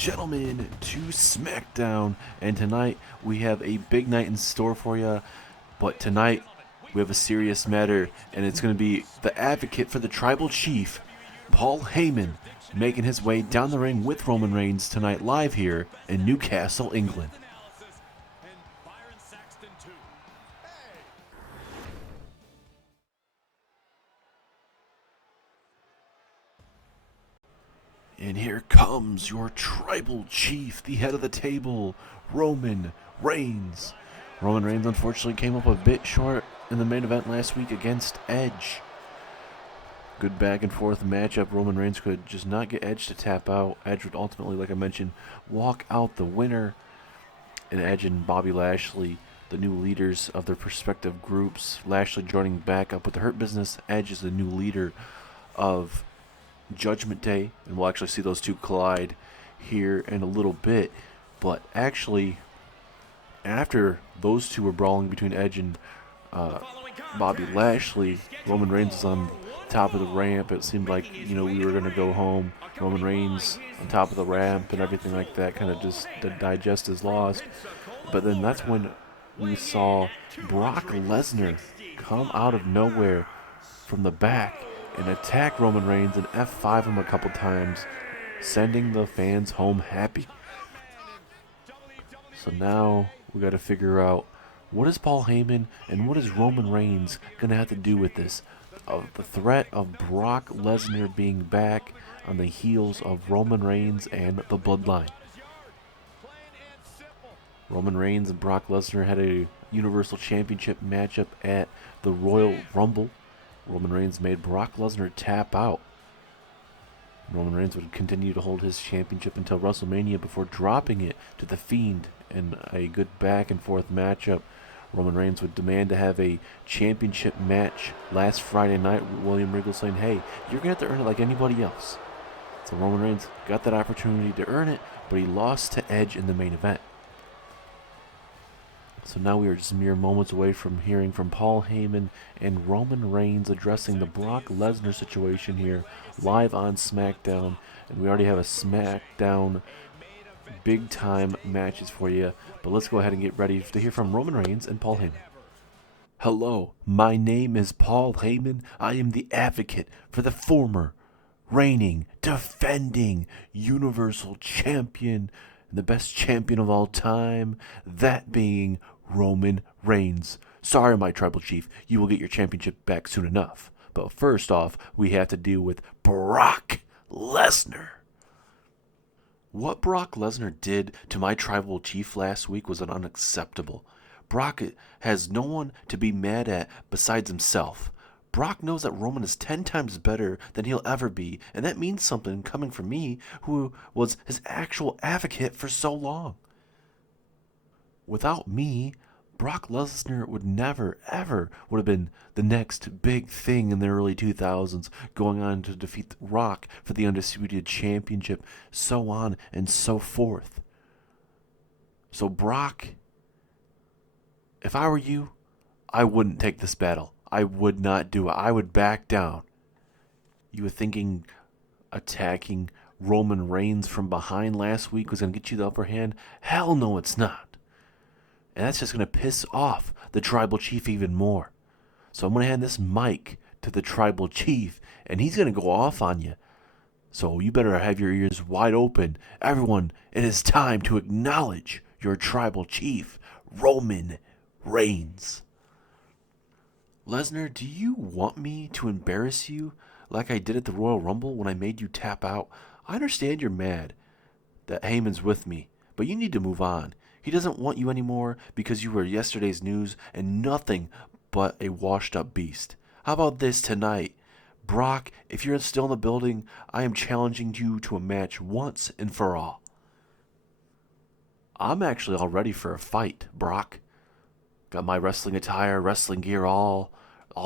gentlemen, to Smackdown, and tonight we have a big night in store for you. But tonight we have a serious matter, and it's going to be the advocate for the Tribal Chief, Paul Heyman, making his way down the ring with Roman Reigns tonight live here in Newcastle, England. And here comes your Tribal Chief, the head of the table, Roman Reigns. Roman Reigns unfortunately came up a bit short in the main event last week against Edge. Good back and forth matchup. Roman Reigns could just not get Edge to tap out. Edge would ultimately, like I mentioned, walk out the winner. And Edge and Bobby Lashley, the new leaders of their respective groups. Lashley joining back up with the Hurt Business. Edge is the new leader of Judgment Day, and we'll actually see those two collide here in a little bit. But actually, after those two were brawling between Edge and Bobby Lashley, Roman Reigns was on top of the ramp. It seemed like, we were going to go home. Roman Reigns on top of the ramp and everything like that, kind of just to digest his loss. But then that's when we saw Brock Lesnar come out of nowhere from the back and attack Roman Reigns and F5 him a couple times, sending the fans home happy. So now we got to figure out, what is Paul Heyman and what is Roman Reigns going to have to do with this? The threat of Brock Lesnar being back on the heels of Roman Reigns and the Bloodline. Roman Reigns and Brock Lesnar had a Universal Championship matchup at the Royal Rumble. Roman Reigns made Brock Lesnar tap out. Roman Reigns would continue to hold his championship until WrestleMania before dropping it to The Fiend in a good back and forth matchup. Roman Reigns would demand to have a championship match last Friday night with William Regal saying, hey, you're going to have to earn it like anybody else. So Roman Reigns got that opportunity to earn it, but he lost to Edge in the main event. So now we are just mere moments away from hearing from Paul Heyman and Roman Reigns addressing the Brock Lesnar situation here live on SmackDown. And we already have a SmackDown big time matches for you. But let's go ahead and get ready to hear from Roman Reigns and Paul Heyman. Hello, my name is Paul Heyman. I am the advocate for the former reigning, defending Universal Champion, and the best champion of all time, that being Roman Reigns. Sorry, my Tribal Chief, you will get your championship back soon enough. But first off, we have to deal with Brock Lesnar. What Brock Lesnar did to my Tribal Chief last week was unacceptable. Brock has no one to be mad at besides himself. Brock knows that Roman is 10 times better than he'll ever be, and that means something coming from me, who was his actual advocate for so long. Without me, Brock Lesnar would never, ever would have been the next big thing in the early 2000s, going on to defeat The Rock for the Undisputed Championship, so on and so forth. So Brock, if I were you, I wouldn't take this battle. I would not do it. I would back down. You were thinking attacking Roman Reigns from behind last week was going to get you the upper hand? Hell no, it's not. And that's just going to piss off the Tribal Chief even more. So I'm going to hand this mic to the Tribal Chief, and he's going to go off on you. So you better have your ears wide open. Everyone, it is time to acknowledge your Tribal Chief, Roman Reigns. Lesnar, do you want me to embarrass you like I did at the Royal Rumble when I made you tap out? I understand you're mad that Heyman's with me, but you need to move on. He doesn't want you anymore because you were yesterday's news and nothing but a washed-up beast. How about this tonight? Brock, if you're still in the building, I am challenging you to a match once and for all. I'm actually all ready for a fight, Brock. Got my wrestling attire, wrestling gear all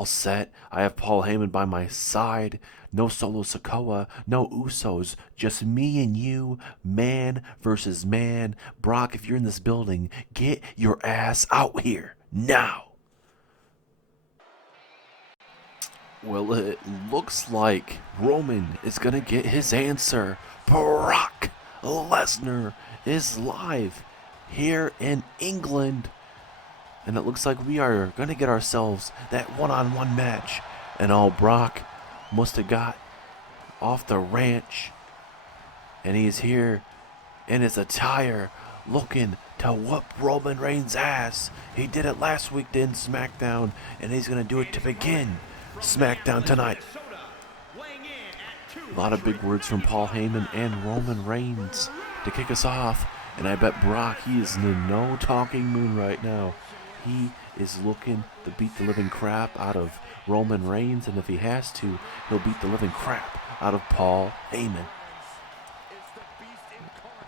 set. I have Paul Heyman by my side. No Solo Sikoa, no Usos, just me and you, man versus man. Brock, if you're in this building, get your ass out here, now. Well, it looks like Roman is going to get his answer. Brock Lesnar is live here in England. And it looks like we are going to get ourselves that one-on-one match. And Brock must have got off the ranch. And he is here in his attire looking to whoop Roman Reigns' ass. He did it last week in Smackdown, and he's going to do it to begin Smackdown tonight. A lot of big words from Paul Heyman and Roman Reigns to kick us off. And I bet Brock, he is in no talking mood right now. He is looking to beat the living crap out of Roman Reigns, and if he has to, he'll beat the living crap out of Paul Heyman.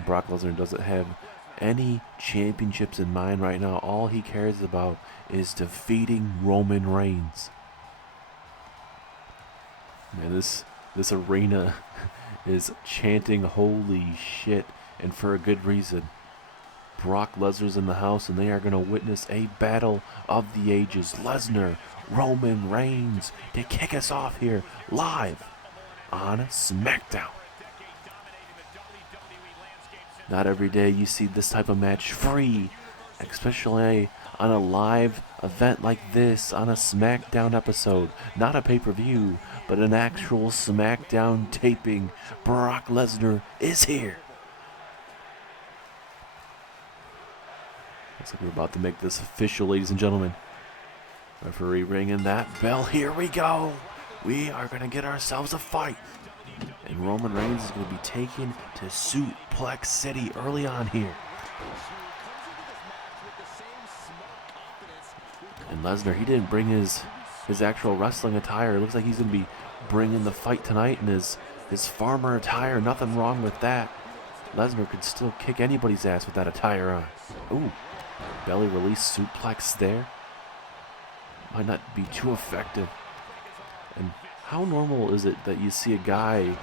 Brock Lesnar doesn't have any championships in mind right now. All he cares about is defeating Roman Reigns. Man, this arena is chanting holy shit, and for a good reason. Brock Lesnar's in the house, and they are going to witness a battle of the ages. Lesnar, Roman Reigns, to kick us off here live on Smackdown. Not every day you see this type of match free, especially on a live event like this, on a Smackdown episode. Not a pay-per-view, but an actual Smackdown taping. Brock Lesnar is here. Looks like we're about to make this official, ladies and gentlemen. Referee ringing that bell. Here we go. We are going to get ourselves a fight. And Roman Reigns is going to be taken to Suplex City early on here. And Lesnar, he didn't bring his actual wrestling attire. It looks like he's going to be bringing the fight tonight in his farmer attire. Nothing wrong with that. Lesnar could still kick anybody's ass with that attire on. Ooh, belly release suplex there. Might not be too effective. And how normal is it that you see a guy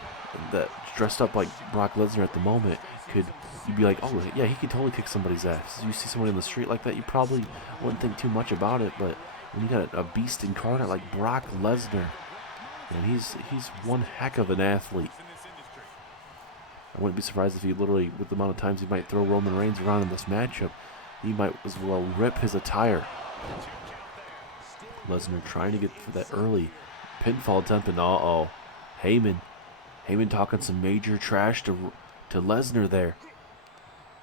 that dressed up like Brock Lesnar at the moment, you'd be like, oh yeah, he could totally kick somebody's ass. You see somebody in the street like that, you probably wouldn't think too much about it, but when you got a beast incarnate like Brock Lesnar, and he's one heck of an athlete. I wouldn't be surprised if he literally, with the amount of times he might throw Roman Reigns around in this matchup, he might as well rip his attire. Lesnar trying to get for that early pinfall attempt, and Heyman talking some major trash to Lesnar there.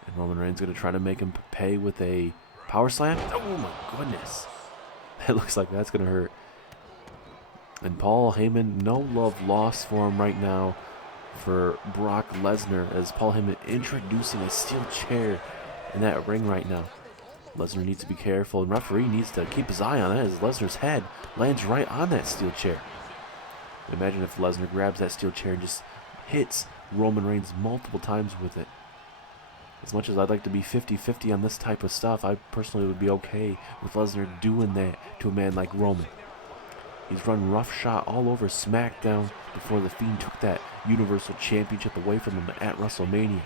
And Roman Reigns going to try to make him pay with a power slam. Oh my goodness. It looks like that's going to hurt. And Paul Heyman, no love lost for him right now for Brock Lesnar, as Paul Heyman introducing a steel chair in that ring right now. Lesnar needs to be careful, and referee needs to keep his eye on it as Lesnar's head lands right on that steel chair. Imagine if Lesnar grabs that steel chair and just hits Roman Reigns multiple times with it. As much as I'd like to be 50-50 on this type of stuff, I personally would be okay with Lesnar doing that to a man like Roman. He's run roughshod all over SmackDown before The Fiend took that Universal Championship away from him at WrestleMania.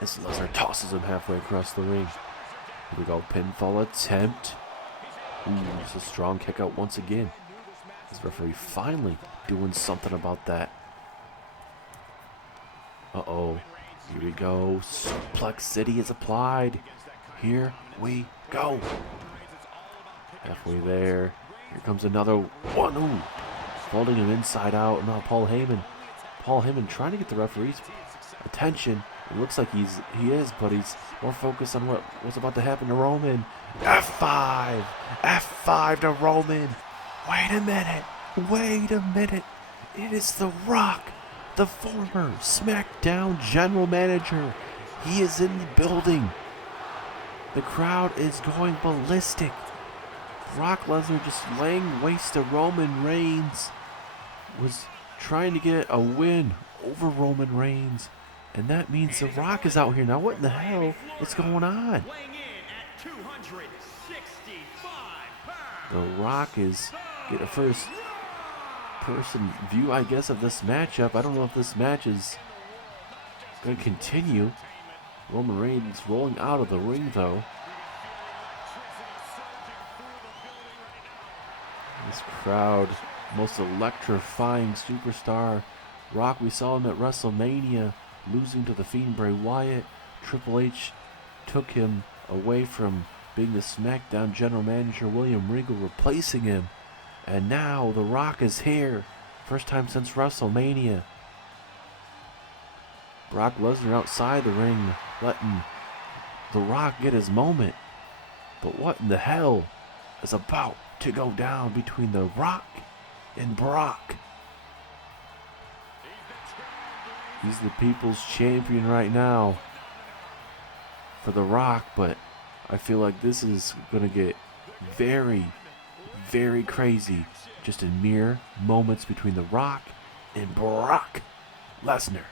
As Lesnar tosses him halfway across the ring. Here we go, pinfall attempt. Ooh, it's a strong kick out once again. This referee finally doing something about that. Uh-oh. Here we go. Suplex City is applied. Here we go. Halfway there. Here comes another one. Ooh. Folding him inside out. Now Paul Heyman trying to get the referee's attention. It looks like he is, but he's more focused on what's about to happen to Roman. F5. F5 to Roman. Wait a minute. It is The Rock, the former SmackDown general manager. He is in the building. The crowd is going ballistic. Brock Lesnar just laying waste to Roman Reigns. Was trying to get a win over Roman Reigns. And that means The Rock is out here. Now what in the hell is going on? The Rock is getting a first person view, I guess, of this matchup. I don't know if this match is going to continue. Roman Reigns rolling out of the ring, though. This crowd, most electrifying superstar. Rock, we saw him at WrestleMania losing to the Fiend Bray Wyatt. Triple H took him away from being the SmackDown general manager, William Regal replacing him. And now The Rock is here. First time since WrestleMania. Brock Lesnar outside the ring, letting The Rock get his moment. But what in the hell is about to go down between The Rock and Brock? He's the people's champion right now for The Rock, but I feel like this is going to get very, very crazy just in mere moments between The Rock and Brock Lesnar.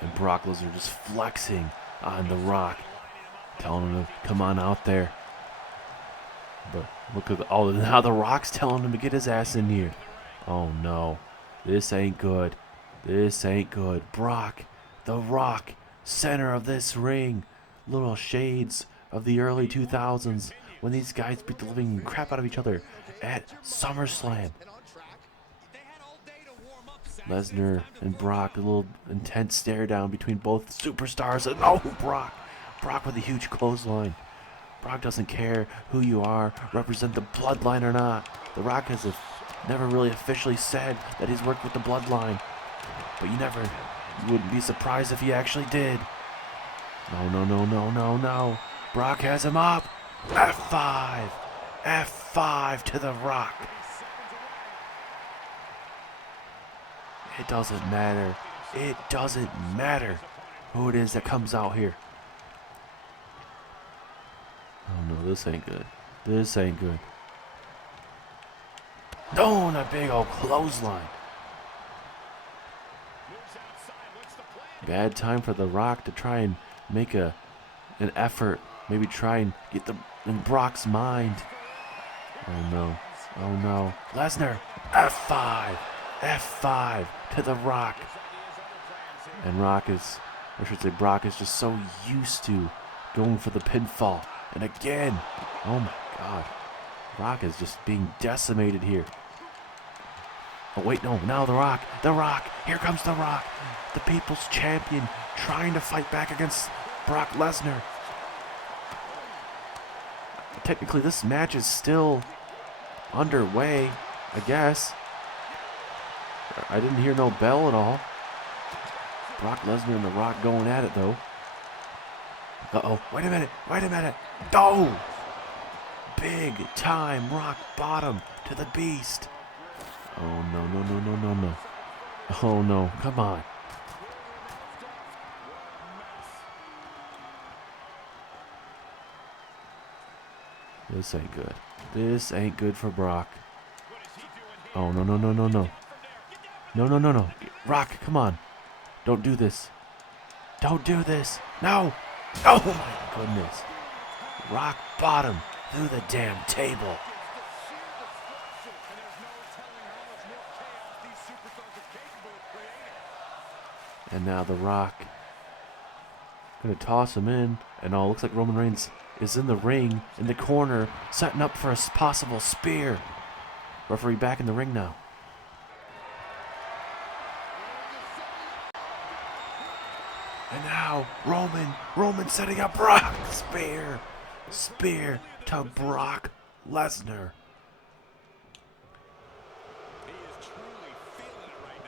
And Brock Lesnar just flexing on The Rock, telling him to come on out there. But look at now The Rock's telling him to get his ass in here. Oh no, this ain't good. This ain't good. Brock, The Rock, center of this ring. Little shades of the early 2000s when these guys beat the living crap out of each other at SummerSlam. Lesnar and Brock, a little intense stare down between both superstars. And oh, Brock with a huge clothesline. Brock doesn't care who you are, represent the bloodline or not. The Rock has never really officially said that he's worked with the bloodline, but you wouldn't be surprised if he actually did. No. Brock has him up. F5 to The Rock. It doesn't matter. It doesn't matter who it is that comes out here. Oh no, this ain't good. This ain't good. No, and a big old clothesline. Bad time for The Rock to try and make an effort. Maybe try and get in Brock's mind. Oh no. Lesnar, F5 to The Rock. And Brock is just so used to going for the pinfall. And again, oh my God, Rock is just being decimated here. Oh wait, no, now The Rock, here comes The Rock, the people's champion, trying to fight back against Brock Lesnar. Technically, this match is still underway, I guess. I didn't hear no bell at all. Brock Lesnar and The Rock going at it, though. Uh-oh, wait a minute. Oh! Big time rock bottom to the Beast. Oh, no. Oh, no, come on. This ain't good. This ain't good for Brock. Oh, no. No. Rock, come on. Don't do this. No. Oh, my goodness. Rock bottom through the damn table. And now The Rock gonna toss him in. And oh, looks like Roman Reigns is in the ring, in the corner, setting up for a possible spear. Referee back in the ring now. And now Roman setting up Brock. Spear to Brock Lesnar.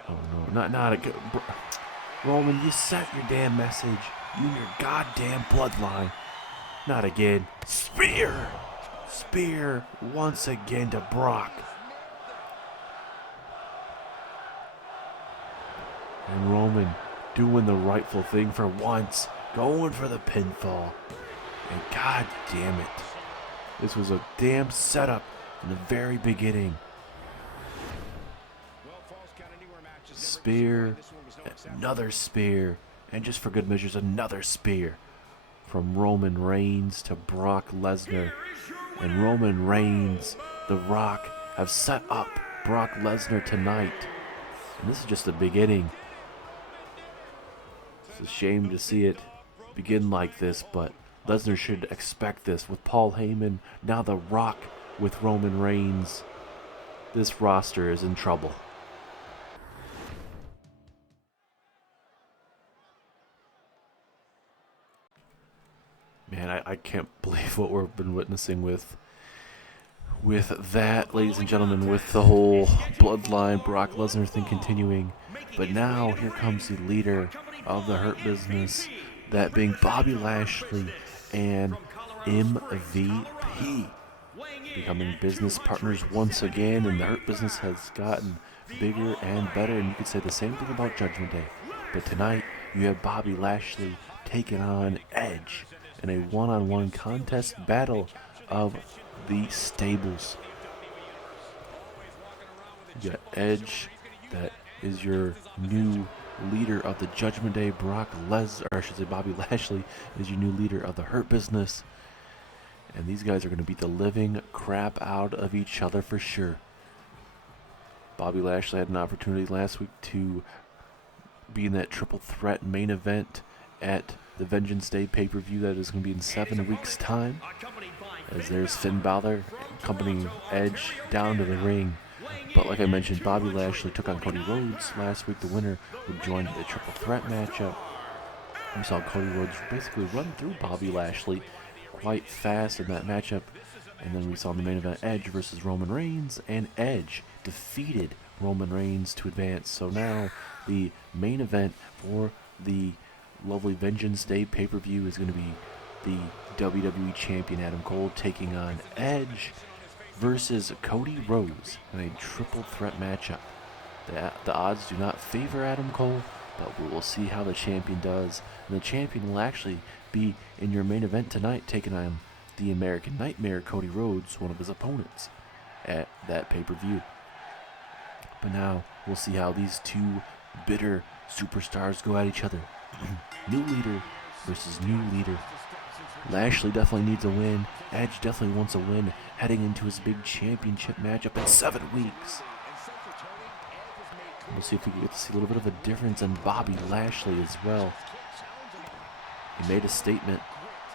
Oh no, not a good. Roman, you sent your damn message. You and your goddamn bloodline. Not again. Spear once again to Brock. And Roman doing the rightful thing for once, going for the pinfall. And god damn it, this was a damn setup in the very beginning. Spear, another spear, and just for good measures, another spear from Roman Reigns to Brock Lesnar. And Roman Reigns, The Rock, have set up Brock Lesnar tonight. And this is just the beginning. It's a shame to see it begin like this, but Lesnar should expect this with Paul Heyman, now The Rock with Roman Reigns. This roster is in trouble. And I can't believe what we've been witnessing with that, ladies and gentlemen, with the whole bloodline Brock Lesnar thing continuing. But now here comes the leader of the Hurt Business, that being Bobby Lashley and MVP, becoming business partners once again, and the Hurt Business has gotten bigger and better, and you could say the same thing about Judgment Day. But tonight, you have Bobby Lashley taking on Edge in a one-on-one contest battle of the stables. You got Edge, that is your new leader of the Judgment Day. Brock Lesnar, or I should say Bobby Lashley, is your new leader of the Hurt Business. And these guys are going to beat the living crap out of each other for sure. Bobby Lashley had an opportunity last week to be in that triple threat main event at the Vengeance Day pay-per-view that is going to be in 7 weeks' time. As there's Finn Balor accompanying Edge down to the ring. But like I mentioned, Bobby Lashley took on Cody Rhodes last week. The winner would join the triple threat matchup. We saw Cody Rhodes basically run through Bobby Lashley quite fast in that matchup. And then we saw in the main event Edge versus Roman Reigns, and Edge defeated Roman Reigns to advance. So now the main event for the lovely Vengeance Day pay-per-view is going to be the WWE Champion Adam Cole taking on Edge versus Cody Rhodes in a triple threat matchup. The odds do not favor Adam Cole, but we will see how the champion does. And the champion will actually be in your main event tonight, taking on the American Nightmare, Cody Rhodes, one of his opponents at that pay-per-view. But now we'll see how these two bitter superstars go at each other. New leader versus new leader. Lashley definitely needs a win. Edge definitely wants a win heading into his big championship matchup in 7 weeks. We'll see if we can get to see a little bit of a difference in Bobby Lashley as well. He made a statement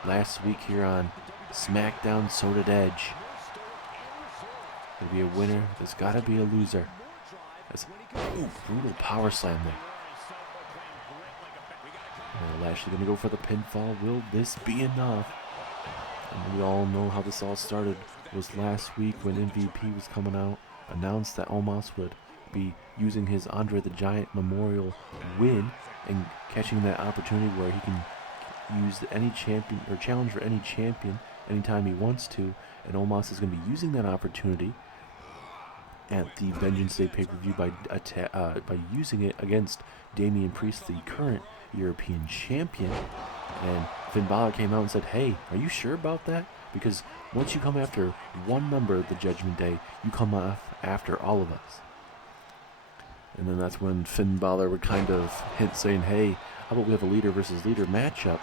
last week here on Smackdown, so did Edge. There'll be a winner, there's got to be a loser. That's brutal power slam there. Lashley going to go for the pinfall. Will this be enough? And we all know how this all started. Was last week when MVP was coming out, announced that Omos would be using his Andre the Giant Memorial win and catching that opportunity where he can use any champion or challenge for any champion anytime he wants to. And Omos is going to be using that opportunity at the Vengeance Day pay-per-view by using it against Damian Priest, the current European champion. And Finn Balor came out and said, hey, are you sure about that? Because once you come after one member of the Judgment Day, you come off after all of us. And then that's when Finn Balor would kind of hint saying, hey, how about we have a leader versus leader matchup?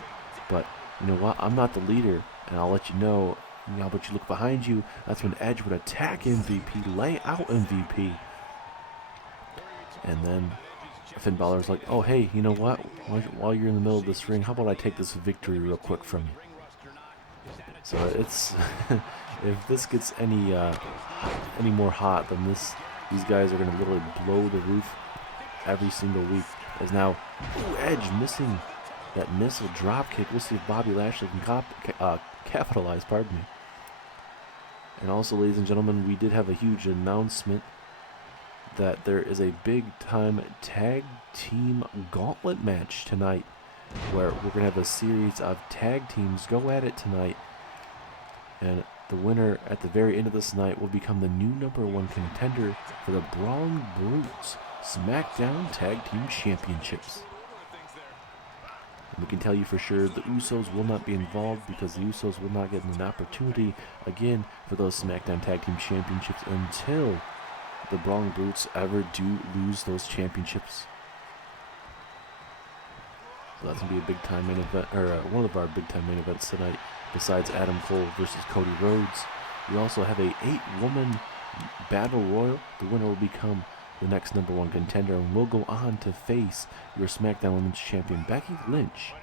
But you know what? I'm not the leader, and I'll let you know. How about you look behind you? That's when Edge would attack MVP, lay out MVP. And then Finn Balor's like, oh, hey, you know what? While you're in the middle of this ring, how about I take this victory real quick from you? So it's if this gets any more hot than this, these guys are going to literally blow the roof every single week. As now, Edge missing that missile drop kick. We'll see if Bobby Lashley can capitalize, pardon me. And also, ladies and gentlemen, we did have a huge announcement that there is a big-time tag team gauntlet match tonight, where we're going to have a series of tag teams go at it tonight. And the winner at the very end of this night will become the new #1 contender for the Brawling Brutes Smackdown Tag Team Championships. And we can tell you for sure the Usos will not be involved because the Usos will not get an opportunity again for those Smackdown Tag Team Championships until the Brawling Brutes ever do lose those championships. So that's going to be a big time main event, or one of our big time main events tonight. Besides Adam Cole versus Cody Rhodes, we also have a 8-woman battle royal. The winner will become the next #1 contender and will go on to face your SmackDown Women's Champion Becky Lynch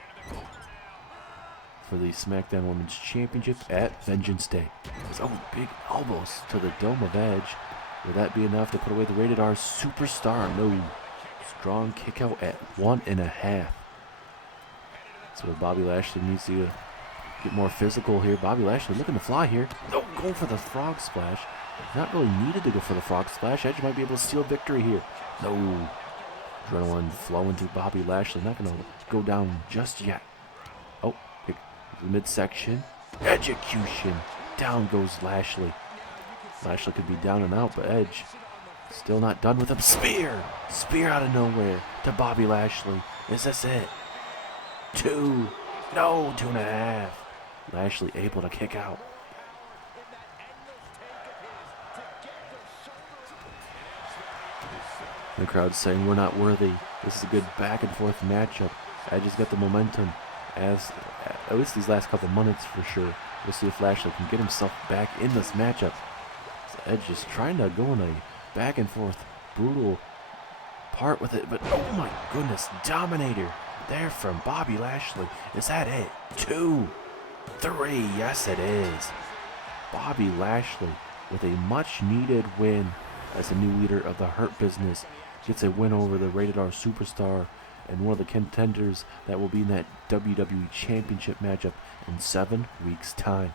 for the SmackDown Women's Championship at Vengeance Day. Oh, big elbows to the dome of Edge. Will that be enough to put away the Rated R Superstar? No. Strong kick out at 1.5. So Bobby Lashley needs to get more physical here. Bobby Lashley looking to fly here. No, going for the frog splash. Not really needed to go for the frog splash. Edge might be able to steal victory here. No. Adrenaline flowing to Bobby Lashley. Not going to go down just yet. Oh, the midsection. Execution. Down goes Lashley. Lashley could be down and out, but Edge still not done with him. Spear! Spear out of nowhere to Bobby Lashley. Is this it? 2. No, 2.5. Lashley able to kick out. The crowd's saying we're not worthy. This is a good back and forth matchup. Edge has got the momentum, as at least these last couple minutes for sure. We'll see if Lashley can get himself back in this matchup. So Edge is trying to go in a back and forth brutal part with it, but oh my goodness, Dominator there from Bobby Lashley. Is that it? 2, 3, yes it is. Bobby Lashley with a much needed win as a new leader of the Hurt Business. Gets a win over the Rated R Superstar and one of the contenders that will be in that WWE Championship matchup in 7 weeks' time.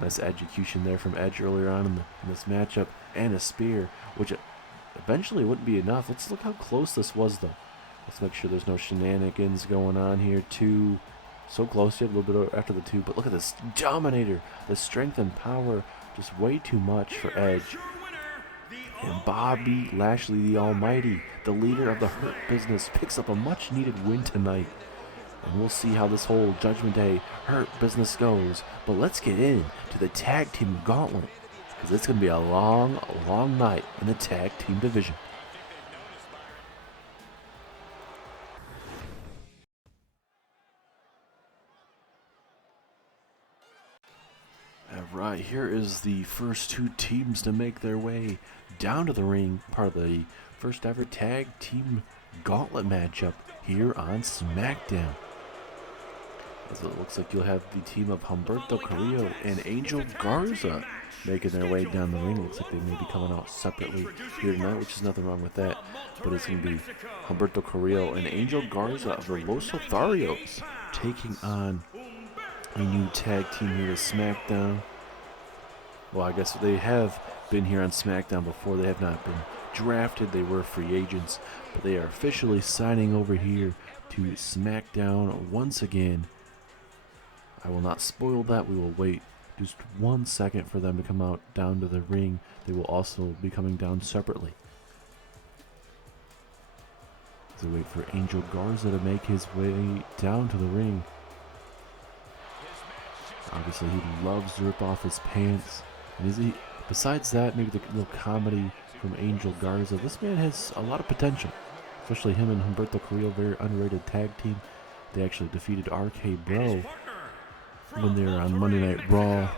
Nice execution there from Edge earlier on in this matchup, and a spear, which eventually wouldn't be enough. Let's look how close this was, though. Let's make sure there's no shenanigans going on here. 2, so close, you have a little bit after the 2, but look at this Dominator. The strength and power, just way too much for Edge. And Bobby Lashley, the Almighty, the leader of the Hurt Business, picks up a much-needed win tonight. And we'll see how this whole Judgment Day Hurt Business goes. But let's get in to the Tag Team Gauntlet, because it's going to be a long, long night in the Tag Team division. Alright, here is the first 2 teams to make their way down to the ring, part of the first ever Tag Team Gauntlet matchup here on Smackdown. As it looks like you'll have the team of Humberto Carrillo and Angel Garza making their way down the ring. Looks like they may be coming out separately here tonight, which is nothing wrong with that. But it's going to be Humberto Carrillo and Angel Garza of the Los Lotharios taking on a new tag team here to SmackDown. Well, I guess they have been here on SmackDown before. They have not been drafted. They were free agents, but they are officially signing over here to SmackDown once again. I will not spoil that. We will wait just 1 second for them to come out down to the ring. They will also be coming down separately. As we wait for Angel Garza to make his way down to the ring. Obviously, he loves to rip off his pants. And besides that, maybe the little comedy from Angel Garza, this man has a lot of potential. Especially him and Humberto Carrillo, very underrated tag team. They actually defeated RK Bro when they were on Monday Night Raw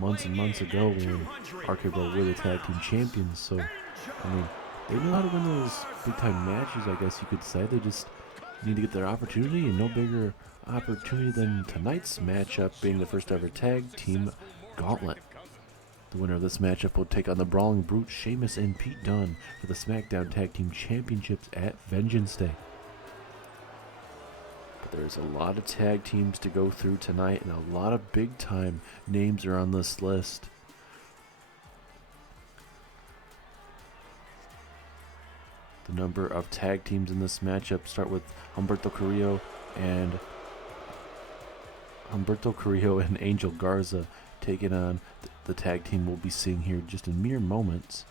months and months ago when RK Bro were the tag team champions. So, I mean, they know how to win those big time matches, I guess you could say. They just need to get their opportunity, and no bigger opportunity than tonight's matchup being the first ever tag team gauntlet. The winner of this matchup will take on the Brawling Brutes, Sheamus and Pete Dunne, for the SmackDown Tag Team Championships at Vengeance Day. But there's a lot of tag teams to go through tonight, and a lot of big time names are on this list. The number of tag teams in this matchup start with Humberto Carrillo and Angel Garza taking on the tag team we'll be seeing here just in mere moments.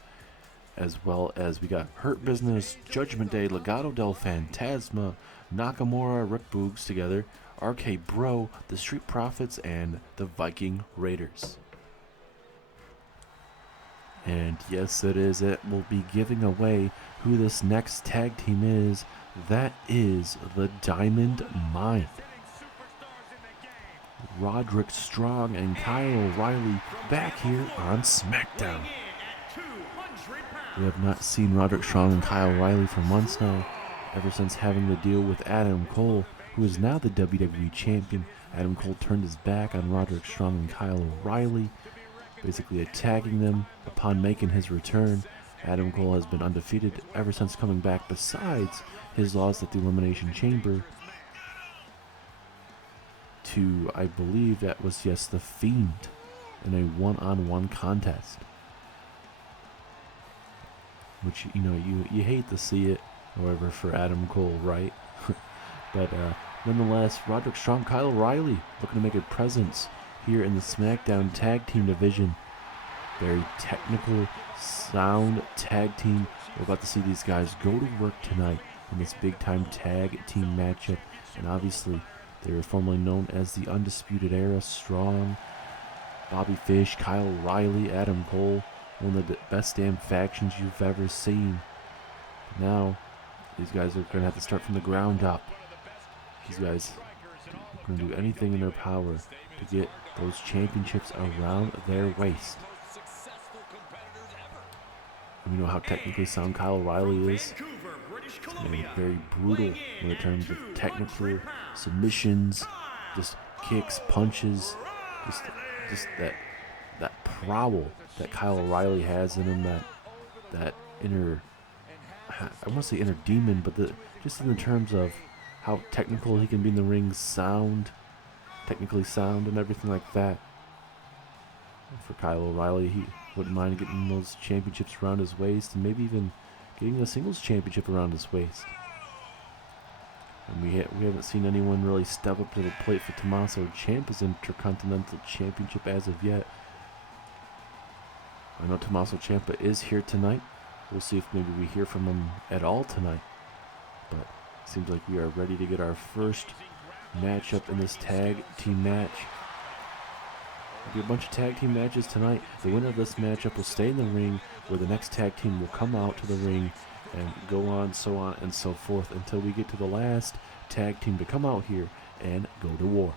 As well as we got Hurt Business, Judgment Day, Legado del Fantasma, Nakamura, Rick Boogs together, RK Bro, the Street Profits, and the Viking Raiders. And yes, it is. It will be giving away who this next tag team is. That is the Diamond Mine. Roderick Strong and Kyle O'Reilly back here on SmackDown. We have not seen Roderick Strong and Kyle O'Reilly for months now, ever since having to deal with Adam Cole, who is now the WWE Champion. Adam Cole turned his back on Roderick Strong and Kyle O'Reilly, basically attacking them upon making his return. Adam Cole has been undefeated ever since coming back, besides his loss at the Elimination Chamber to, I believe that was, yes, The Fiend in a one-on-one contest. Which, you know, you hate to see it, however, for Adam Cole, right? But nonetheless, Roderick Strong, Kyle O'Reilly looking to make a presence here in the SmackDown Tag Team division. Very technical, sound tag team. We're about to see these guys go to work tonight in this big-time tag team matchup. And obviously, they were formerly known as the Undisputed Era. Strong, Bobby Fish, Kyle O'Reilly, Adam Cole. One of the best damn factions you've ever seen. Now, these guys are going to have to start from the ground up. These guys are going to do anything in their power to get those championships around their waist. And we know how technically sound Kyle O'Reilly is. And very brutal in terms of technical submissions, just kicks, punches, just that prowl that Kyle O'Reilly has in him, that inner, I want to say inner demon, but just in the terms of how technical he can be in the ring, technically sound and everything like that. And for Kyle O'Reilly, he wouldn't mind getting those championships around his waist and maybe even getting a singles championship around his waist. And we haven't seen anyone really step up to the plate for Tommaso Ciampa's Intercontinental Championship as of yet. I know Tommaso Ciampa is here tonight. We'll see if maybe we hear from him at all tonight. But it seems like we are ready to get our first matchup in this tag team match. There'll be a bunch of tag team matches tonight. The winner of this matchup will stay in the ring, where the next tag team will come out to the ring and go on and so forth until we get to the last tag team to come out here and go to war.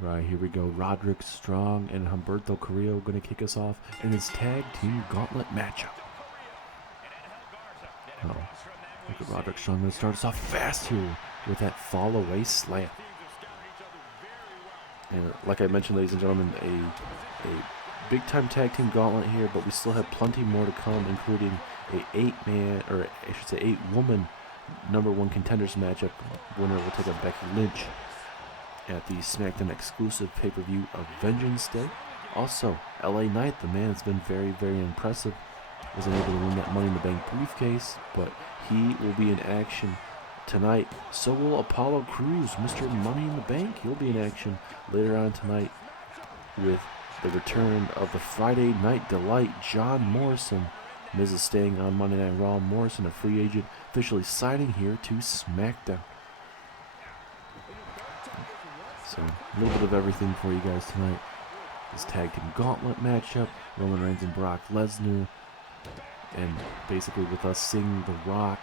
Right, here we go. Roderick Strong and Humberto Carrillo going to kick us off in this tag team gauntlet matchup. Oh, look at Roderick Strong going to start us off fast here with that fall away slam. And like I mentioned, ladies and gentlemen, a big time tag team gauntlet here, but we still have plenty more to come, including a 8-woman #1 contenders matchup. Winner will take on Becky Lynch at the SmackDown exclusive pay-per-view of Vengeance Day. Also, LA Knight, the man has been very, very impressive. Wasn't able to win that Money in the Bank briefcase, but he will be in action tonight. So will Apollo Crews, Mr. Money in the Bank. He'll be in action later on tonight with the return of the Friday Night Delight, John Morrison. Miz is staying on Monday Night Raw. Morrison, a free agent, officially signing here to SmackDown. So, a little bit of everything for you guys tonight. This tag team gauntlet matchup, Roman Reigns and Brock Lesnar. And basically with us seeing The Rock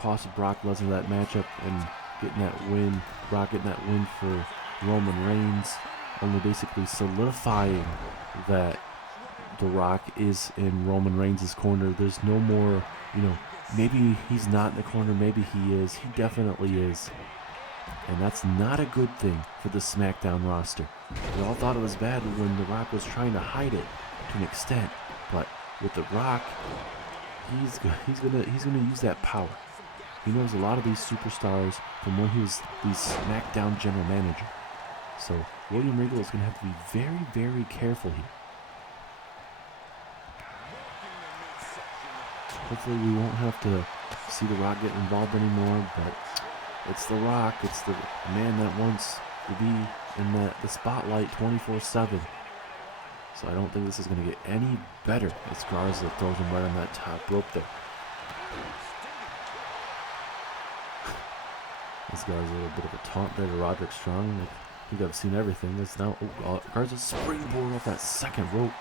cost Brock Lesnar that matchup and getting that win, Brock getting that win for Roman Reigns, only basically solidifying that The Rock is in Roman Reigns' corner. There's no more, maybe he's not in the corner, maybe he is. He definitely is. And that's not a good thing for the SmackDown roster. We all thought it was bad when The Rock was trying to hide it to an extent, but with The Rock, he's gonna use that power. He knows a lot of these superstars from when he was the SmackDown general manager. So William Regal is gonna have to be very, very careful here. Hopefully we won't have to see The Rock get involved anymore, but it's The Rock. It's the man that wants to be in the spotlight 24/7. So I don't think this is going to get any better as Garza throws him right on that top rope there. This guy's a little bit of a taunt there to Roderick Strong. I think I've seen everything. It's now Garza's springboard off that second rope.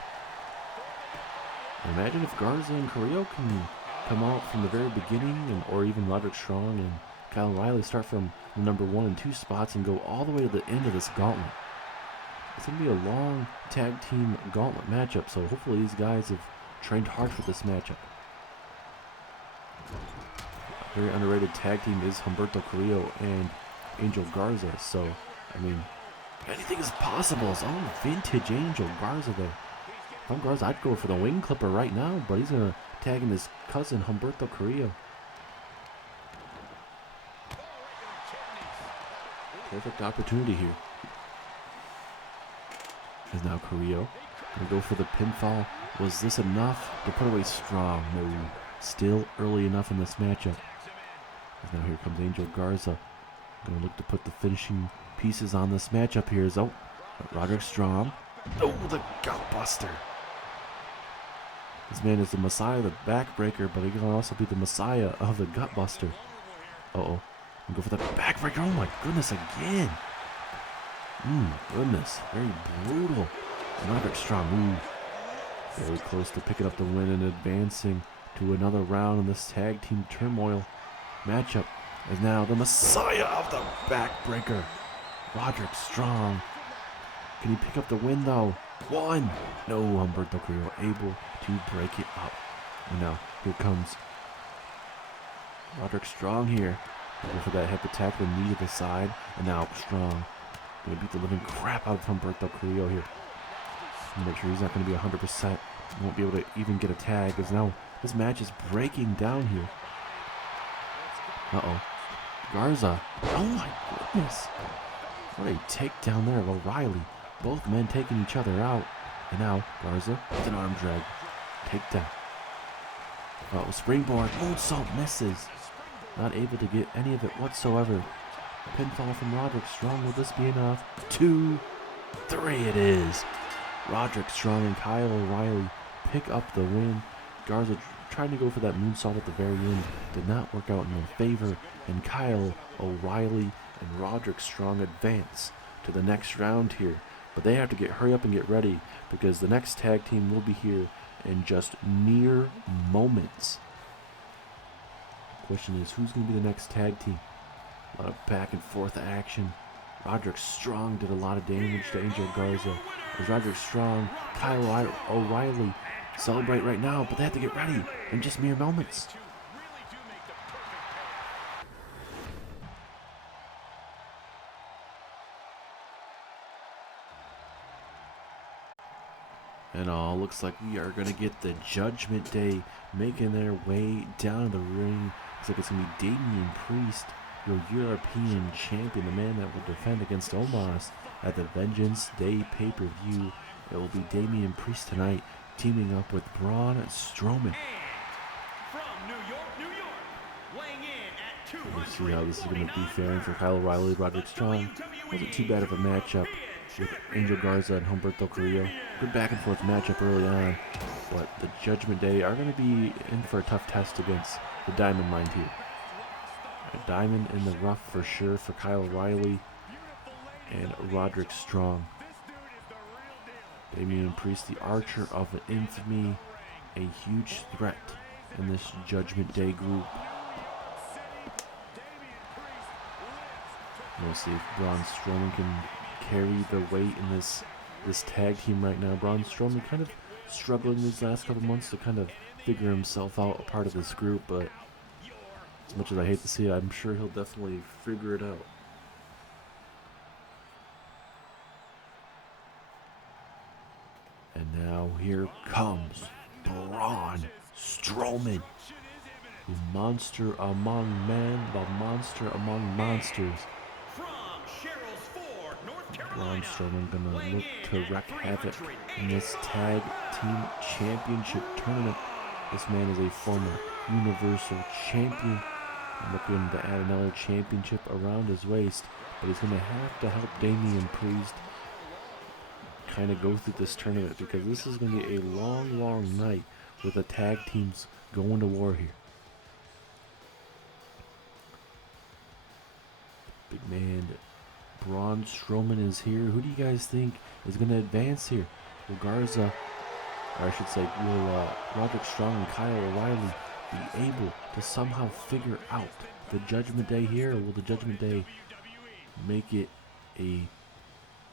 And imagine if Garza and Carrillo can come out from the very beginning, or even Roderick Strong and Kyle O'Reilly start from the #1 and 2 spots and go all the way to the end of this gauntlet. It's going to be a long tag team gauntlet matchup, so hopefully these guys have trained hard for this matchup. A very underrated tag team is Humberto Carrillo and Angel Garza, so, anything is possible. It's all vintage Angel Garza there. If I'm Garza, I'd go for the wing clipper right now, but he's going to tag in his cousin, Humberto Carrillo. Perfect opportunity here. Is now Carrillo going to go for the pinfall. Was this enough to put away Strong? No. Still early enough in this matchup. As now here comes Angel Garza. Going to look to put the finishing pieces on this matchup here. Is Roderick Strong. Oh, the gutbuster. This man is the messiah of the backbreaker, but he can also be the messiah of the gutbuster. Uh-oh. Go for the backbreaker. Oh my goodness, again. Goodness. Very brutal. Roderick Strong. Ooh. Very close to picking up the win and advancing to another round in this tag team turmoil matchup. As now the messiah of the backbreaker, Roderick Strong. Can he pick up the win though? One. No, Humberto Carrillo able to break it up. And now here comes Roderick Strong here. Go for that hip attack, the knee to the side. And now Strong gonna beat the living crap out of Humberto Carrillo here. Make sure he's not gonna be 100%. He won't be able to even get a tag, as now this match is breaking down here. Uh-oh. Garza. Oh my goodness. What a takedown there of O'Reilly. Both men taking each other out. And now Garza with an arm drag. Takedown. Uh-oh, springboard. Moonsault misses. Not able to get any of it whatsoever. Pinfall from Roderick Strong. Will this be enough? 2, 3 it is. Roderick Strong and Kyle O'Reilly pick up the win. Garza trying to go for that moonsault at the very end. Did not work out in their favor. And Kyle O'Reilly and Roderick Strong advance to the next round here. But they have to hurry up and get ready, because the next tag team will be here in just mere moments. Question is, who's going to be the next tag team? A lot of back and forth action. Roderick Strong did a lot of damage to Angel Garza. As Roderick Strong, Kyle O'Reilly celebrate right now, but they have to get ready in just mere moments. And looks like we are going to get the Judgment Day making their way down the ring. Looks like it's going to be Damian Priest, your European champion, the man that will defend against Omos at the Vengeance Day pay-per-view. It will be Damian Priest tonight, teaming up with Braun Strowman. We'll see how this is going to be faring for Kyle O'Reilly, Roderick Strong. Wasn't too bad of a matchup with Angel Garza and Humberto Carrillo. Good back and forth matchup early on, but the Judgment Day are going to be in for a tough test against the Diamond Mine here. A diamond in the rough for sure for Kyle O'Reilly and Roderick Strong. Damian Priest, the Archer of Infamy, a huge threat in this Judgment Day group. We'll see if Braun Strowman can carry the weight in this tag team right now. Braun Strowman kind of struggling these last couple months to kind of figure himself out, a part of this group, but as much as I hate to see it, I'm sure he'll definitely figure it out. And now here comes Braun Strowman, the monster among men, the monster among monsters. Braun Strowman gonna look to wreak havoc in this tag team championship tournament. This man is a former Universal Champion, looking to add another championship around his waist, but he's gonna have to help Damian Priest kind of go through this tournament, because this is gonna be a long night with the tag teams going to war here. Big man Braun Strowman is here. Who do you guys think is going to advance here? Will Garza, or I should say, will Roderick Strong and Kyle O'Reilly be able to somehow figure out the Judgment Day here? Or will the Judgment Day make it a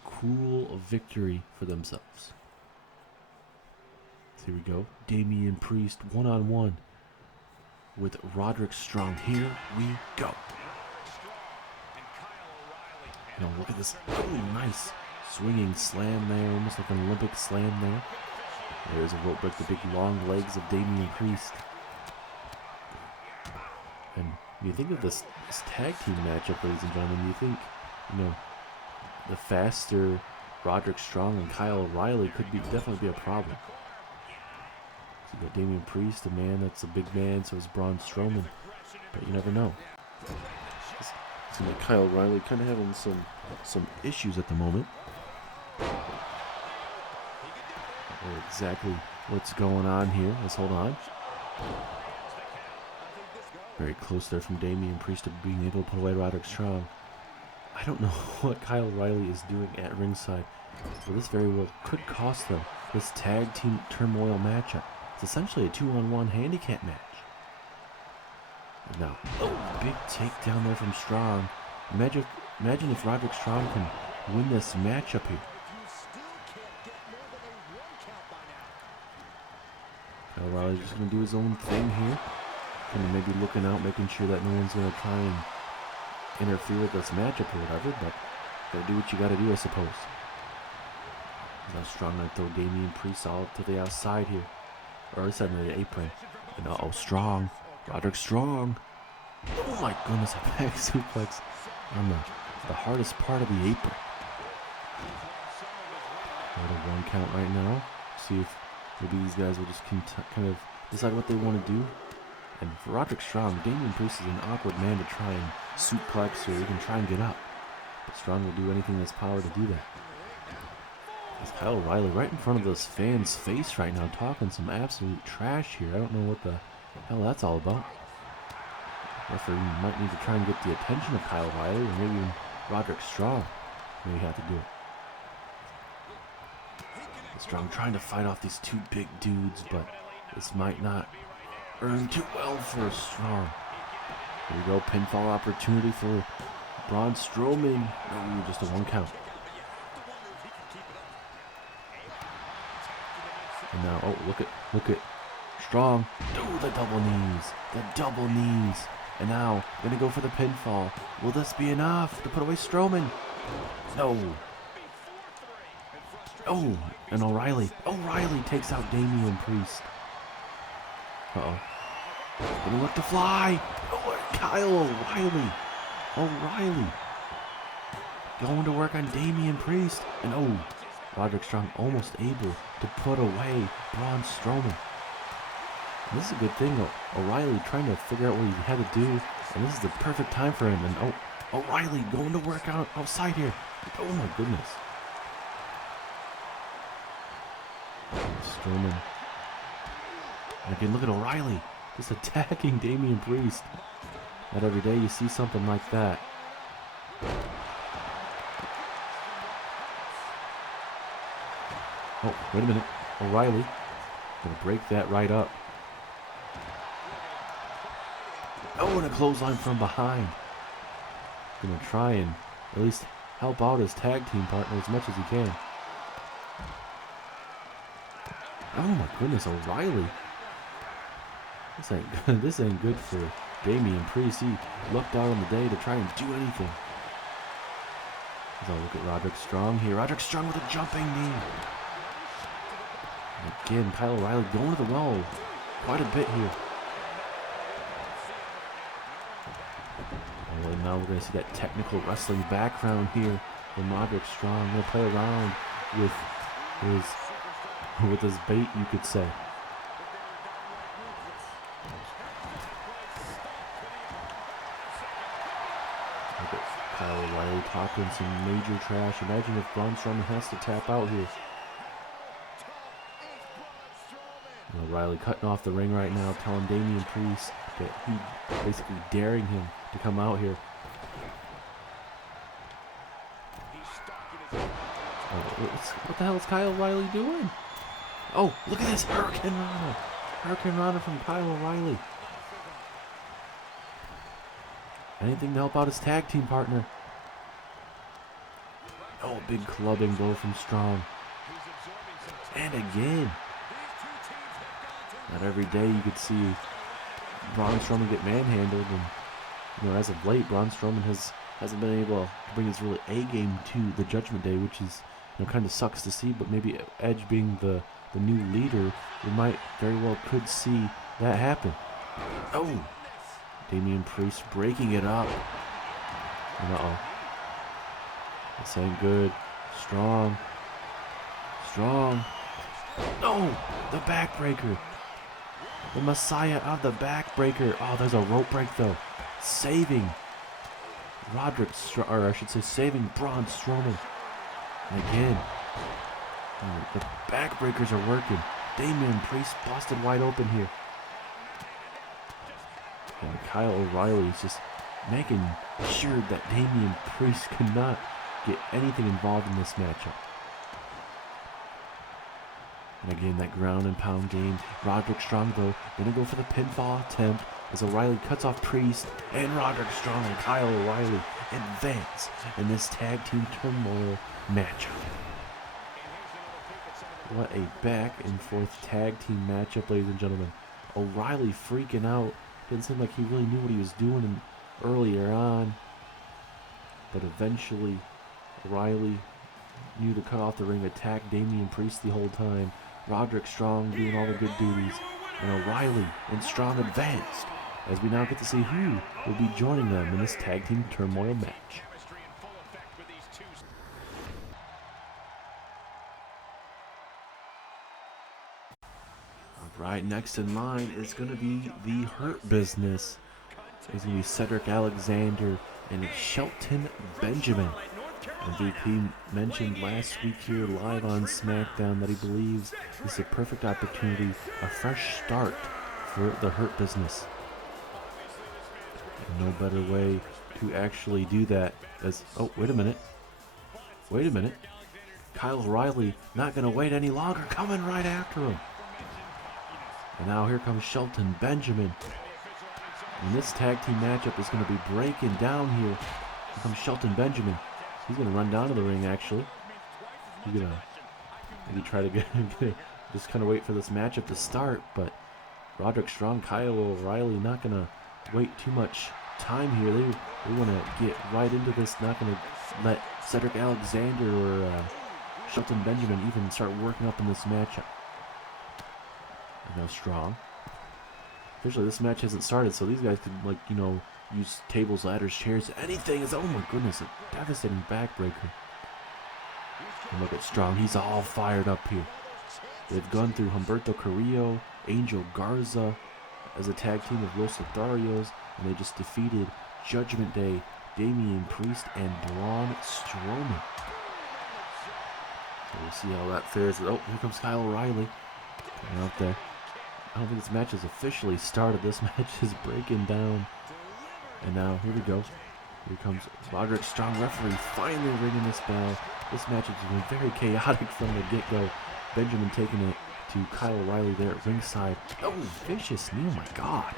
cruel victory for themselves? So here we go. Damian Priest one-on-one with Roderick Strong. Here we go. Now look at this. Oh, nice swinging slam there, almost like an Olympic slam there. There's a rope break, the big long legs of Damian Priest. And when you think of this tag team matchup, ladies and gentlemen, you think, the faster Roderick Strong and Kyle O'Reilly could definitely be a problem. So you got Damian Priest, a man that's a big man, so is Braun Strowman. But you never know. It seems like Kyle O'Reilly kind of having some issues at the moment. Exactly what's going on here. Let's hold on. Very close there from Damian Priest to being able to put away Roderick Strong. I don't know what Kyle O'Reilly is doing at ringside, but this very well could cost them this tag team turmoil matchup. It's essentially a 2-on-1 handicap match. And now, big takedown there from Strong. Imagine if Roderick Strong can win this matchup here. Kyle O'Reilly's just going to do his own thing here. And maybe looking out, making sure that no one's going to try and interfere with this matchup or whatever, but gotta do what you gotta do, I suppose. Now Strong gonna throw Damian Priest all up to the outside here. Or outside of the apron. And Strong. Roderick Strong. Oh my goodness, a back suplex on the hardest part of the apron. Got a 1 count right now. See if maybe these guys will just kind of decide what they want to do. And for Roderick Strong, Damian Priest is an awkward man to try and suplex or even try and get up. But Strong will do anything in his power to do that. There's Kyle O'Reilly right in front of this fan's face right now, talking some absolute trash here. I don't know what the hell that's all about. Referee might need to try and get the attention of Kyle O'Reilly, or maybe even Roderick Strong may have to do it. Strong trying to fight off these two big dudes, but this might not earn too well for Strong. Here we go, pinfall opportunity for Braun Strowman. No, just a 1 count. And now, look at Strong. Oh, the double knees. And now, gonna go for the pinfall. Will this be enough to put away Strowman? No. Oh, and O'Reilly takes out Damian Priest. Gonna look to fly. Oh, Kyle O'Reilly. Going to work on Damian Priest. And Roderick Strong almost able to put away Braun Strowman. And this is a good thing. O'Reilly trying to figure out what he had to do. And this is the perfect time for him. And O'Reilly going to work outside here. Oh my goodness. Strowman. And again, look at O'Reilly. Just attacking Damian Priest. Not every day you see something like that. Oh, wait a minute. O'Reilly gonna break that right up. Oh, and a clothesline from behind. Gonna try and at least help out his tag team partner as much as he can. Oh my goodness, O'Reilly. This ain't good for Damian Priest. He lucked out on the day to try and do anything. So look at Roderick Strong here. Roderick Strong with a jumping knee. And again, Kyle O'Reilly going to the well quite a bit here. And now we're going to see that technical wrestling background here from Roderick Strong. Going to play around with his bait, you could say. Look at Kyle O'Reilly talking some major trash. Imagine if Braun Strowman has to tap out here. And O'Reilly cutting off the ring right now, telling Damian Priest that he basically daring him to come out here. What the hell is Kyle O'Reilly doing? Oh, look at this Hurricane Rana. Hurricane Rana from Kyle O'Reilly. Anything to help out his tag team partner. Oh, big clubbing blow from Strong. And again. Not every day you could see Braun Strowman get manhandled, and as of late, Braun Strowman hasn't been able to bring his really A game to the Judgment Day, which is kind of sucks to see. But maybe Edge being the the new leader, we might very well could see that happen. Oh, Damian Priest breaking it up. Uh-oh. This ain't good. Strong. No, the backbreaker. The Messiah of the backbreaker. Oh, there's a rope break though. Saving saving Braun Strowman. And again, the backbreakers are working. Damian Priest busted wide open here. And Kyle O'Reilly is just making sure that Damian Priest cannot get anything involved in this matchup. And again, that ground and pound game. Roderick Strong, though, going to go for the pinfall attempt as O'Reilly cuts off Priest, and Roderick Strong and Kyle O'Reilly advance in this tag team turmoil matchup. What a back and forth tag team matchup, ladies and gentlemen. O'Reilly freaking out. Didn't seem like he really knew what he was doing earlier on. But eventually, O'Reilly knew to cut off the ring, attack Damian Priest the whole time. Roderick Strong doing all the good duties. And O'Reilly and Strong advanced, as we now get to see who will be joining them in this tag team turmoil match. Right next in line is going to be the Hurt Business. It's going to be Cedric Alexander and Shelton Benjamin. MVP mentioned last week here live on Smackdown that he believes this is a perfect opportunity, a fresh start for the Hurt Business. And no better way to actually do that as, oh, wait a minute. Kyle O'Reilly not going to wait any longer, coming right after him. And now here comes Shelton Benjamin. And this tag team matchup is going to be breaking down here. Here comes Shelton Benjamin. He's going to run down to the ring, actually. He's going to maybe try to just kind of wait for this matchup to start. But Roderick Strong, Kyle O'Reilly not going to wait too much time here. They want to get right into this. Not going to let Cedric Alexander or Shelton Benjamin even start working up in this matchup. And now Strong. Officially, this match hasn't started, so these guys could, use tables, ladders, chairs, anything. Oh my goodness, a devastating backbreaker. And look at Strong, he's all fired up here. They've gone through Humberto Carrillo, Angel Garza as a tag team of Los Lotharios, and they just defeated Judgment Day, Damian Priest, and Braun Strowman. So we'll see how that fares. Oh, here comes Kyle O'Reilly. Coming out there. I don't think this match has officially started. This match is breaking down. And now, here we go. Here comes Roderick Strong, referee, finally ringing this bell. This match has been very chaotic from the get-go. Benjamin taking it to Kyle O'Reilly there at ringside. Oh, vicious knee, oh my God.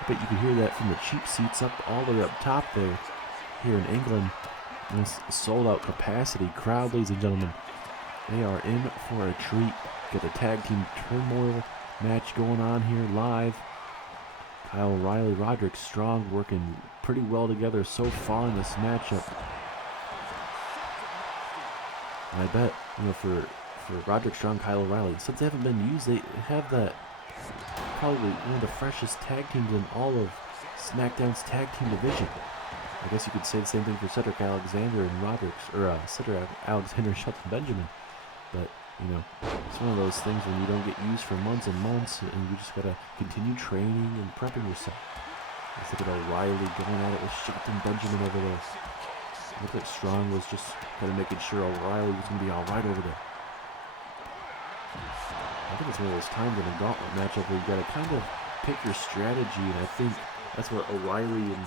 I bet you can hear that from the cheap seats up all the way up top there. Here in England, in this sold-out capacity crowd, ladies and gentlemen. They are in for a treat. Got the tag team turmoil match going on here live. Kyle O'Reilly, Roderick Strong working pretty well together so far in this matchup. And I bet, for Roderick Strong, Kyle O'Reilly, since they haven't been used, they have that probably one of the freshest tag teams in all of SmackDown's tag team division. I guess you could say the same thing for Cedric Alexander and Cedric Alexander and Shelton Benjamin. But it's one of those things when you don't get used for months and months, and you just gotta continue training and prepping yourself. Let's look at O'Reilly going at it with Shelton Benjamin over there. Looked like Strong was just kind of making sure O'Reilly was gonna be all right over there. I think it's one of those times in a gauntlet matchup where you gotta kind of pick your strategy, and I think that's what O'Reilly and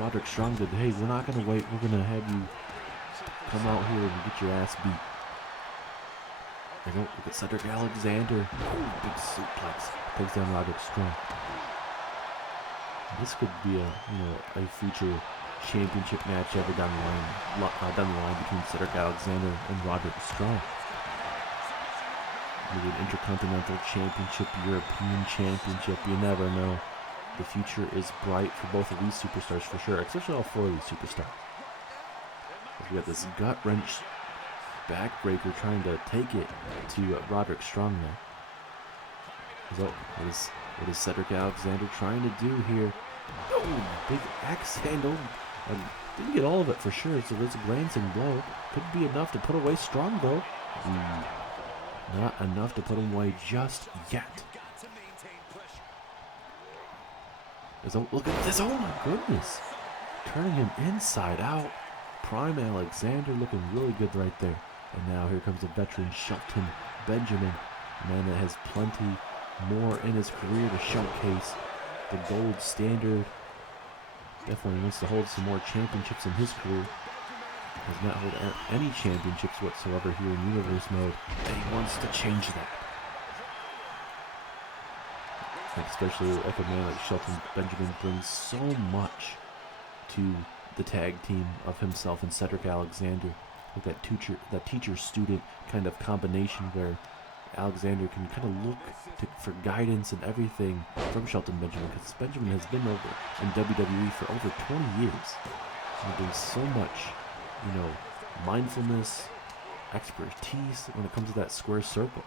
Roderick Strong did. Hey, we're not gonna wait. We're gonna have you come out here and get your ass beat. Look at Cedric Alexander. Oh, big suplex. Takes down Roderick Strong. This could be a future championship match ever down the line between Cedric Alexander and Roderick Strong. Maybe an Intercontinental Championship, European Championship. You never know. The future is bright for both of these superstars for sure, especially all four of these superstars. We got this gut wrench backbreaker trying to take it to Roderick Strong now. So what is Cedric Alexander trying to do here? Oh, big axe handle. Didn't get all of it for sure, so there's a glancing blow. Could be enough to put away Strong, though. Not enough to put him away just yet. Look at this. Oh, my goodness. Turning him inside out. Prime Alexander looking really good right there. And now here comes the veteran Shelton Benjamin. A man that has plenty more in his career to showcase. The gold standard. Definitely wants to hold some more championships in his career. Does not hold any championships whatsoever here in Universe mode. And he wants to change that. Especially like a man like Shelton Benjamin brings so much to the tag team of himself and Cedric Alexander. Like that teacher-student kind of combination where Alexander can kind of look for guidance and everything from Shelton Benjamin, because Benjamin has been over in WWE for over 20 years. And he brings so much, mindfulness, expertise when it comes to that square circle.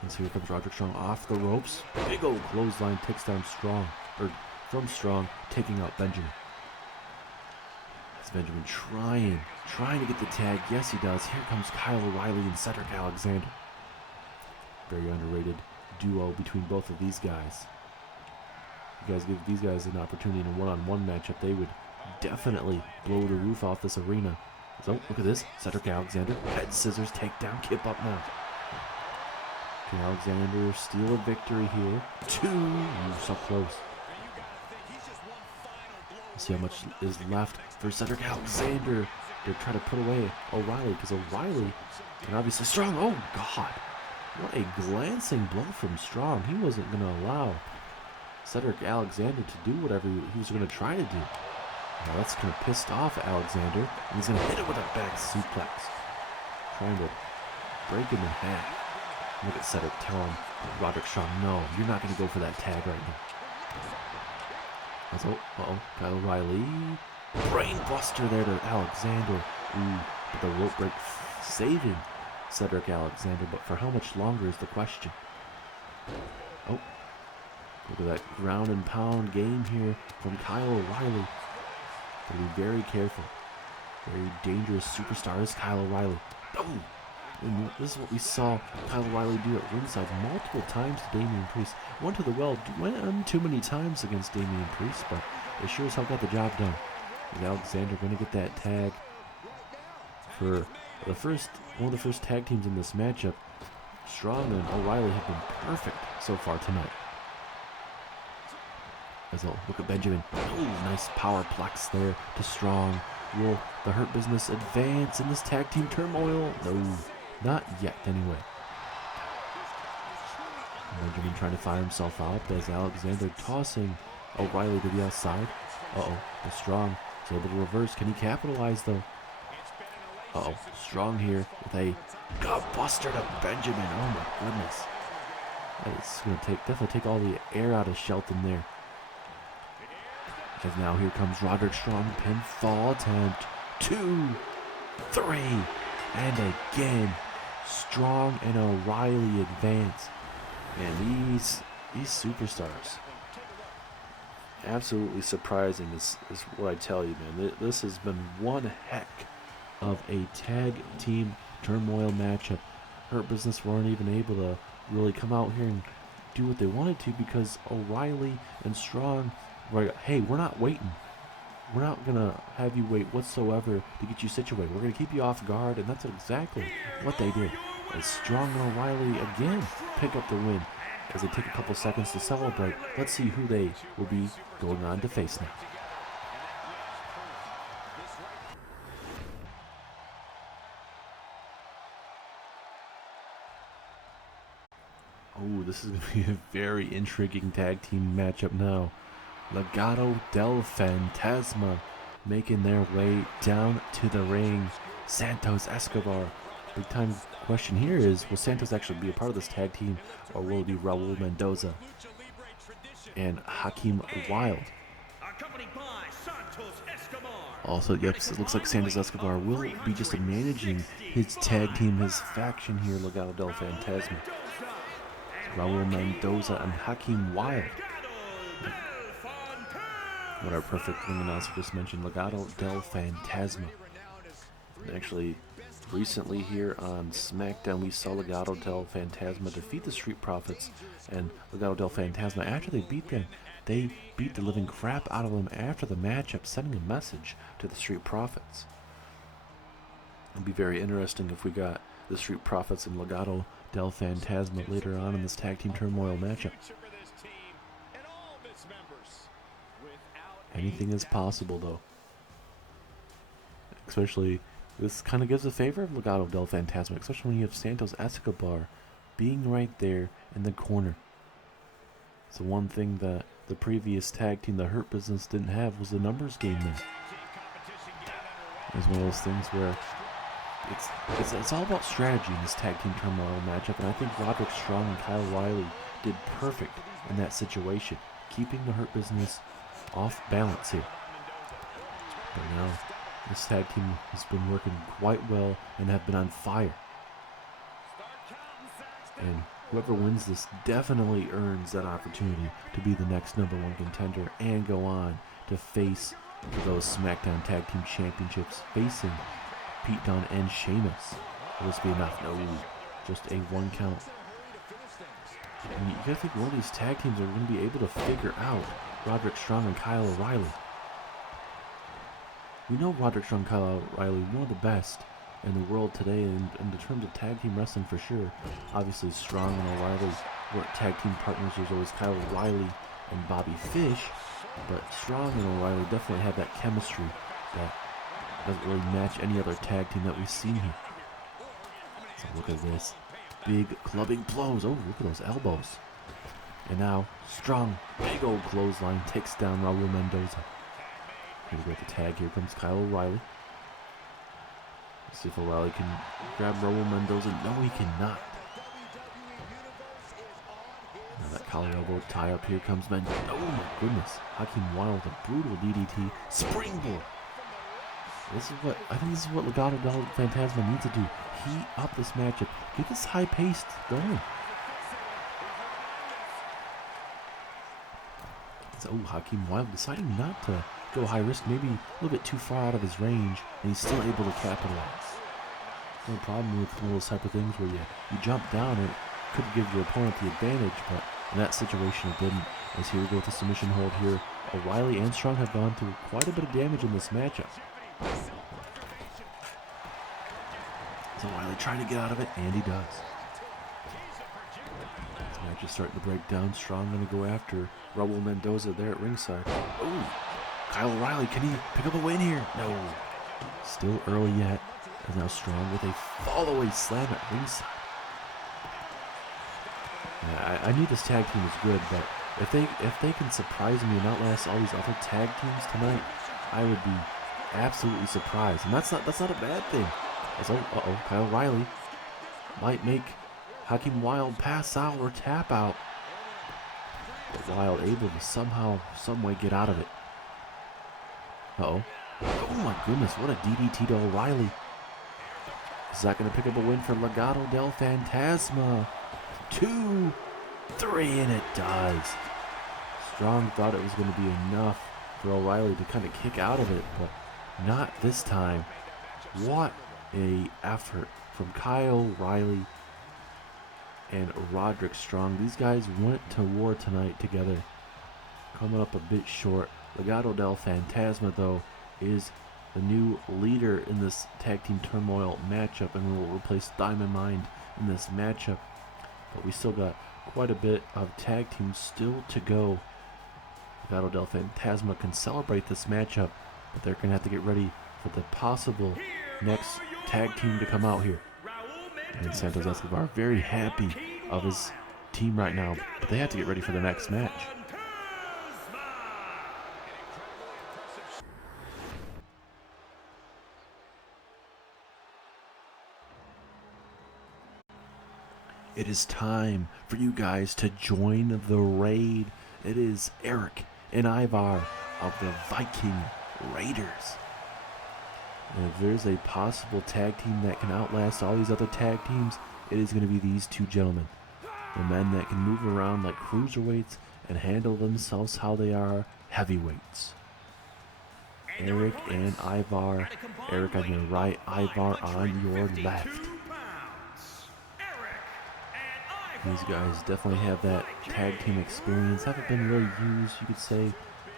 And so here comes Roderick Strong off the ropes. Big old clothesline takes down from Strong, taking out Benjamin. It's Benjamin trying to get the tag. Yes, he does. Here comes Kyle O'Reilly and Cedric Alexander. Very underrated duo between both of these guys. You guys give these guys an opportunity in a one-on-one matchup, they would definitely blow the roof off this arena. So, look at this. Cedric Alexander, head scissors, takedown, kip up now. Can Alexander steal a victory here? 2. So close. Let's see how much is left for Cedric Alexander. They're trying to put away O'Reilly, because O'Reilly can obviously Strong. Oh, God. What a glancing blow from Strong. He wasn't going to allow Cedric Alexander to do whatever he was going to try to do. Now that's kind of pissed off Alexander, and he's going to hit it with a back suplex. Trying to break him in half. Look at Cedric telling Roderick Strong, no, you're not going to go for that tag right now. Kyle O'Reilly. Brain buster there to Alexander. But the rope break saving Cedric Alexander, but for how much longer is the question. Oh, look at that ground and pound game here from Kyle O'Reilly. Gotta be very careful. Very dangerous superstar is Kyle O'Reilly. Oh, and this is what we saw Kyle O'Reilly do at ringside multiple times to Damian Priest. Went to the well, went on too many times against Damian Priest, but they sure as hell got the job done. Is Alexander going to get that tag for one of the first tag teams in this matchup? Strong and O'Reilly have been perfect so far tonight. Look at Benjamin. Oh, nice powerplex there to Strong. Will the Hurt Business advance in this tag team turmoil? No, not yet anyway. Benjamin trying to fire himself out as Alexander tossing O'Reilly to the outside. But Strong is able to reverse. Can he capitalize though? Strong here with a gut buster to Benjamin. Oh my goodness. It's going to definitely take all the air out of Shelton there. Because now here comes Roderick Strong, pinfall attempt. 2, 3, and again, Strong and O'Reilly advance. Man, these superstars, absolutely surprising is what I tell you, man. This has been one heck of a tag team turmoil matchup. Hurt Business weren't even able to really come out here and do what they wanted to, because O'Reilly and Strong were like, hey, we're not waiting. We're not going to have you wait whatsoever to get you situated. We're going to keep you off guard, and that's exactly what they did. As Strong and O'Reilly again pick up the win as they take a couple seconds to celebrate. Let's see who they will be going on to face now. Oh, this is going to be a very intriguing tag team matchup now. Legado del Fantasma making their way down to the ring. Santos Escobar. Big time question here is, will Santos actually be a part of this tag team, or will it be Raul Mendoza and Hakeem Wilde? Accompanied by Santos Escobar Also, yep, it looks like Santos Escobar will be just managing his tag team, his faction here, Legado del Fantasma. Raul Mendoza and Hakeem Wilde. What our perfect ring announcer just mentioned, Legado del Fantasma. And actually, recently here on Smackdown, we saw Legado del Fantasma defeat the Street Profits, and Legado del Fantasma, after they beat them, they beat the living crap out of them after the matchup, sending a message to the Street Profits. It'd be very interesting if we got the Street Profits and Legado del Fantasma later on in this tag team turmoil matchup. Anything is possible, though. Especially, this kind of gives a favor of Legado del Fantasma, especially when you have Santos Escobar being right there in the corner. So one thing that the previous tag team, the Hurt Business, didn't have was the numbers game there. It's one of those things where it's all about strategy in this tag team turmoil matchup, and I think Roderick Strong and Kyle O'Reilly did perfect in that situation, keeping the Hurt Business off balance here. But now, this tag team has been working quite well and have been on fire. And whoever wins this definitely earns that opportunity to be the next #1 contender and go on to face for those SmackDown Tag Team Championships, facing Pete Dunne and Sheamus. Will this be enough? No, just a 1 count. And you gotta think one of these tag teams are going to be able to figure out Roderick Strong and Kyle O'Reilly. We know Roderick Strong and Kyle O'Reilly, one of the best in the world today in terms of tag team wrestling for sure. Obviously Strong and O'Reilly were tag team partners. There's always Kyle O'Reilly and Bobby Fish, but Strong and O'Reilly definitely have that chemistry that doesn't really match any other tag team that we've seen here. So look at this. Big clubbing blows. Oh, look at those elbows. And now, Strong, big old clothesline, takes down Raul Mendoza. Here we go with the tag. Here comes Kyle O'Reilly. Let's see if O'Reilly can grab Raul Mendoza. No, he cannot. Now that collar elbow tie up. Here comes Mendoza. Oh my goodness. Hakeem Wilde, a brutal DDT. Springboard. I think this is what Legado del Fantasma needs to do. Heat up this matchup. Get this high paced going. So, Hakeem Wilde deciding not to go high risk, maybe a little bit too far out of his range, and he's still able to capitalize. No problem with one of those type of things where you jump down and it could give your opponent the advantage, but in that situation it didn't. As here we go with the submission hold here. O'Reilly and Strong have gone through quite a bit of damage in this matchup. So O'Reilly trying to get out of it, and he does. This match is starting to break down. Strong going to go after Raul Mendoza there at ringside. Oh, Kyle O'Reilly, can he pick up a win here? No. Still early yet. As now Strong with a fall-away slam at ringside. Yeah, I knew this tag team was good, but if they can surprise me and outlast all these other tag teams tonight, I would be absolutely surprised. And that's not a bad thing. As Kyle O'Reilly might make Hakeem Wilde pass out or tap out. But Wilde able to somehow, some way get out of it. Oh my goodness, what a DDT to O'Reilly. Is that going to pick up a win for Legado del Fantasma? 2, 3, and it does. Strong thought it was going to be enough for O'Reilly to kind of kick out of it, but not this time. What a effort from Kyle O'Reilly and Roderick Strong. These guys went to war tonight together. Coming up a bit short. Legado del Fantasma, though, is the new leader in this tag team turmoil matchup, and will replace Diamond Mine in this matchup. But we still got quite a bit of tag teams still to go. Legado del Fantasma can celebrate this matchup, but they're going to have to get ready for the possible next tag team to come out here. And Santos Escobar very happy of his team right now, but they have to get ready for the next match. It is time for you guys to join the raid. It is Eric and Ivar of the Viking Raiders. And if there's a possible tag team that can outlast all these other tag teams, it is going to be these two gentlemen. The men that can move around like cruiserweights and handle themselves how they are heavyweights. Eric and Ivar. Eric on your right, Ivar on your left. These guys definitely have that tag team experience. Haven't been really used, you could say,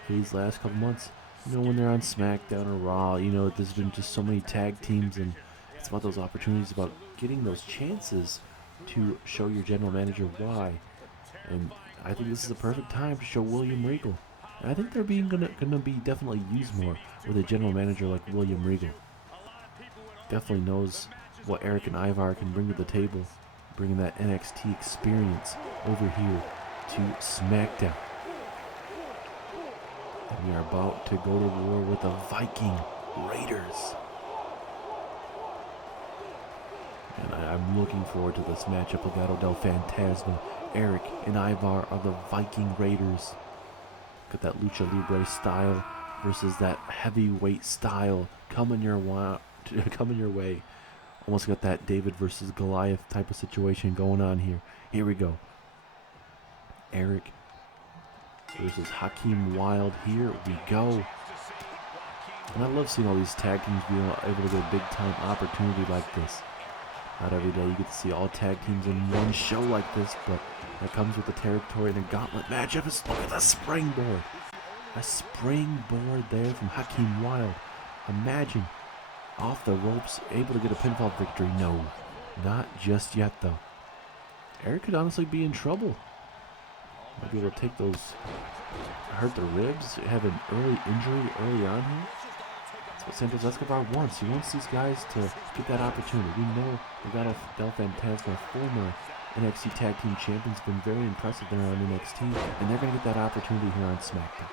for these last couple months. You know, when they're on Smackdown or Raw, you know, there's been just so many tag teams, and it's about those opportunities, about getting those chances to show your general manager why. And I think this is the perfect time to show William Regal. And I think they're gonna be definitely used more with a general manager like William Regal. Definitely knows what Eric and Ivar can bring to the table, bringing that NXT experience over here to SmackDown. And we are about to go to war with the Viking Raiders. And I'm looking forward to this matchup. Legado del Fantasma. Eric and Ivar are the Viking Raiders. Got that Lucha Libre style versus that heavyweight style coming your way. Almost got that David versus Goliath type of situation going on here. Here we go. Eric versus Hakeem Wilde. Here we go. And I love seeing all these tag teams being able to get a big time opportunity like this. Not every day you get to see all tag teams in one show like this, but that comes with the territory and a gauntlet matchup. Look at the springboard. A springboard there from Hakeem Wilde. Imagine off the ropes, able to get a pinfall victory. No, not just yet though. Eric could honestly be in trouble. Might be able to take those, hurt the ribs, have an early injury early on here. That's what Santos Escobar wants. He wants these guys to get that opportunity. We know Legado del Fantasma, former NXT Tag Team Champions, been very impressive there on NXT, and they're going to get that opportunity here on SmackDown.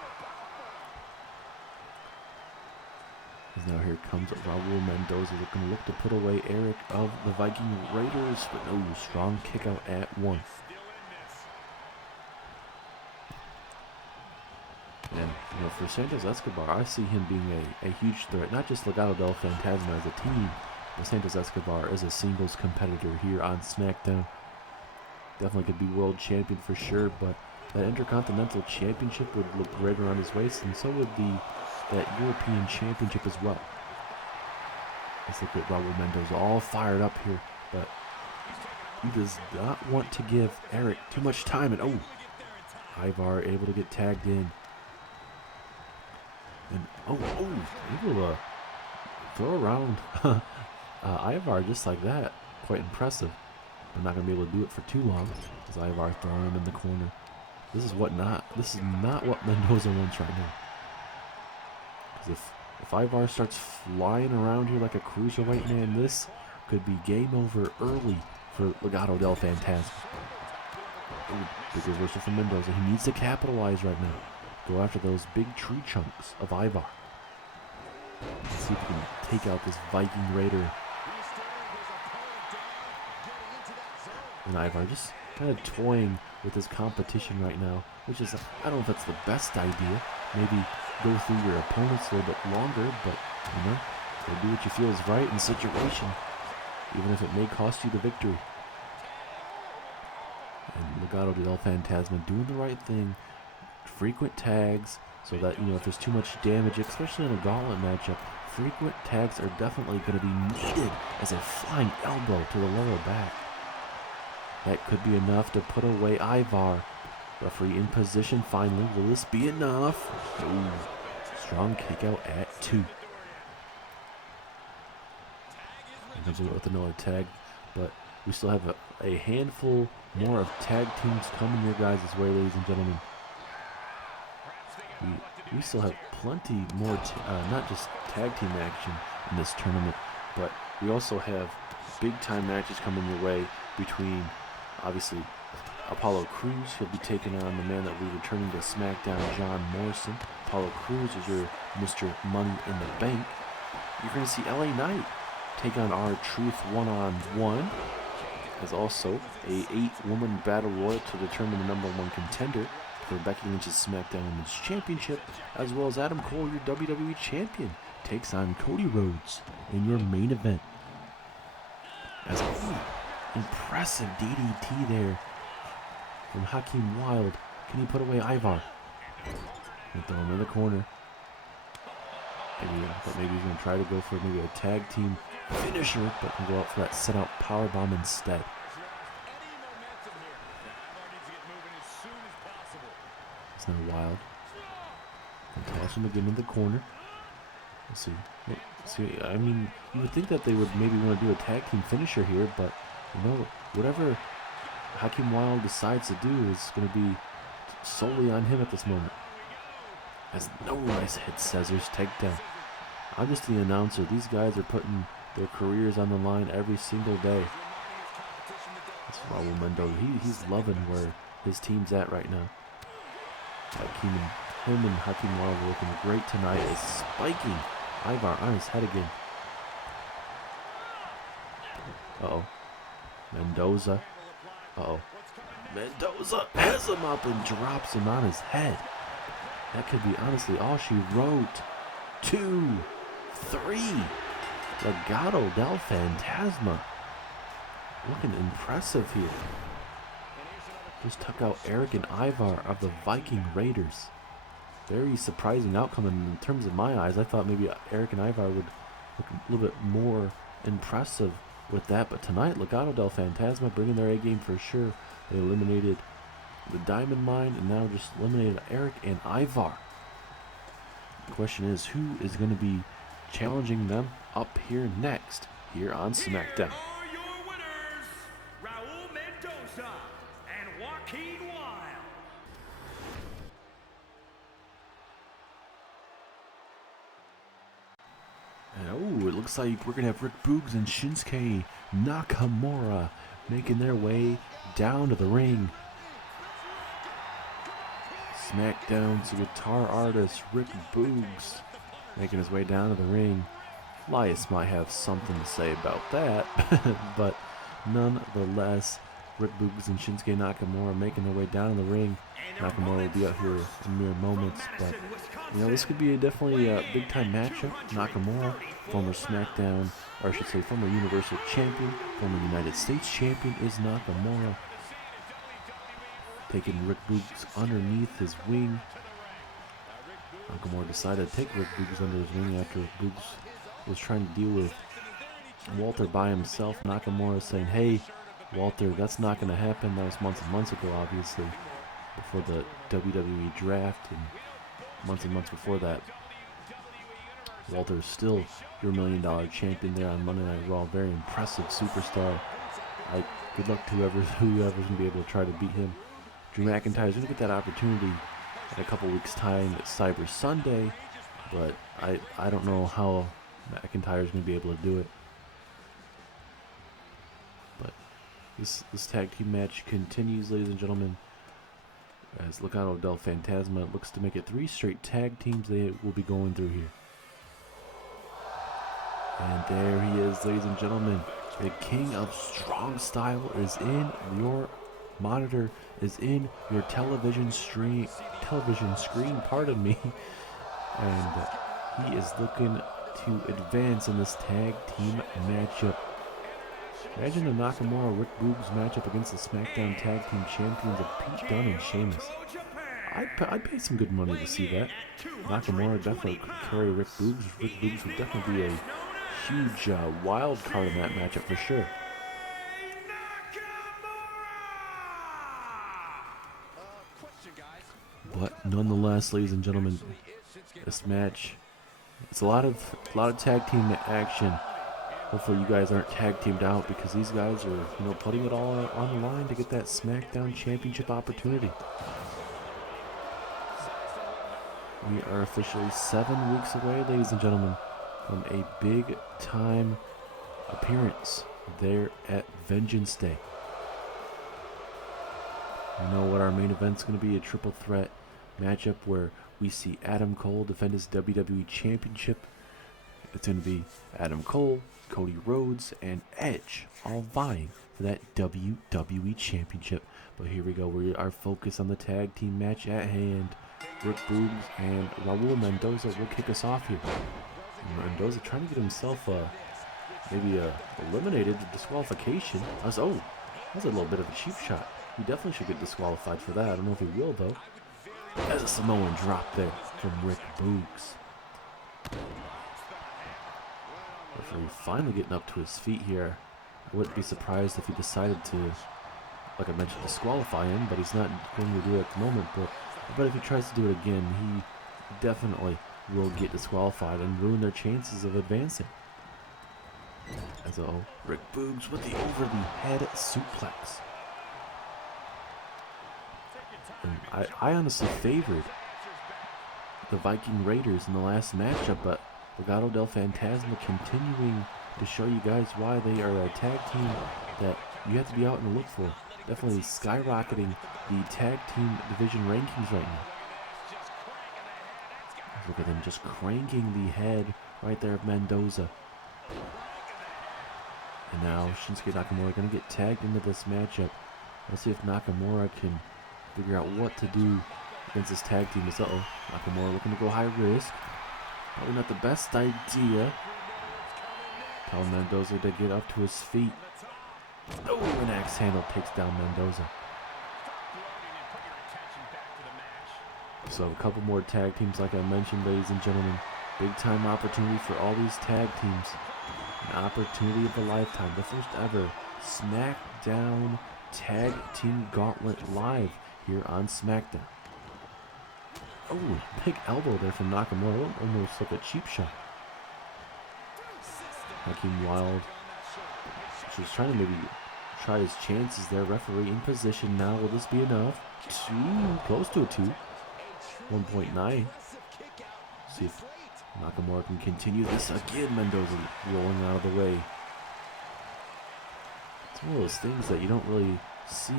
As now here comes Raul Mendoza, going to look to put away Eric of the Viking Raiders, but no, strong kick out at one. And you know, for Santos Escobar, I see him being a huge threat, not just Legado del Fantasma as a team, but Santos Escobar as a singles competitor here on SmackDown. Definitely could be world champion for sure, but that Intercontinental Championship would look great around his waist, and so would that European Championship as well. Let's look at Raul Mendoza all fired up here, but he does not want to give Eric too much time, and Ivar able to get tagged in. And able to throw around Ivar just like that. Quite impressive. But not going to be able to do it for too long, as Ivar throwing him in the corner. This is not what Mendoza wants right now. Because if Ivar starts flying around here like a cruiserweight, man, this could be game over early for Legado del Fantasma. Big reversal from Mendoza. He needs to capitalize right now. Go after those big tree chunks of Ivar. Let's see if we can take out this Viking Raider. And Ivar just kind of toying with his competition right now, which is, I don't know if that's the best idea. Maybe go through your opponents a little bit longer, but, you know, go do what you feel is right in the situation, even if it may cost you the victory. And Legado del Fantasma doing the right thing. Frequent tags, so that, you know, if there's too much damage, especially in a gauntlet matchup, frequent tags are definitely going to be needed as a flying elbow to the lower back. That could be enough to put away Ivar. Referee in position finally. Will this be enough? Strong kick out at 2. And comes with another tag, but we still have a handful more of tag teams coming your guys' way, ladies and gentlemen. We still have plenty more, not just tag team action in this tournament, but we also have big time matches coming your way between, obviously, Apollo Crews. He'll be taking on the man that will be returning to SmackDown, John Morrison. Apollo Crews is your Mr. Money in the Bank. You're going to see LA Knight take on R-Truth one-on-one. There's also a 8-woman battle royal to determine the #1 contender for Becky Lynch's SmackDown Women's Championship, as well as Adam Cole, your WWE Champion, takes on Cody Rhodes in your main event. As impressive DDT there from Hakeem Wild. Can he put away Ivar? And throw him in the corner. Maybe he's going to try to go for maybe a tag team finisher, but can go out for that set-out powerbomb instead. It's now Wild. And toss him again in the corner. Let's see. I mean, you would think that they would maybe want to do a tag team finisher here, but you know, whatever Hakeem Wild decides to do is going to be solely on him at this moment. As no nice head scissors takedown. I'm just the announcer. These guys are putting their careers on the line every single day. That's Raul Mendoza. He's loving where his team's at right now. Him and Hakeem Wild are looking great tonight. Is spiking Ivar on his head again. Uh-oh. Mendoza. Uh-oh. Mendoza has him up and drops him on his head. That could be honestly all she wrote. 2, 3. Legado del Fantasma. Looking impressive here. Just took out Eric and Ivar of the Viking Raiders. Very surprising outcome in terms of my eyes. I thought maybe Eric and Ivar would look a little bit more impressive with that. But tonight, Legado del Fantasma bringing their A game for sure. They eliminated the Diamond Mine and now just eliminated Eric and Ivar. The question is, who is going to be challenging them up here next, here on Smackdown? Are your winners, Raul Mendoza and Joaquin Wild. And it looks like we're going to have Rick Boogs and Shinsuke Nakamura making their way down to the ring. Smackdown's guitar artist Rick Boogs making his way down to the ring. Elias might have something to say about that, but nonetheless, Rick Boogs and Shinsuke Nakamura making their way down to the ring. Nakamura will be out here in mere moments, but you know, this could be definitely a big time matchup. Nakamura, former SmackDown, or I should say former Universal Champion, former United States Champion is Nakamura. Taking Rick Boogs underneath his wing. Nakamura decided to take Rick Boogs under his wing after Boogs was trying to deal with Walter by himself. Nakamura saying, hey, Walter, that's not going to happen. That was months and months ago, obviously, before the WWE draft, and months before that. Walter is still your $1 million champion there on Monday Night Raw. Very impressive superstar. Good luck to whoever's going to be able to try to beat him. Drew McIntyre's going to get that opportunity in a couple weeks' time at Cyber Sunday, but I don't know how McIntyre's going to be able to do it. But this tag team match continues, ladies and gentlemen, as Legado del Fantasma looks to make it 3 straight tag teams they will be going through here. And there he is, ladies and gentlemen. The King of Strong Style is in your monitor, is in your television screen, pardon me. And he is looking to advance in this tag team matchup. Imagine a Nakamura Rick Boogs matchup against the SmackDown Tag Team Champions of Pete Dunne and Sheamus. I'd pay some good money to see that. Nakamura definitely could carry Rick Boogs. Rick Boogs would definitely be a huge wild card in that matchup for sure. But nonetheless, ladies and gentlemen, this match, it's a lot of tag team action. Hopefully you guys aren't tag teamed out, because these guys are, putting it all on the line to get that SmackDown Championship opportunity. We are officially 7 weeks away, ladies and gentlemen, from a big time appearance there at Vengeance Day. You know what our main event's going to be, a triple threat matchup where we see Adam Cole defend his WWE Championship. It's going to be Adam Cole, Cody Rhodes, and Edge all vying for that WWE Championship. But here we go. We are focused on the tag team match at hand. Rick Boogs and Raul Mendoza will kick us off here. Mendoza trying to get himself maybe eliminated, disqualification. That's a little bit of a cheap shot. He definitely should get disqualified for that. I don't know if he will though. As a Samoan drop there from Rick Boogs. Referee finally getting up to his feet here. I wouldn't be surprised if he decided to, like I mentioned, disqualify him, but he's not going to do it at the moment. But if he tries to do it again, he definitely will get disqualified and ruin their chances of advancing. As Rick Boogs with the over-the-head suplex. And I honestly favored the Viking Raiders in the last matchup, but Legado del Fantasma continuing to show you guys why they are a tag team that you have to be out and look for. Definitely skyrocketing the tag team division rankings right now. Look at them just cranking the head right there of Mendoza. And now Shinsuke Nakamura going to get tagged into this matchup. Let's see if Nakamura can figure out what to do against this tag team. Nakamura looking to go high risk. Probably not the best idea. Telling Mendoza to get up to his feet. Oh, an axe handle takes down Mendoza. So a couple more tag teams like I mentioned, ladies and gentlemen. Big time opportunity for all these tag teams. An opportunity of a lifetime. The first ever Smackdown Tag Team Gauntlet live here on Smackdown. Oh, big elbow there from Nakamura. Almost like a cheap shot. Hakeem Wild was trying to maybe try his chances there. Referee in position now. Will this be enough? Close to a 2. 1.9. See if Nakamura can continue this again. Mendoza rolling out of the way. It's one of those things that you don't really see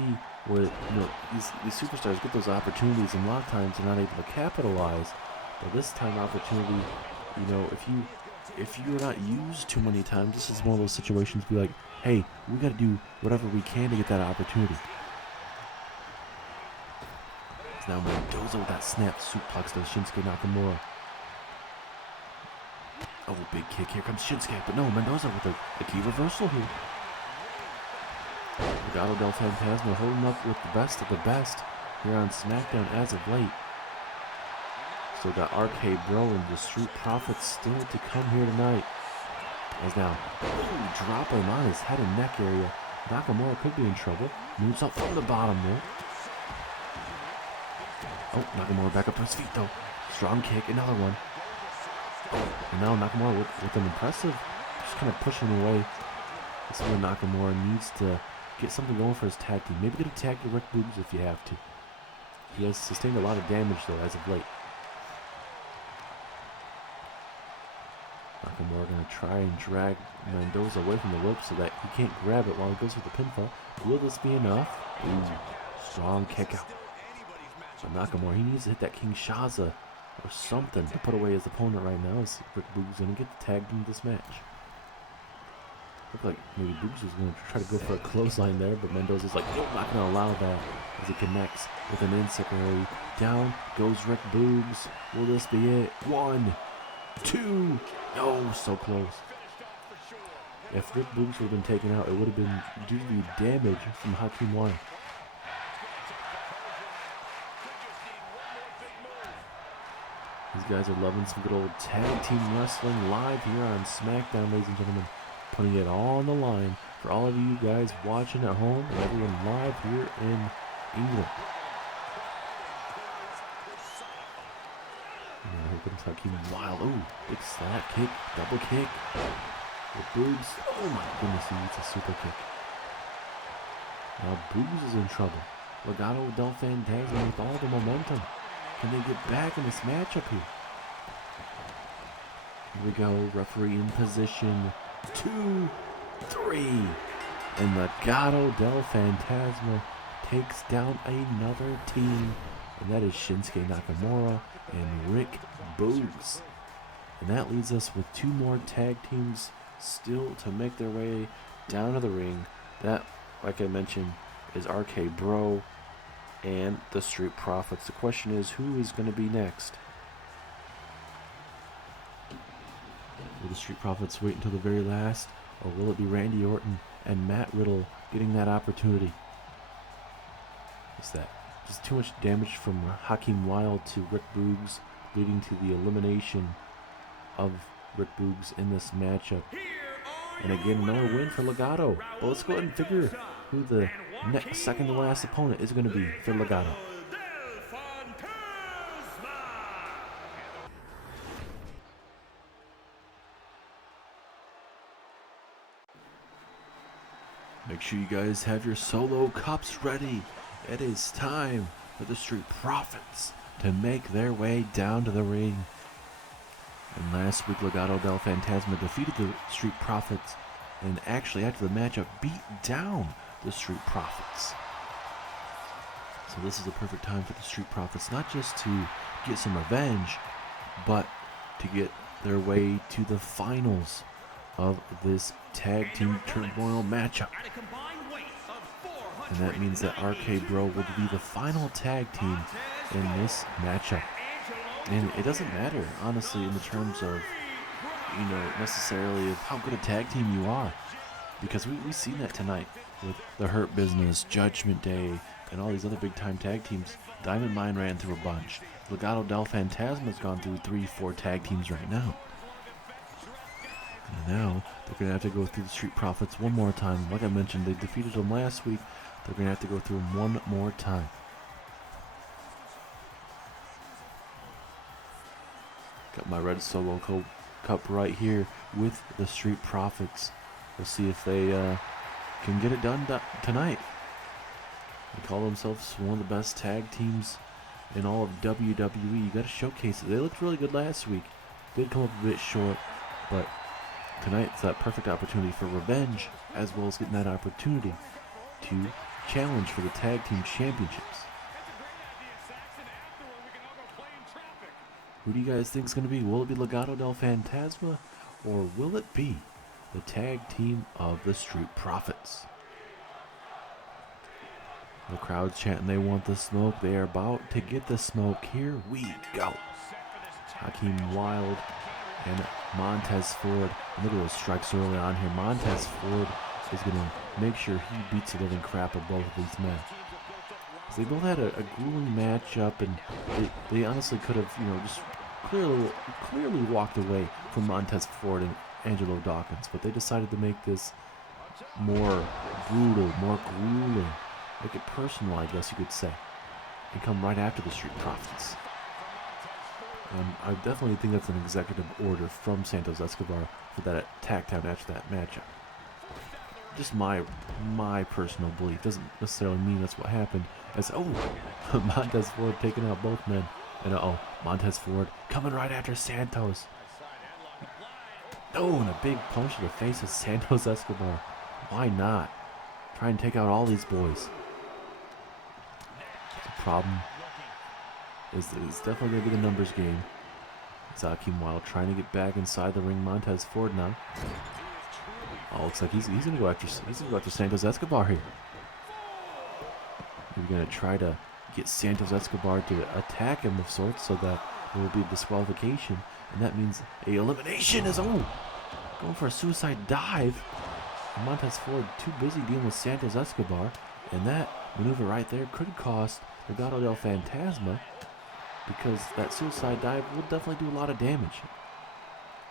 where these superstars get those opportunities, and a lot of times they're not able to capitalize. But this time opportunity, if you're not used too many times, this is one of those situations. Be like, hey, we got to do whatever we can to get that opportunity. Now Mendoza with that snap suplex to Shinsuke Nakamura. Oh, big kick. Here comes Shinsuke. But no, Mendoza with a key reversal here. Legado del Fantasma holding up with the best of the best here on SmackDown as of late. Still got RK Bro and the Street Profits still to come here tonight. As now, drop him on his head and neck area. Nakamura could be in trouble. Moves up from the bottom there. Oh, Nakamura back up to his feet though. Strong kick, another one. And now Nakamura with an impressive, just kind of pushing away. This is where Nakamura needs to get something going for his tag team. Maybe get a tag to Rick Boogs if you have to. He has sustained a lot of damage though as of late. Nakamura going to try and drag Mendoza away from the rope so that he can't grab it while he goes for the pinfall. Will this be enough? Ooh, strong kick out. So Nakamura, he needs to hit that Kinshasa or something to put away his opponent right now. As Rick Boogs going to get tagged into this match. Looked like maybe Boogs was going to try to go for a clothesline there, but Mendoza's like, nope, not going to allow that as he connects with an insecurity. Down goes Rick Boogs. Will this be it? 1, 2. No, so close. If Rick Boogs would have been taken out, it would have been due to the damage from Hakeem Wild. These guys are loving some good old tag team wrestling live here on SmackDown, ladies and gentlemen. Putting it all on the line for all of you guys watching at home and everyone live here in England. Now here comes Hakeem Wild. Ooh, big slap kick, double kick. With Boogs. Oh my goodness, he needs a super kick. Now Boogs is in trouble. Legado del Fantasma with all the momentum. Can they get back in this matchup here? Here we go. Referee in position. 2, 3. And Legado del Fantasma takes down another team. And that is Shinsuke Nakamura and Rick Boogs. And that leaves us with 2 more tag teams still to make their way down to the ring. That, like I mentioned, is RK Bro and the Street Profits. The question is, who is going to be next? Will the Street Profits wait until the very last, or will it be Randy Orton and Matt Riddle getting that opportunity? Is that just too much damage from Hakeem Wilde to Rick Boogs, leading to the elimination of Rick Boogs in this matchup? And again, another win for Legado. But let's go ahead and figure who the next second to last opponent is going to be for Legado. Make sure you guys have your solo cups ready. It is time for the Street Profits to make their way down to the ring. And last week, Legado del Fantasma defeated the Street Profits, and actually after the matchup beat down the Street Profits. So this is the perfect time for the Street Profits, not just to get some revenge, but to get their way to the finals of this tag team turmoil matchup. And that means that RK Bro will be the final tag team in this matchup. And it doesn't matter, honestly, in the terms of, necessarily of how good a tag team you are. Because we've seen that tonight with the Hurt Business, Judgment Day, and all these other big-time tag teams. Diamond Mine ran through a bunch. Legado del Fantasma's gone through 3-4 tag teams right now. And now, they're going to have to go through the Street Profits one more time. Like I mentioned, they defeated them last week. They're going to have to go through them one more time. Got my red solo cup right here with the Street Profits. We'll see if they can get it done tonight. They call themselves one of the best tag teams in all of WWE. You got to showcase it. They looked really good last week. Did come up a bit short, but tonight's that perfect opportunity for revenge, as well as getting that opportunity to challenge for the tag team championships. Who do you guys think is going to be? Will it be Legado del Fantasma, or will it be the tag team of the Street Profits? The crowd's chanting they want the smoke. They are about to get the smoke. Here we go. Hakeem Wilde and Montez Ford. And look at those strikes early on here. Montez Ford is going to make sure he beats the living crap of both of these men. They both had a grueling matchup, and they honestly could have, just clearly walked away from Montez Ford and Angelo Dawkins, but they decided to make this more brutal, more grueling, make it personal, I guess you could say, and come right after the Street Profits. I definitely think that's an executive order from Santos Escobar for that attack down after that matchup. Just my personal belief. Doesn't necessarily mean that's what happened. As Montez Ford taking out both men, and Montez Ford coming right after Santos. And a big punch to the face of Santos Escobar. Why not? Try and take out all these boys. The problem is that it's definitely going to be the numbers game. It's Hakeem Wilde trying to get back inside the ring. Montez Ford now. Looks like he's going to go after Santos Escobar here. We're going to try to get Santos Escobar to attack him of sorts, so that there will be a disqualification, and that means a elimination is going for a suicide dive. And Montez Ford too busy dealing with Santos Escobar, and that maneuver right there could cost Legado del Fantasma, because that suicide dive will definitely do a lot of damage,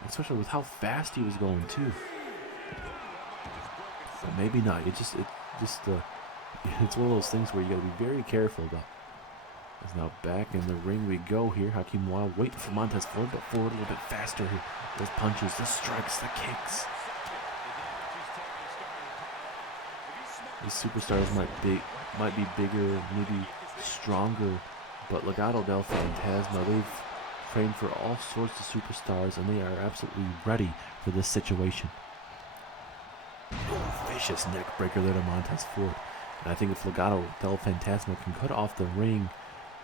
especially with how fast he was going too. But maybe not. It's one of those things where you got to be very careful about. As now back in the ring we go here. Hakeem Wilde waiting for Montez Ford, but Ford a little bit faster here. Those punches, the strikes, the kicks. These superstars might be bigger, maybe stronger, but Legado del Fantasma, they've trained for all sorts of superstars, and they are absolutely ready for this situation. Vicious neck breaker there to Montez Ford. And I think if Legado del Fantasma can cut off the ring,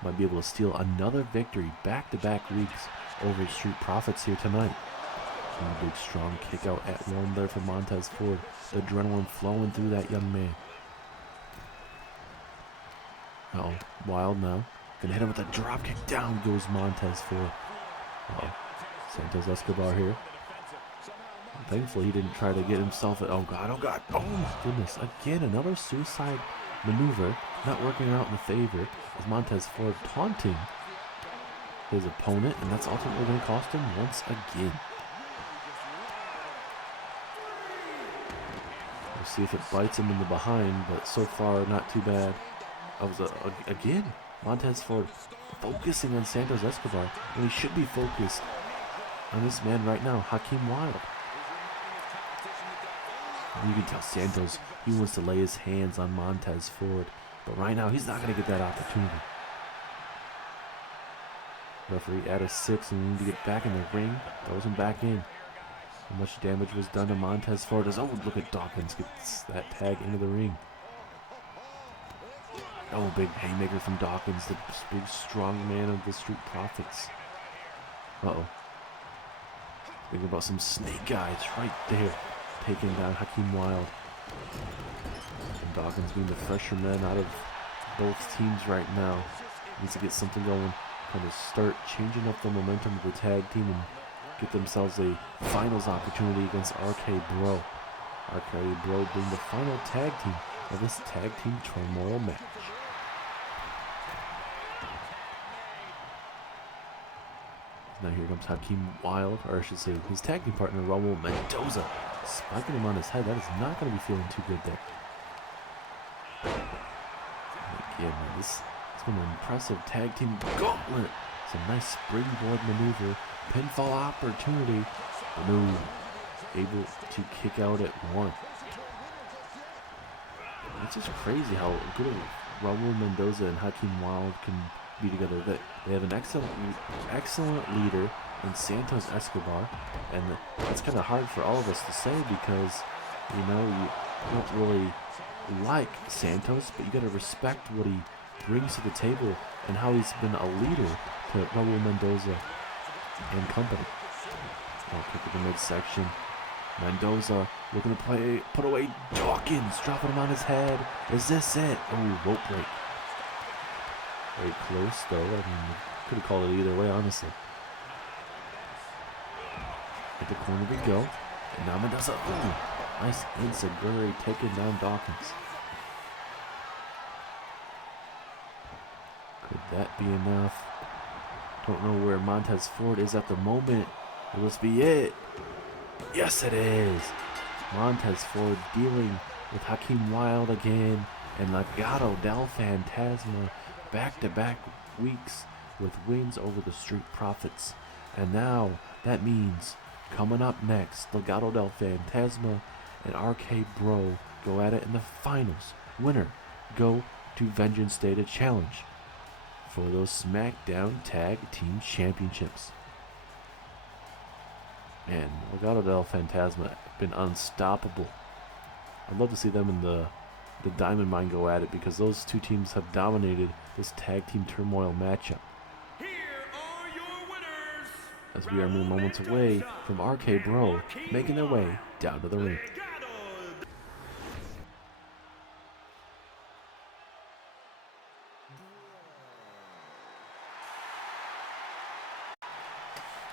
might be able to steal another victory back-to-back weeks over Street Profits here tonight. And a big strong kick out at one there for Montez Ford. The adrenaline flowing through that young man. Wilde now. Gonna hit him with a drop kick. Down goes Montez Ford. Santos Escobar here. Thankfully, he didn't try to get himself at, oh God, oh God, oh my goodness. Again, another suicide maneuver, not working out in the favor, as Montez Ford taunting his opponent, and that's ultimately going to cost him once again. We'll see if it bites him in the behind, but so far, not too bad. Again, Montez Ford focusing on Santos Escobar, when he should be focused on this man right now, Hakeem Wilde. And you can tell Santos, he wants to lay his hands on Montez Ford, but right now he's not going to get that opportunity. Referee at a 6 and we need to get back in the ring. Throws him back in. How much damage was done to Montez Ford? Oh, look at Dawkins gets that tag into the ring. Oh, big haymaker from Dawkins, the big strong man of the Street Profits. Uh-oh. Thinking about some snake eyes right there. Taking down Hakeem Wilde. And Dawkins being the fresher man out of both teams right now. Needs to get something going. Kind of start changing up the momentum of the tag team and get themselves a finals opportunity against RK Bro. RK Bro being the final tag team of this tag team turmoil match. Now here comes Hakeem Wilde, or I should say his tag team partner Raul Mendoza, spiking him on his head. That is not going to be feeling too good there. Again, man, this has been an impressive tag team gauntlet. It's a nice springboard maneuver, pinfall opportunity, but no, able to kick out at one. It's just crazy how good Raul Mendoza and Hakeem Wilde can be together. They have an excellent leader in Santos Escobar, and it's kind of hard for all of us to say because, you know, you don't really like Santos, but you got to respect what he brings to the table and how he's been a leader to Raul Mendoza and company. Oh, kick to the midsection. Mendoza looking to put away Dawkins, dropping him on his head. Is this it? Oh, rope break. Very close, though. I mean, could have called it either way, honestly. At the corner we go. And now Mendoza. Ooh, nice enziguri taking down Dawkins. Could that be enough? Don't know where Montez Ford is at the moment. Will this be it? Yes, it is. Montez Ford dealing with Hakeem Wilde again. And Legado del Fantasma. Back-to-back weeks with wins over the Street Profits. And now that means coming up next, Legado del Fantasma and RK Bro go at it in the finals. Winner go to Vengeance Day to challenge for those Smackdown Tag Team Championships. Man, Legado del Fantasma have been unstoppable. I'd love to see them in the Diamond Mine go at it because those two teams have dominated this tag team turmoil matchup. Here are your winners. As we are mere moments away from RK Bro making their way down to the ring.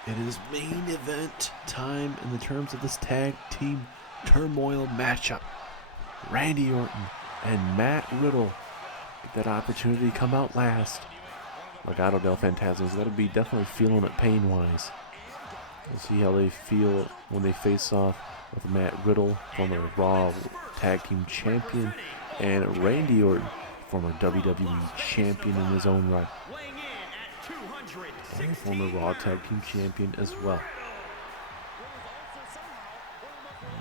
It is main event time in the terms of this tag team turmoil matchup. Randy Orton and Matt Riddle get that opportunity to come out last. Legado del Fantasma's got to be definitely feeling it pain-wise. We'll see how they feel when they face off with Matt Riddle, former Raw Tag Team Champion, and Randy Orton, former WWE Champion in his own right. And former Raw Tag Team Champion as well.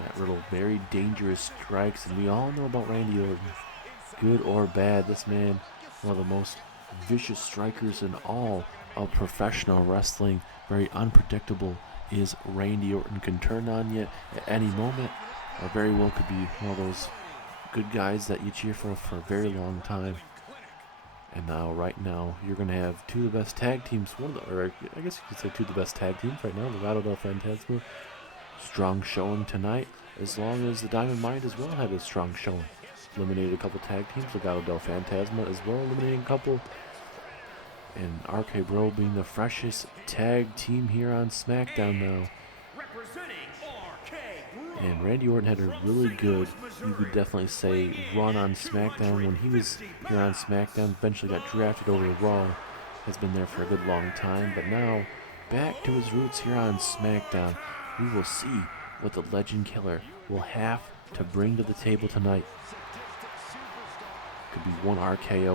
Matt Riddle, very dangerous strikes, and we all know about Randy Orton. Good or bad, this man, one of the most vicious strikers in all of professional wrestling. Very unpredictable is Randy Orton. Can turn on you at any moment, or very well could be one of those good guys that you cheer for a very long time. And now, right now, you're going to have two of the best tag teams, or I guess you could say two of the best tag teams right now, Legado del Fantasma. Strong showing tonight, as long as the Diamond Mine as well had a strong showing. Eliminated a couple tag teams, Legado del Fantasma as well, eliminating a couple. And RK Bro being the freshest tag team here on Smackdown now. Representing RK And Randy Orton had a really good, you could definitely say, run on SmackDown. When he was here on SmackDown, eventually got drafted over to Raw, has been there for a good long time. But now, back to his roots here on SmackDown. We will see what the Legend Killer will have to bring to the table tonight. Could be one RKO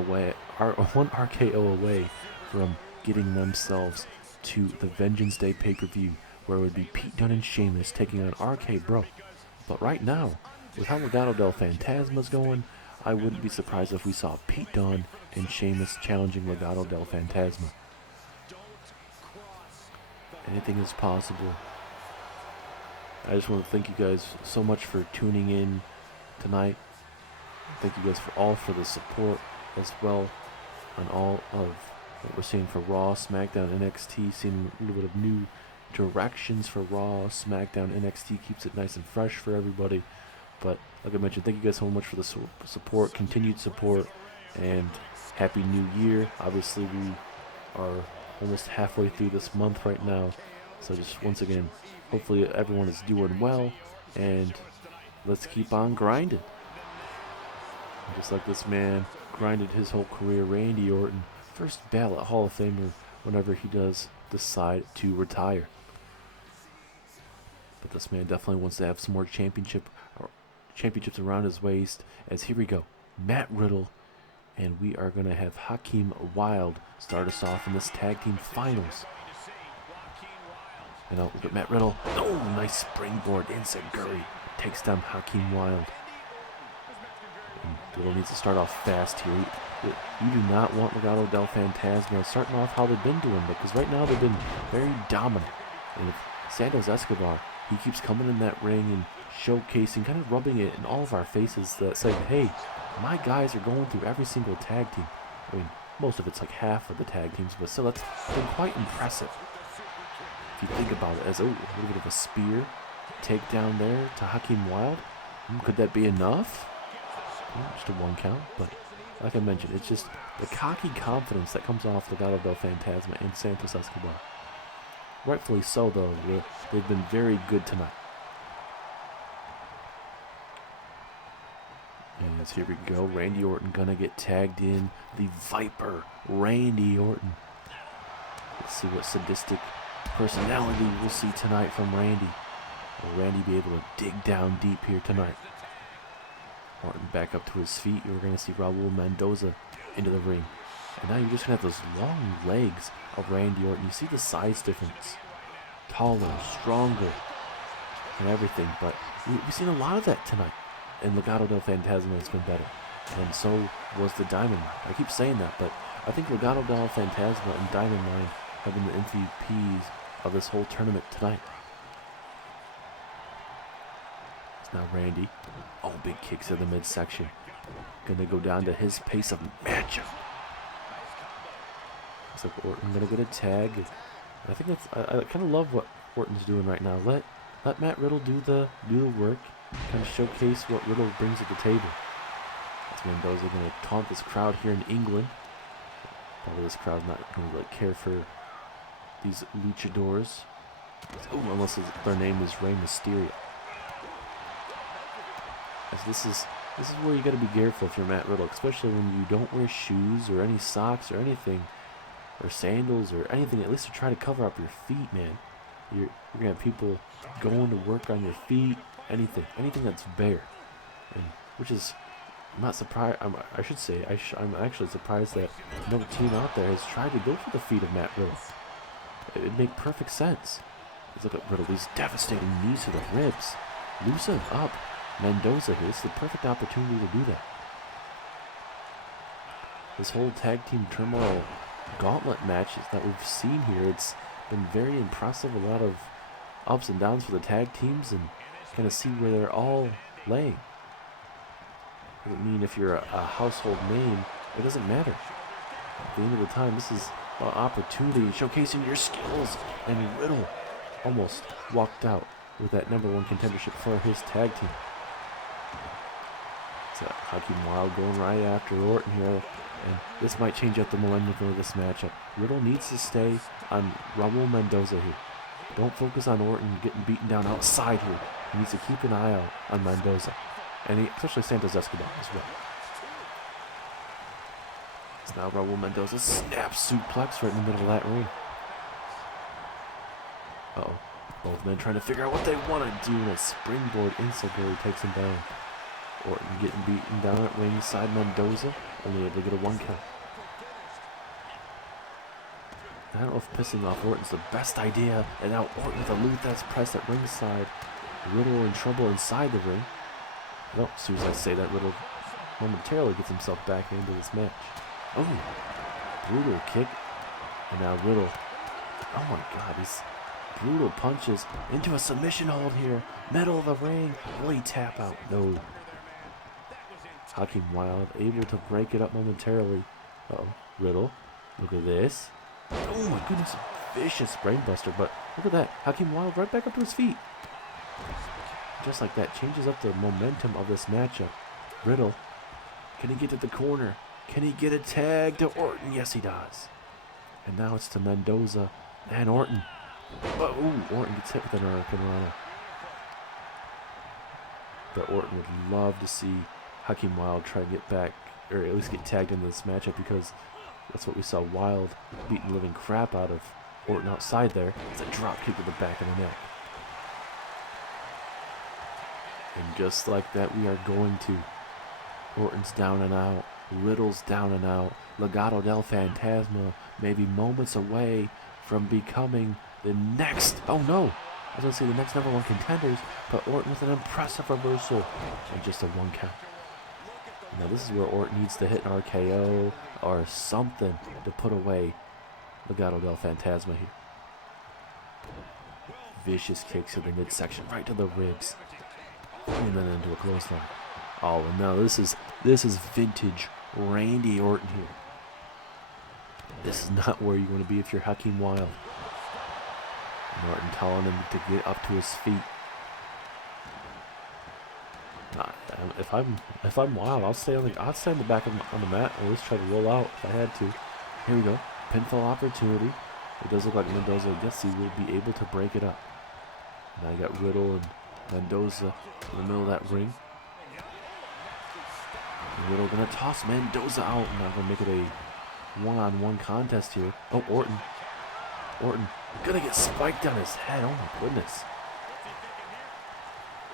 away from getting themselves to the Vengeance Day pay-per-view, where it would be Pete Dunne and Sheamus taking on RK Bro. But right now, with how Legado del Fantasma's going, I wouldn't be surprised if we saw Pete Dunne and Sheamus challenging Legado del Fantasma. Anything is possible. I just want to thank you guys so much for tuning in tonight. Thank you guys for the support as well on all of what we're seeing for Raw, SmackDown, NXT, seeing a little bit of new directions for Raw, SmackDown, NXT, keeps it nice and fresh for everybody. But like I mentioned, thank you guys so much for the support, continued support, and Happy New Year. Obviously, we are almost halfway through this month right now. So just once again, hopefully everyone is doing well, and let's keep on grinding. Just like this man grinded his whole career, Randy Orton, first ballot Hall of Famer whenever he does decide to retire. But this man definitely wants to have some more championships around his waist. As here we go, Matt Riddle, and we are going to have Hakeem Wilde start us off in this tag team finals. And look at Matt Riddle. Oh, nice springboard enziguri. Takes down Hakeem Wilde. And Riddle needs to start off fast here. You do not want Legado del Fantasma starting off how they've been doing, because right now they've been very dominant. And if Santos Escobar, he keeps coming in that ring and showcasing, kind of rubbing it in all of our faces that say, hey, my guys are going through every single tag team. I mean, most of it's like half of the tag teams, but still, that's been quite impressive. If you think about it as a little bit of a spear takedown there to Hakeem Wilde, could that be enough? Just a one count, but like I mentioned, it's just the cocky confidence that comes off Legado del Fantasma and Santos Escobar. Rightfully so, though. They've been very good tonight. And here we go. Randy Orton gonna get tagged in. The Viper, Randy Orton. Let's see what sadistic personality we'll see tonight from Randy. Will Randy be able to dig down deep here tonight? Orton back up to his feet. We're going to see Raul Mendoza into the ring. And now you're just going to have those long legs of Randy Orton. You see the size difference. Taller, stronger, and everything. But we've seen a lot of that tonight. And Legado del Fantasma has been better. And so was the Diamond Mine. I keep saying that, but I think Legado del Fantasma and Diamond Mine have been the MVPs of this whole tournament tonight. Now Randy, big kicks to the midsection. Gonna go down to his pace of matchup. Looks like Orton gonna get a tag. I think that's I kind of love what Orton's doing right now. Let Matt Riddle do the work, kind of showcase what Riddle brings at the table. That's Mendoza gonna taunt this crowd here in England. Probably this crowd's not gonna really care for these luchadors, unless their name is Rey Mysterio. This is where you got to be careful if you're Matt Riddle, especially when you don't wear shoes or any socks or anything, or sandals or anything, at least to try to cover up your feet, man. You're gonna have people going to work on your feet, anything that's bare, and which is, I'm not surprised. I'm actually surprised that no team out there has tried to go for the feet of Matt Riddle. It'd make perfect sense. Let's look at Riddle. These devastating knees to the ribs. Loosen up. Mendoza here. It's the perfect opportunity to do that. This whole tag team turmoil gauntlet matches that we've seen here, it's been very impressive. A lot of ups and downs for the tag teams, and kind of see where they're all laying. Doesn't mean if you're a household name, it doesn't matter. At the end of the time, this is an opportunity showcasing your skills, and Riddle almost walked out with that #1 contendership for his tag team. So Hakeem Wilde going right after Orton here, and this might change up the momentum of this matchup. Riddle needs to stay on Raul Mendoza here. Don't focus on Orton getting beaten down outside here. He needs to keep an eye out on Mendoza. And especially Santos Escobar as well. It's now Raul Mendoza snap suplex right in the middle of that ring. Uh-oh. Both men trying to figure out what they want to do, and a springboard instantly takes him down. Orton getting beaten down at ringside. Mendoza only able to get a 1 count. I don't know if pissing off Orton's the best idea, and now Orton with a Luthez press at ringside. Riddle in trouble inside the ring. Well, as soon as I say that, Riddle momentarily gets himself back into this match. Oh, brutal kick, and now Riddle. Oh my God, these brutal punches into a submission hold here. Middle of the ring, will he tap out? No. Hakeem Wilde able to break it up momentarily. Uh-oh, Riddle, look at this. Oh my goodness, vicious brainbuster, but look at that. Hakeem Wilde right back up to his feet. Just like that, changes up the momentum of this matchup. Riddle, can he get to the corner? Can he get a tag to Orton? Yes, he does. And now it's to Mendoza and Orton. But, ooh, Orton gets hit with an Hurricane Rana. But Orton would love to see Hakeem Wilde try to get back, or at least get tagged into this matchup, because that's what we saw Wilde beating the living crap out of Orton outside there. It's a drop kick to the back of the neck. And just like that, we are going to. Orton's down and out. Riddle's down and out. Legado del Fantasma may be moments away from becoming the next. Oh no! I was going to say the next #1 contenders, but Orton with an impressive reversal and just a 1 count. Now this is where Orton needs to hit an RKO or something to put away Legado del Fantasma here. Vicious kicks to the midsection, right to the ribs, and then into a clothesline. Oh, and now this is vintage Randy Orton here. This is not where you want to be if you're Hakeem Wilde. And Orton telling him to get up to his feet. If I'm Wild, I'll stay on the back on the mat, or at least try to roll out if I had to. Here we go, pinfall opportunity. It does look like Mendoza. Yes, he will be able to break it up. Now you got Riddle and Mendoza in the middle of that ring. Riddle gonna toss Mendoza out, and not gonna make it a one-on-one contest here. Oh, Orton gonna get spiked on his head. Oh my goodness.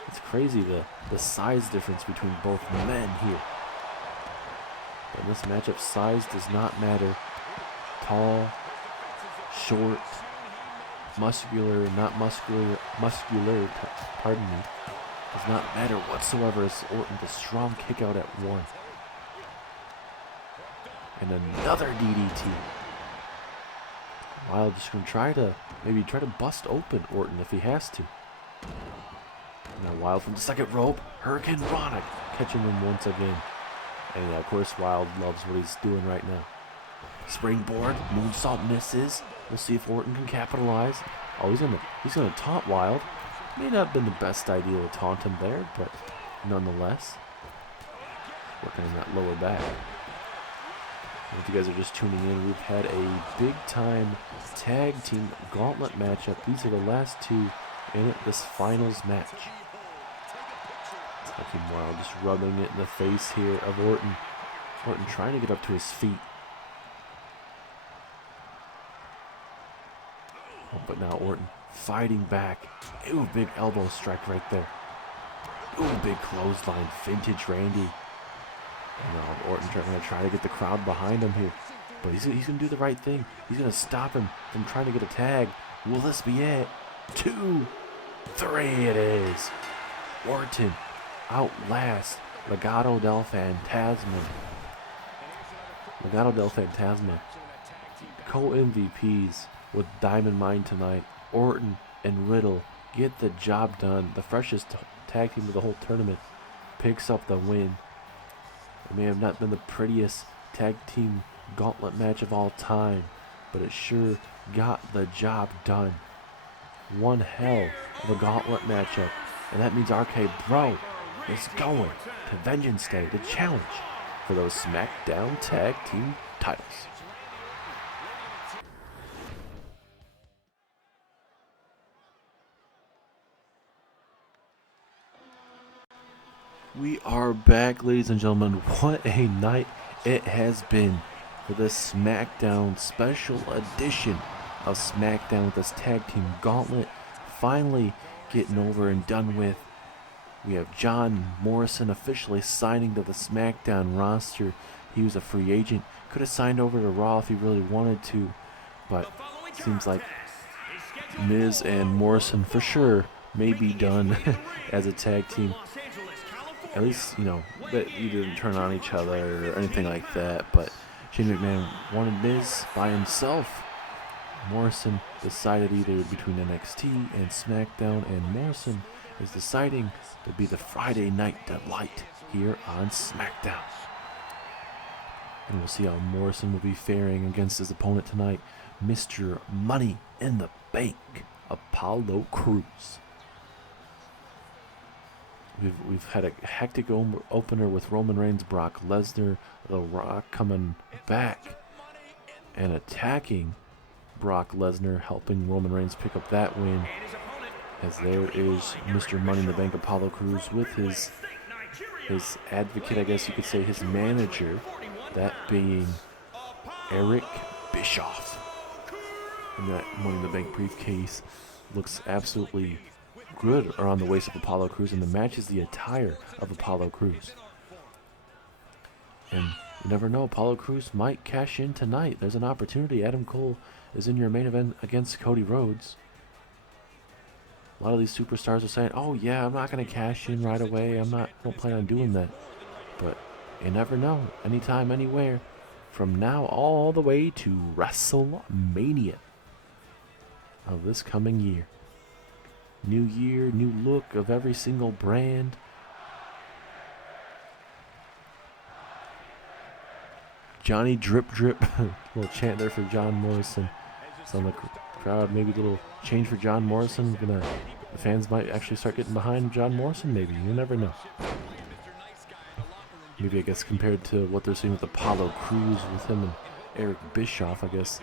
It's crazy the size difference between both men here. But in this matchup, size does not matter. Tall, short, muscular, not muscular, pardon me, does not matter whatsoever as Orton the strong kick out at 1. And another DDT. Wilde just gonna try to bust open Orton if he has to. Now Wilde from the second rope, Hurricane Rana catching him once again. And of course Wilde loves what he's doing right now. Springboard, moonsault misses. We'll see if Orton can capitalize. Oh, he's gonna taunt Wilde. May not have been the best idea to taunt him there, but nonetheless, working on that lower back. And if you guys are just tuning in, we've had a big-time tag team gauntlet matchup. These are the last 2 in this finals match. Hakeem Wilde just rubbing it in the face here of Orton. Orton trying to get up to his feet. Oh, but now Orton fighting back. Ooh, big elbow strike right there. Ooh, big clothesline, vintage Randy. And now Orton going to try to get the crowd behind him here. But he's going to do the right thing. He's going to stop him from trying to get a tag. Will this be it? 2, 3 it is. Orton outlasts Legado del Fantasma. Legado del Fantasma, co-MVPs with Diamond Mine tonight. Orton and Riddle get the job done. The freshest tag team of the whole tournament picks up the win. It may have not been the prettiest tag team gauntlet match of all time, but it sure got the job done. One hell of a gauntlet matchup, and that means RK Bro is going to Vengeance Day to challenge for those Smackdown tag team titles. We are back, ladies and gentlemen. What a night it has been for this Smackdown special edition of Smackdown with this tag team gauntlet finally getting over and done with. We have John Morrison officially signing to the Smackdown roster. He was a free agent. Could have signed over to Raw if he really wanted to, but it seems like Miz and Morrison for sure may be done as a tag team. At least, you know, that you didn't turn on each other or anything like that, but Shane McMahon wanted Miz by himself. Morrison decided either between NXT and SmackDown, and Morrison is deciding to be the Friday Night Delight here on SmackDown. And we'll see how Morrison will be faring against his opponent tonight, Mr. Money in the Bank, Apollo Crews. We've had a hectic opener with Roman Reigns, Brock Lesnar, The Rock coming back and attacking Brock Lesnar, helping Roman Reigns pick up that win. As there is Mr. Money in the Bank, Apollo Crews, with his advocate, I guess you could say, his manager, that being Eric Bischoff. And that Money in the Bank briefcase looks absolutely good around the waist of Apollo Crews, and it matches the attire of Apollo Crews. And you never know, Apollo Crews might cash in tonight. There's an opportunity. Adam Cole is in your main event against Cody Rhodes. A lot of these superstars are saying, oh yeah, I'm not going to cash in right away. I don't plan on doing that. But you never know. Anytime, anywhere. From now all the way to WrestleMania of this coming year. New year, new look of every single brand. Johnny Drip Drip. Little chant there for John Morrison. So the crowd, maybe a little change for John Morrison. The fans might actually start getting behind John Morrison, maybe. You never know. Maybe, I guess, compared to what they're seeing with Apollo Crews, with him and Eric Bischoff, I guess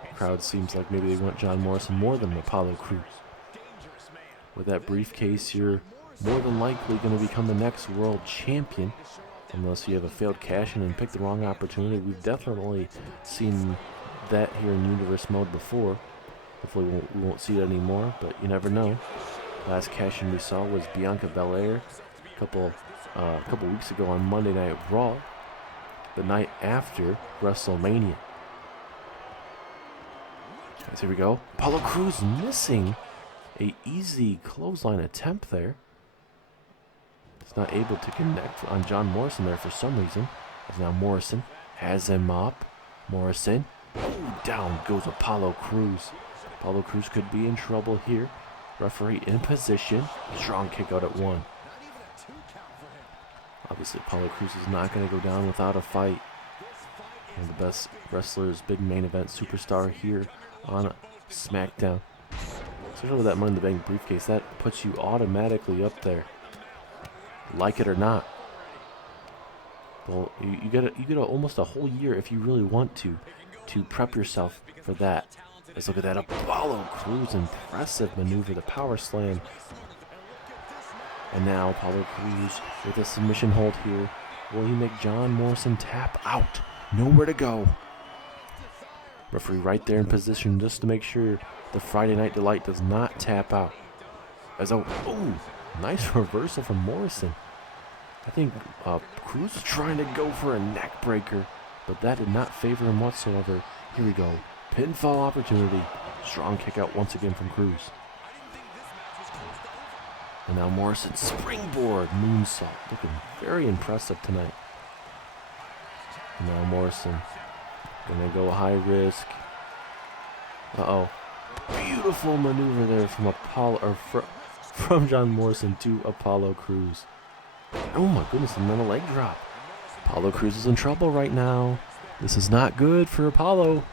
the crowd seems like maybe they want John Morrison more than Apollo Crews. With that briefcase, you're more than likely going to become the next world champion, unless you have a failed cash-in and pick the wrong opportunity. We've definitely seen that here in Universe Mode before. Hopefully we won't see it anymore, but you never know. Last cash-in we saw was Bianca Belair a couple weeks ago on Monday Night Raw, the night after WrestleMania. So here we go. Apollo Crews missing a easy clothesline attempt there. He's not able to connect on John Morrison there for some reason. As now Morrison has him up. Morrison. Ooh, down goes Apollo Crews. Apollo Crews could be in trouble here. Referee in position. Strong kick out at 1. Obviously, Apollo Crews is not going to go down without a fight. One of the best wrestlers, big main event superstar here on SmackDown. Especially with that Money in the Bank briefcase, that puts you automatically up there, like it or not. Well, you get almost a whole year if you really want to prep yourself for that. Let's look at that Apollo Crews impressive maneuver, the power slam. And now Apollo Crews with a submission hold here. Will he make John Morrison tap out? Nowhere to go. Referee right there in position just to make sure the Friday Night Delight does not tap out. Nice reversal from Morrison. I think Crews is trying to go for a neck breaker, but that did not favor him whatsoever. Here we go. Pinfall opportunity. Strong kick out once again from Crews. And now Morrison springboard moonsault. Looking very impressive tonight. And now Morrison gonna go high risk. Beautiful maneuver there from from John Morrison to Apollo Crews. Oh my goodness, and then a leg drop. Apollo Crews is in trouble right now. This is not good for Apollo.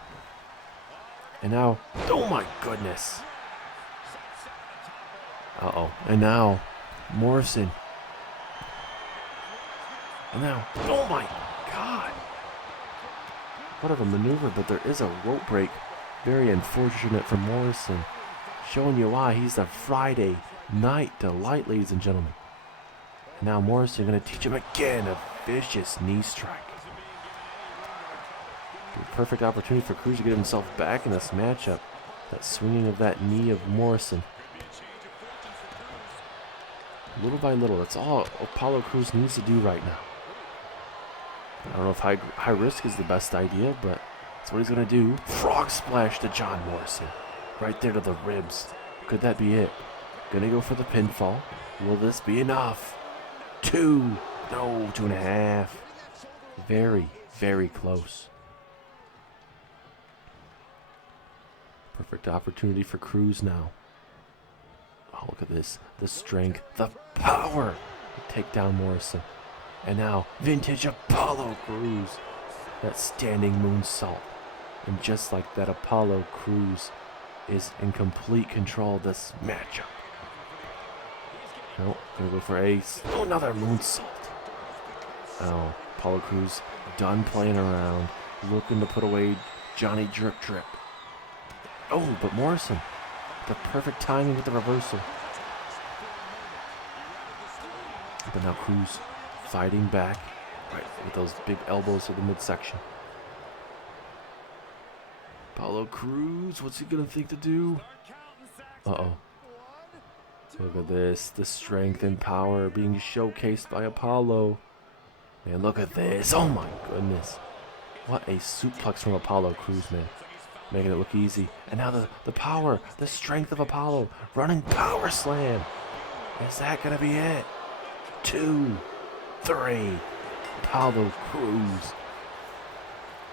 And now, oh my goodness. And now, Morrison. And now, oh my God. What of a maneuver, but there is a rope break. Very unfortunate for Morrison. Showing you why he's the Friday Night Delight, ladies and gentlemen. Now Morrison going to teach him again a vicious knee strike. A perfect opportunity for Cruz to get himself back in this matchup. That swinging of that knee of Morrison. Little by little, that's all Apollo Crews needs to do right now. I don't know if high risk is the best idea, but that's what he's going to do. Frog splash to John Morrison. Right there to the ribs. Could that be it? Going to go for the pinfall. Will this be enough? 2. No, 2.5. Very, very close. Perfect opportunity for Cruz now. Oh, look at this. The strength, the power to take down Morrison. And now, vintage Apollo Crews. That standing moonsault. And just like that, Apollo Crews is in complete control of this matchup. No, gonna go for ace. Oh, another moonsault. Oh, Apollo Crews done playing around. Looking to put away Johnny Drip Drip. Oh, but Morrison. The perfect timing with the reversal. But now Cruz fighting back, right, with those big elbows to the midsection. Apollo Crews, what's he gonna think to do? Uh-oh. Look at this, the strength and power being showcased by Apollo. Man, look at this. Oh my goodness. What a suplex from Apollo Crews, man. Making it look easy. And now the power, the strength of Apollo. Running power slam. Is that going to be it? 2, 3. Apollo Crews.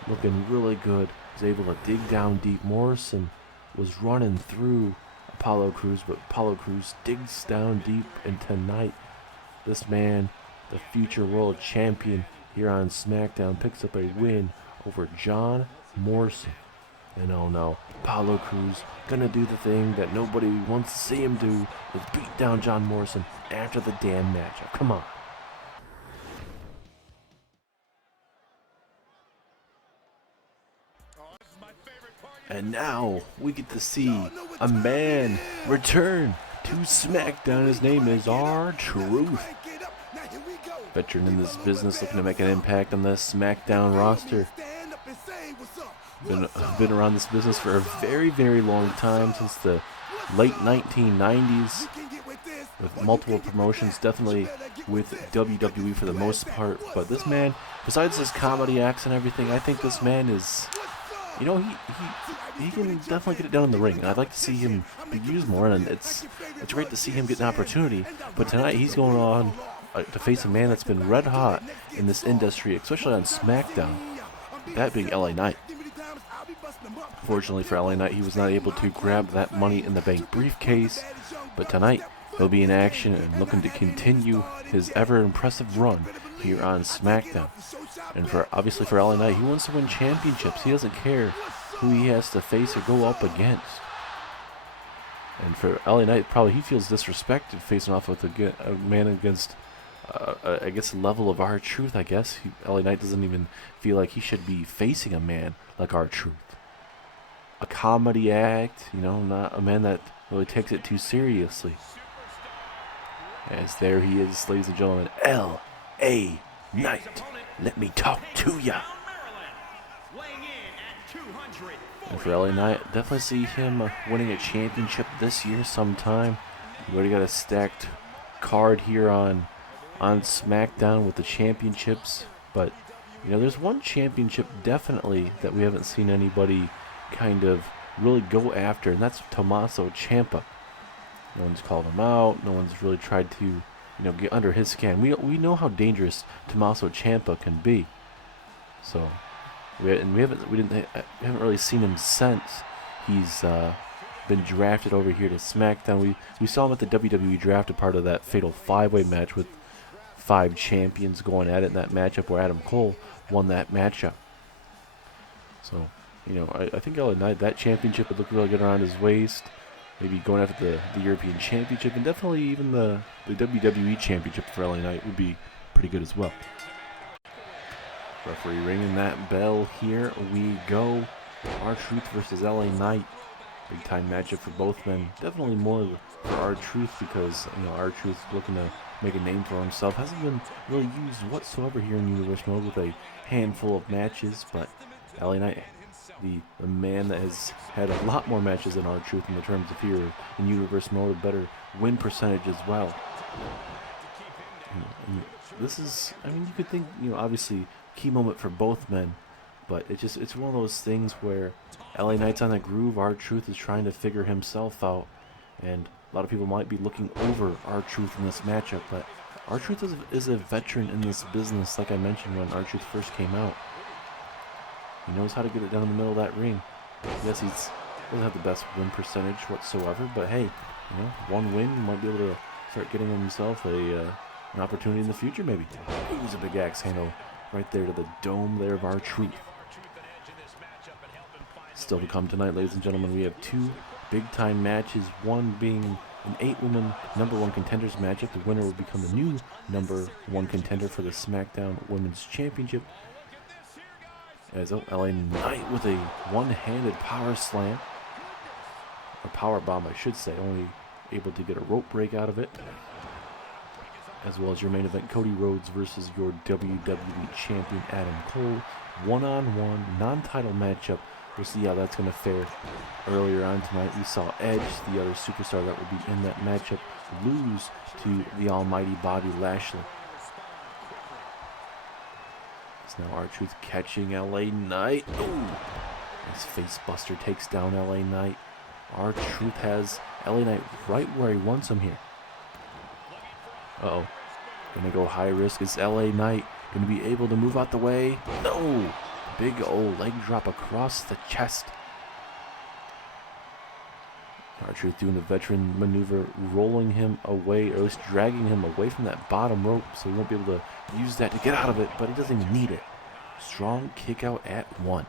Looking really good. Was able to dig down deep. Morrison was running through Apollo Crews, but Apollo Crews digs down deep. And tonight, this man, the future world champion here on SmackDown, picks up a win over John Morrison. And oh no, Apollo Crews gonna do the thing that nobody wants to see him do, is beat down John Morrison after the damn matchup. Come on. And now we get to see a man return to SmackDown. His name is R-Truth. Veteran in this business, looking to make an impact on the SmackDown roster. Been around this business for a very, very long time, since the late 1990s, with multiple promotions, definitely with WWE for the most part. But this man, besides his comedy acts and everything, I think this man is, you know, he can definitely get it done in the ring. And I'd like to see him be used more, and it's great to see him get an opportunity. But tonight he's going on to face a man that's been red hot in this industry, especially on SmackDown, that being LA Knight. Fortunately for LA Knight, he was not able to grab that Money in the Bank briefcase, but tonight he'll be in action and looking to continue his ever impressive run here on SmackDown. And obviously for LA Knight, he wants to win championships. He doesn't care who he has to face or go up against. And for LA Knight, probably he feels disrespected facing off with a man against, I guess, a level of R-Truth, I guess. LA Knight doesn't even feel like he should be facing a man like R-Truth. A comedy act, you know, not a man that really takes it too seriously. As there he is, ladies and gentlemen, L.A. Knight. Let me talk to ya. And for LA Knight, definitely see him winning a championship this year sometime. We already got a stacked card here on SmackDown with the championships. But, you know, there's one championship definitely that we haven't seen anybody kind of really go after, and that's Tommaso Ciampa. No one's called him out. No one's really tried to, you know, get under his skin. We know how dangerous Tommaso Ciampa can be. So we haven't really seen him since he's been drafted over here to SmackDown. We saw him at the WWE draft, a part of that fatal 5-way match with 5 champions going at it in that matchup where Adam Cole won that matchup. So, you know, I think LA Knight, that championship would look really good around his waist. Maybe going after the European Championship, and definitely even the WWE Championship for LA Knight would be pretty good as well. Referee ringing that bell. Here we go. R-Truth versus LA Knight. Big time matchup for both men. Definitely more for R-Truth because, R-Truth looking to make a name for himself. Hasn't been really used whatsoever here in Universe Mode with a handful of matches, but LA Knight, the man that has had a lot more matches than R-Truth in the terms of here in Universe Mode, a better win percentage as well. And this is, you could think, obviously key moment for both men, but it's one of those things where LA Knight's on a groove. R-Truth is trying to figure himself out, and a lot of people might be looking over R-Truth in this matchup, but R-Truth is a veteran in this business, like I mentioned when R-Truth first came out. He knows how to get it down in the middle of that ring. Yes, he doesn't have the best win percentage whatsoever, but hey, one win might be able to start getting himself an opportunity in the future, maybe. Ooh, a big axe handle right there to the dome there of R-Truth. Still to come tonight, ladies and gentlemen, we have two big-time matches, one being an 8-woman #1 contenders matchup. The winner will become the new #1 contender for the Smackdown Women's Championship. As LA Knight with a one-handed power slam, or power bomb I should say, only able to get a rope break out of it. As well as your main event, Cody Rhodes versus your WWE Champion Adam Cole. One-on-one, non-title matchup. We'll see how that's going to fare. Earlier on tonight, we saw Edge, the other superstar that will be in that matchup, lose to the almighty Bobby Lashley. It's now R-Truth catching LA Knight. Ooh! His face buster takes down LA Knight. R-Truth has LA Knight right where he wants him here. Uh-oh. Gonna go high risk. Is LA Knight gonna be able to move out the way? No! Big old leg drop across the chest. R-Truth doing the veteran maneuver, rolling him away, or at least dragging him away from that bottom rope, so he won't be able to use that to get out of it, but he doesn't even need it. Strong kick out at 1.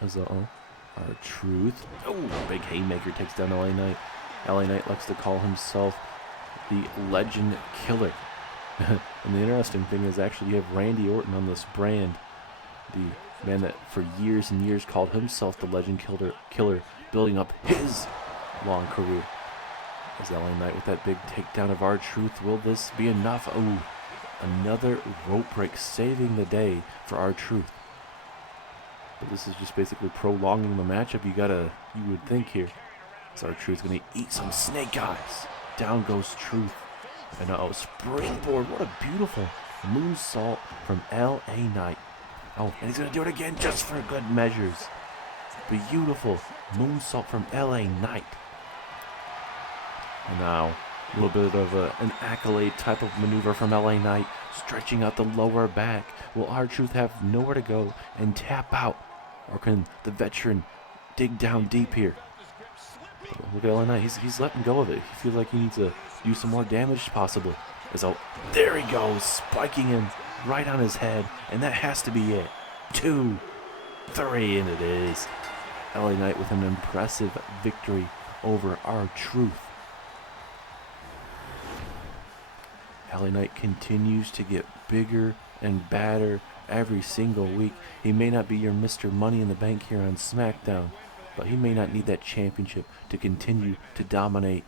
As R-Truth. Oh, big haymaker takes down LA Knight. LA Knight likes to call himself the Legend Killer. And the interesting thing is actually you have Randy Orton on this brand, the man that for years and years called himself the Legend Killer, building up his long career. As LA Knight with that big takedown of R-Truth, will this be enough? Oh, another rope break, saving the day for R-Truth. But this is just basically prolonging the matchup. You would think here. As R-Truth's gonna eat some snake eyes. Down goes Truth. And springboard. What a beautiful moonsault from LA Knight. Oh, and he's going to do it again just for good measures. Beautiful moonsault from LA Knight. And now, a little bit of an accolade type of maneuver from LA Knight, stretching out the lower back. Will R-Truth have nowhere to go and tap out? Or can the veteran dig down deep here? Look at LA Knight. He's letting go of it. He feels like he needs to do some more damage possibly. There he goes, spiking him right on his head, and that has to be it. 2, 3, and it is. LA Knight with an impressive victory over R-Truth. LA Knight continues to get bigger and badder every single week. He may not be your Mr. Money in the Bank here on SmackDown, but he may not need that championship to continue to dominate.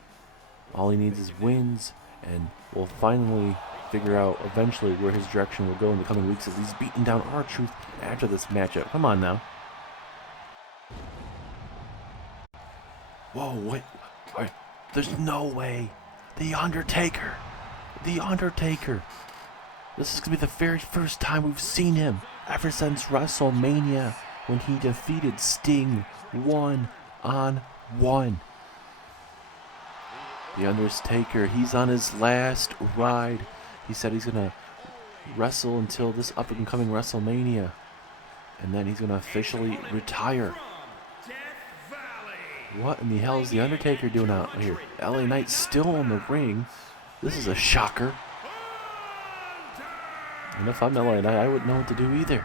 All he needs is wins, and we'll finally figure out eventually where his direction will go in the coming weeks as he's beating down R-Truth after this matchup. Come on now. Whoa, wait. There's no way. The Undertaker. This is going to be the very first time we've seen him ever since WrestleMania when he defeated Sting 1-on-1. The Undertaker, he's on his last ride. He said he's going to wrestle until this up-and-coming WrestleMania. And then he's going to officially retire. What in the hell is The Undertaker doing out here? LA Knight's still in the ring. This is a shocker. And if I'm LA Knight, I wouldn't know what to do either.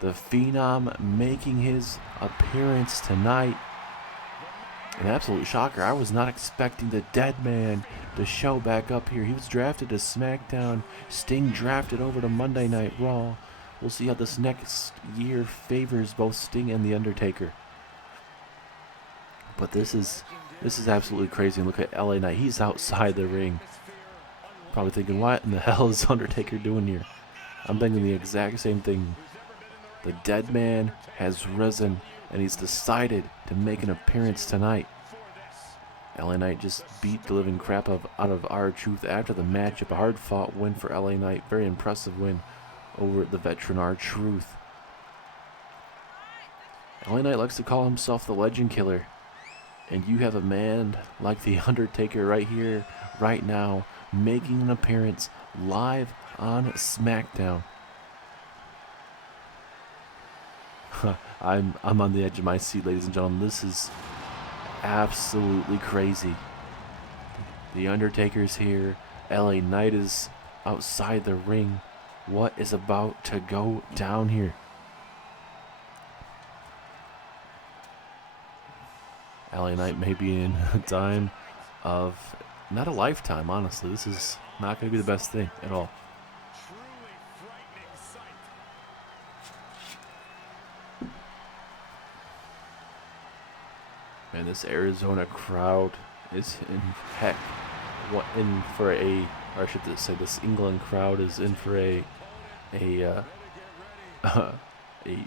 The Phenom making his appearance tonight. An absolute shocker. I was not expecting the Dead Man to show back up here. He was drafted to SmackDown. Sting drafted over to Monday Night Raw. We'll see how this next year favors both Sting and The Undertaker. But this is absolutely crazy. And look at LA Knight. He's outside the ring. Probably thinking, what in the hell is Undertaker doing here? I'm thinking the exact same thing. The dead man has risen, and he's decided to make an appearance tonight. LA Knight just beat the living crap out of R-Truth after the matchup. A hard-fought win for LA Knight. Very impressive win over the veteran R-Truth. LA Knight likes to call himself the Legend Killer. And you have a man like The Undertaker right here, right now, making an appearance live on Smackdown. I'm on the edge of my seat, ladies and gentlemen. This is absolutely crazy. The Undertaker's here. LA Knight is outside the ring. What is about to go down here? LA Knight may be in a time of not a lifetime, honestly. This is not going to be the best thing at all. Man, this Arizona crowd is in heck. This England crowd is in for a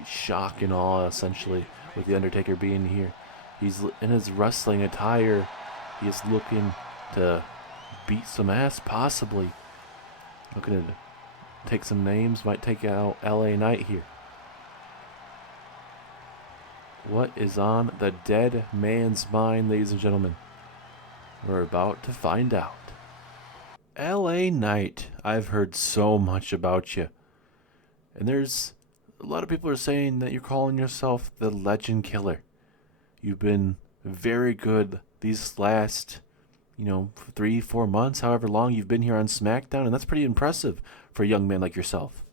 shock and awe, essentially, with The Undertaker being here. He's in his wrestling attire. He is looking to beat some ass, possibly. Looking to take some names, might take out LA Knight here. What is on the dead man's mind, ladies and gentlemen? We're about to find out. LA Knight, I've heard so much about you. And there's a lot of people are saying that you're calling yourself the Legend Killer. You've been very good these last, 3-4 months, however long you've been here on SmackDown, and that's pretty impressive for a young man like yourself.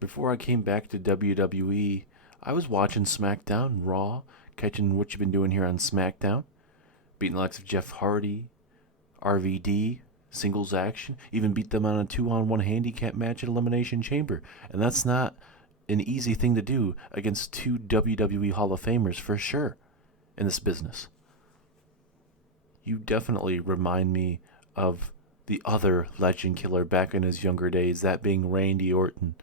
Before I came back to WWE, I was watching SmackDown, Raw, catching what you've been doing here on SmackDown, beating the likes of Jeff Hardy, RVD, singles action, even beat them on a 2-on-1 handicap match at Elimination Chamber, and that's not an easy thing to do against two WWE Hall of Famers for sure in this business. You definitely remind me of the other Legend Killer back in his younger days, that being Randy Orton.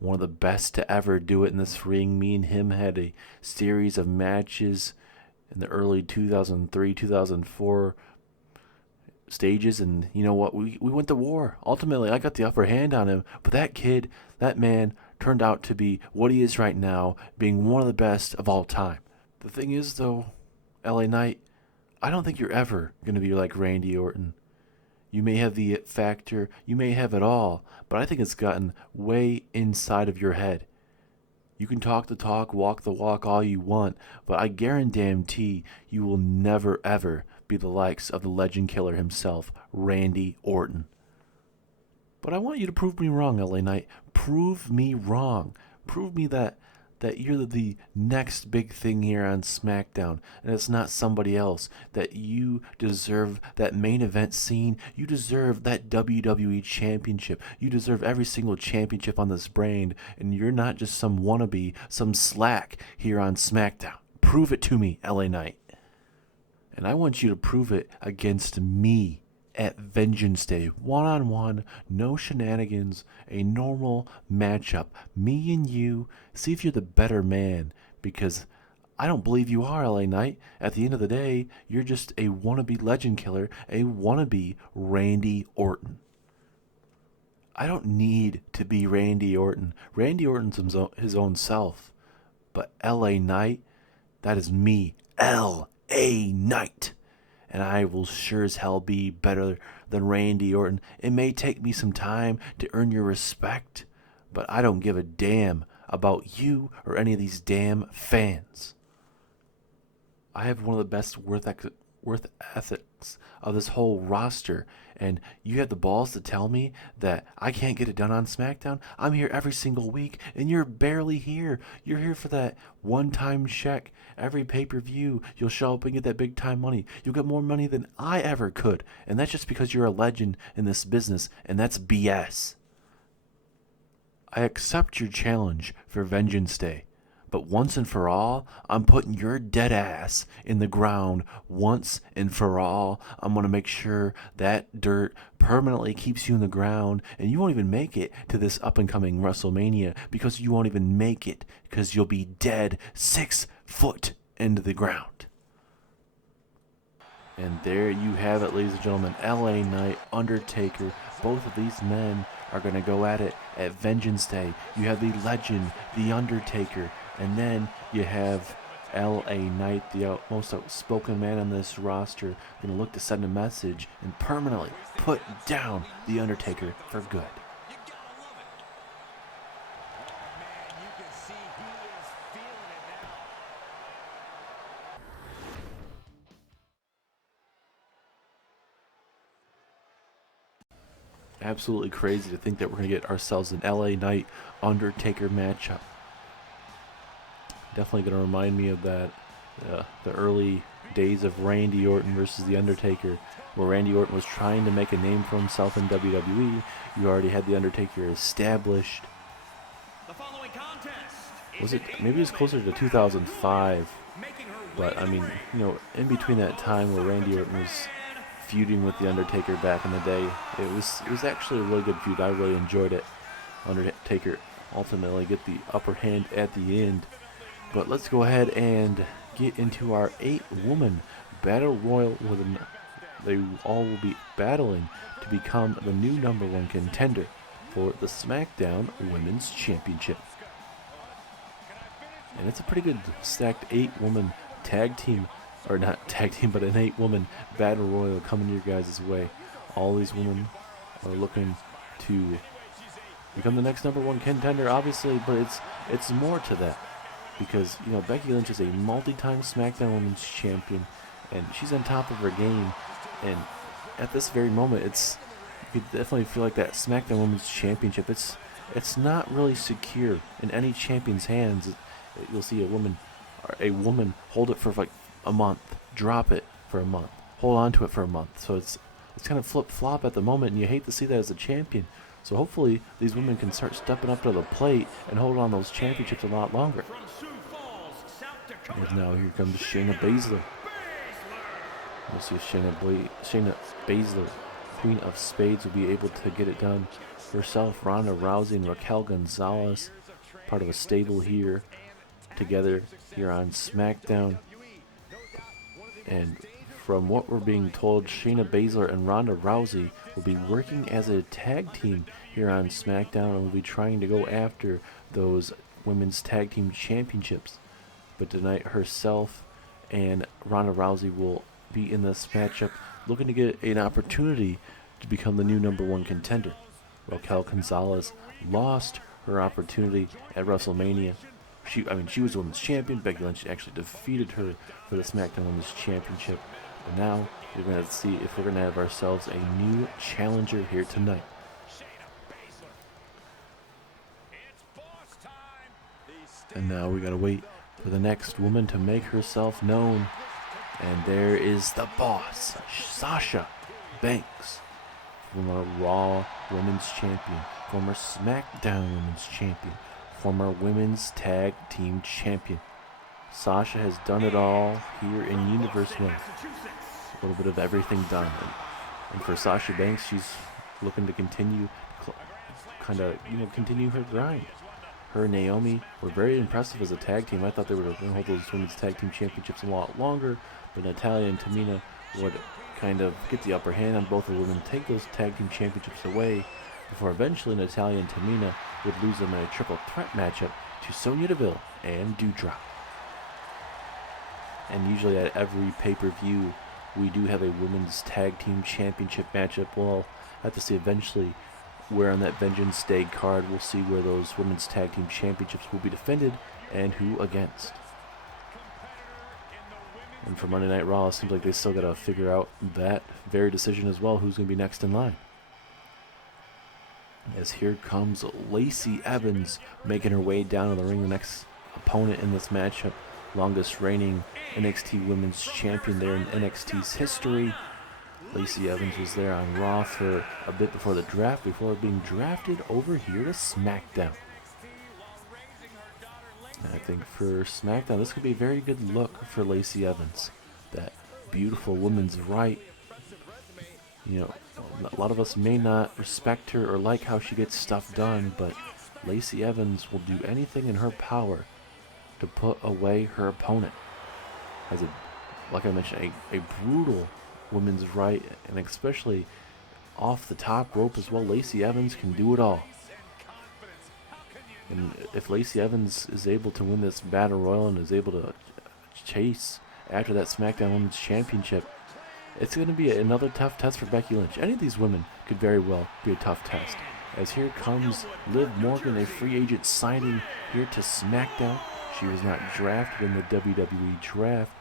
One of the best to ever do it in this ring. Me and him had a series of matches in the early 2003, 2004 stages, and you know what? We went to war. Ultimately, I got the upper hand on him, but that man turned out to be what he is right now, being one of the best of all time. The thing is, though, LA Knight, I don't think you're ever going to be like Randy Orton. You may have the it factor, you may have it all, but I think it's gotten way inside of your head. You can talk the talk, walk the walk all you want, but I guarantee you will never ever be the likes of the Legend Killer himself, Randy Orton. But I want you to prove me wrong, LA Knight. Prove me wrong. Prove me that you're the next big thing here on SmackDown, and it's not somebody else, that you deserve that main event scene, you deserve that WWE Championship, you deserve every single championship on this brand, and you're not just some wannabe, some slack here on SmackDown. Prove it to me, LA Knight. And I want you to prove it against me at Vengeance Day, one-on-one, no shenanigans, a normal matchup, me and you, see if you're the better man, because I don't believe you are, LA Knight. At the end of the day, you're just a wannabe Legend Killer, a wannabe Randy Orton. I don't need to be Randy Orton. Randy Orton's his own self, but LA Knight, that is me, LA Knight. And I will sure as hell be better than Randy Orton. It may take me some time to earn your respect, but I don't give a damn about you or any of these damn fans. I have one of the best worth ethics of this whole roster, and you have the balls to tell me that I can't get it done on SmackDown? I'm here every single week, and you're barely here. You're here for that one-time check. Every pay-per-view, you'll show up and get that big-time money. You'll get more money than I ever could, and that's just because you're a legend in this business, and that's BS. I accept your challenge for Vengeance Day. But once and for all, I'm putting your dead ass in the ground once and for all. I'm going to make sure that dirt permanently keeps you in the ground, and you won't even make it to this up-and-coming WrestleMania because you won't even make it because you'll be dead 6 foot into the ground. And there you have it, ladies and gentlemen. LA Knight, Undertaker, both of these men are going to go at it at Vengeance Day. You have the legend, The Undertaker, and then you have LA Knight, the most outspoken man on this roster, going to look to send a message and permanently put down The Undertaker for good. Absolutely crazy to think that we're going to get ourselves an LA Knight Undertaker matchup. Definitely going to remind me of that, the early days of Randy Orton versus The Undertaker, where Randy Orton was trying to make a name for himself in WWE. You already had The Undertaker established. Was it, maybe it was closer to 2005, but I mean, you know, in between that time where Randy Orton was feuding with The Undertaker back in the day, it was actually a really good feud. I really enjoyed it. Undertaker ultimately get the upper hand at the end. But let's go ahead and get into our 8-woman battle royal. They all will be battling to become the new #1 contender for the Smackdown Women's Championship. And it's a pretty good stacked 8-woman tag team, or not tag team, but an 8-woman battle royal coming to your guys' way. All these women are looking to become the next #1 contender, obviously, but it's more to that. Because, you know, Becky Lynch is a multi-time SmackDown Women's Champion, and she's on top of her game. And at this very moment, you could definitely feel like that SmackDown Women's Championship, it's not really secure in any champion's hands. You'll see a woman hold it for like a month, drop it for a month, hold on to it for a month. So it's kind of flip-flop at the moment, and you hate to see that as a champion. So hopefully these women can start stepping up to the plate and hold on those championships a lot longer. And now here comes Shayna Baszler. We'll see if Shayna Baszler, Queen of Spades, will be able to get it done herself. Ronda Rousey and Raquel Gonzalez, part of a stable here, together here on SmackDown. And from what we're being told, Shayna Baszler and Ronda Rousey will be working as a tag team here on SmackDown and will be trying to go after those women's tag team championships. But tonight herself and Ronda Rousey will be in this matchup looking to get an opportunity to become the new #1 contender. Raquel Gonzalez lost her opportunity at WrestleMania. She was the women's champion. Becky Lynch actually defeated her for the SmackDown Women's Championship. And now we're going to see if we're going to have ourselves a new challenger here tonight. And now we got to wait for the next woman to make herself known. And there is the boss, Sasha Banks, former Raw Women's Champion, former SmackDown Women's Champion, former Women's Tag Team Champion. Sasha has done it all here in Universe 1. A little bit of everything done. And for Sasha Banks, she's looking to continue her grind. Her and Naomi were very impressive as a tag team. I thought they were going to hold those women's tag team championships a lot longer, but Natalya and Tamina would kind of get the upper hand on both of the women, take those tag team championships away, before eventually Natalya and Tamina would lose them in a triple threat matchup to Sonya Deville and Doudrop. And usually at every pay-per-view, we do have a women's tag team championship matchup. We'll have to see eventually where on that Vengeance Day card we'll see where those women's tag team championships will be defended and who against. And for Monday Night Raw, it seems like they still got to figure out that very decision as well, who's going to be next in line. As here comes Lacey Evans making her way down to the ring, the next opponent in this matchup, longest reigning NXT Women's Champion there in NXT's history. Lacey Evans was there on Raw for a bit before the draft, before being drafted over here to SmackDown. And I think for SmackDown, this could be a very good look for Lacey Evans. That beautiful woman's right. You know, a lot of us may not respect her or like how she gets stuff done, but Lacey Evans will do anything in her power to put away her opponent. Has a, like I mentioned, a brutal women's right, and especially off the top rope as well. Lacey Evans can do it all. And if Lacey Evans is able to win this Battle Royal and is able to chase after that SmackDown Women's Championship, it's going to be another tough test for Becky Lynch. Any of these women could very well be a tough test. As here comes Liv Morgan, a free agent signing here to SmackDown. She was not drafted in the WWE draft.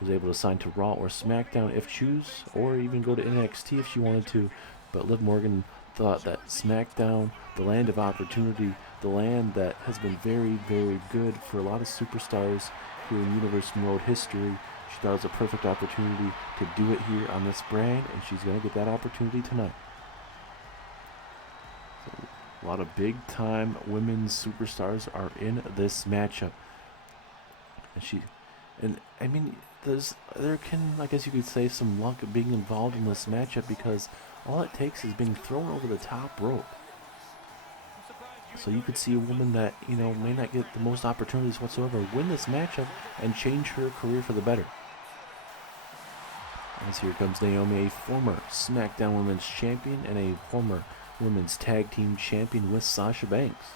Was able to sign to Raw or SmackDown if choose, or even go to NXT if she wanted to. But Liv Morgan thought that SmackDown, the land of opportunity, the land that has been very, very good for a lot of superstars here in Universe Road history, she thought it was a perfect opportunity to do it here on this brand, and she's going to get that opportunity tonight. So, a lot of big-time women's superstars are in this matchup. And I mean, there can, I guess you could say, some luck of being involved in this matchup, because all it takes is being thrown over the top rope. So you could see a woman that, may not get the most opportunities whatsoever win this matchup and change her career for the better. As here comes Naomi, a former SmackDown Women's Champion and a former Women's Tag Team Champion with Sasha Banks.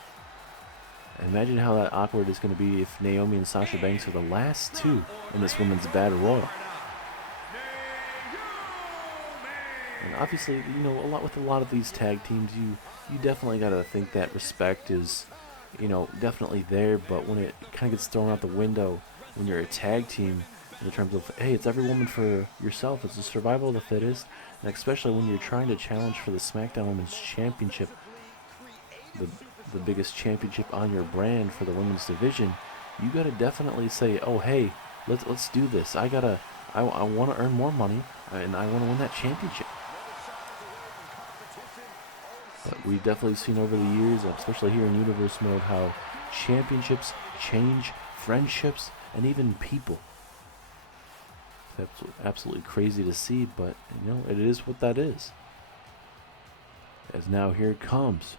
And imagine how that awkward is going to be if Naomi and Sasha Banks are the last two in this Women's Battle Royal. And obviously, with a lot of these tag teams, you definitely got to think that respect is, definitely there. But when it kind of gets thrown out the window when you're a tag team, in terms of, hey, it's every woman for yourself, it's the survival of the fittest, and especially when you're trying to challenge for the SmackDown Women's Championship, the biggest championship on your brand for the women's division, you got to definitely say, oh, hey, let's do this. I want to earn more money, and I want to win that championship. But we've definitely seen over the years, especially here in Universe Mode, how championships change friendships and even people. It's absolutely crazy to see, but it is what that is. As now here comes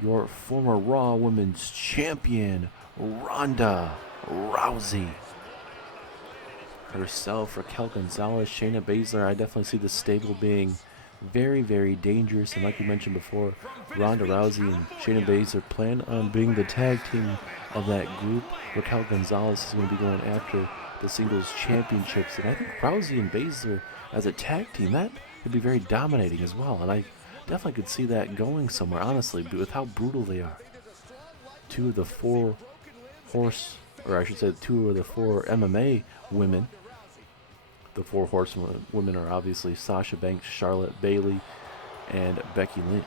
your former Raw Women's Champion, Ronda Rousey. Herself, Raquel Gonzalez, Shayna Baszler. I definitely see the stable being very, very dangerous. And like we mentioned before, Ronda Rousey and Shayna Baszler plan on being the tag team of that group. Raquel Gonzalez is going to be going after the singles championships. And I think Rousey and Baszler as a tag team, that could be very dominating as well. And I definitely could see that going somewhere, honestly, but with how brutal they are. Two of the four MMA women. The four horsewomen are obviously Sasha Banks, Charlotte, Bayley, and Becky Lynch.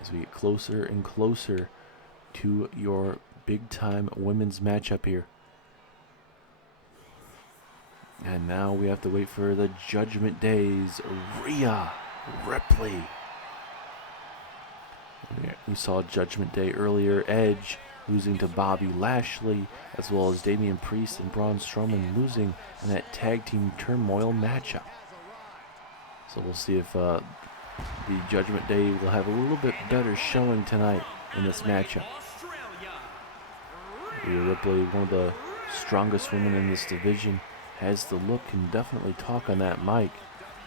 As we get closer and closer to your big-time women's matchup here. And now we have to wait for the Judgment Day's Rhea Ripley. We saw Judgment Day earlier, Edge losing to Bobby Lashley, as well as Damian Priest and Braun Strowman losing in that tag team turmoil matchup. So we'll see if the Judgment Day will have a little bit better showing tonight in this matchup. Rhea Ripley, one of the strongest women in this division, has the look, can definitely talk on that mic,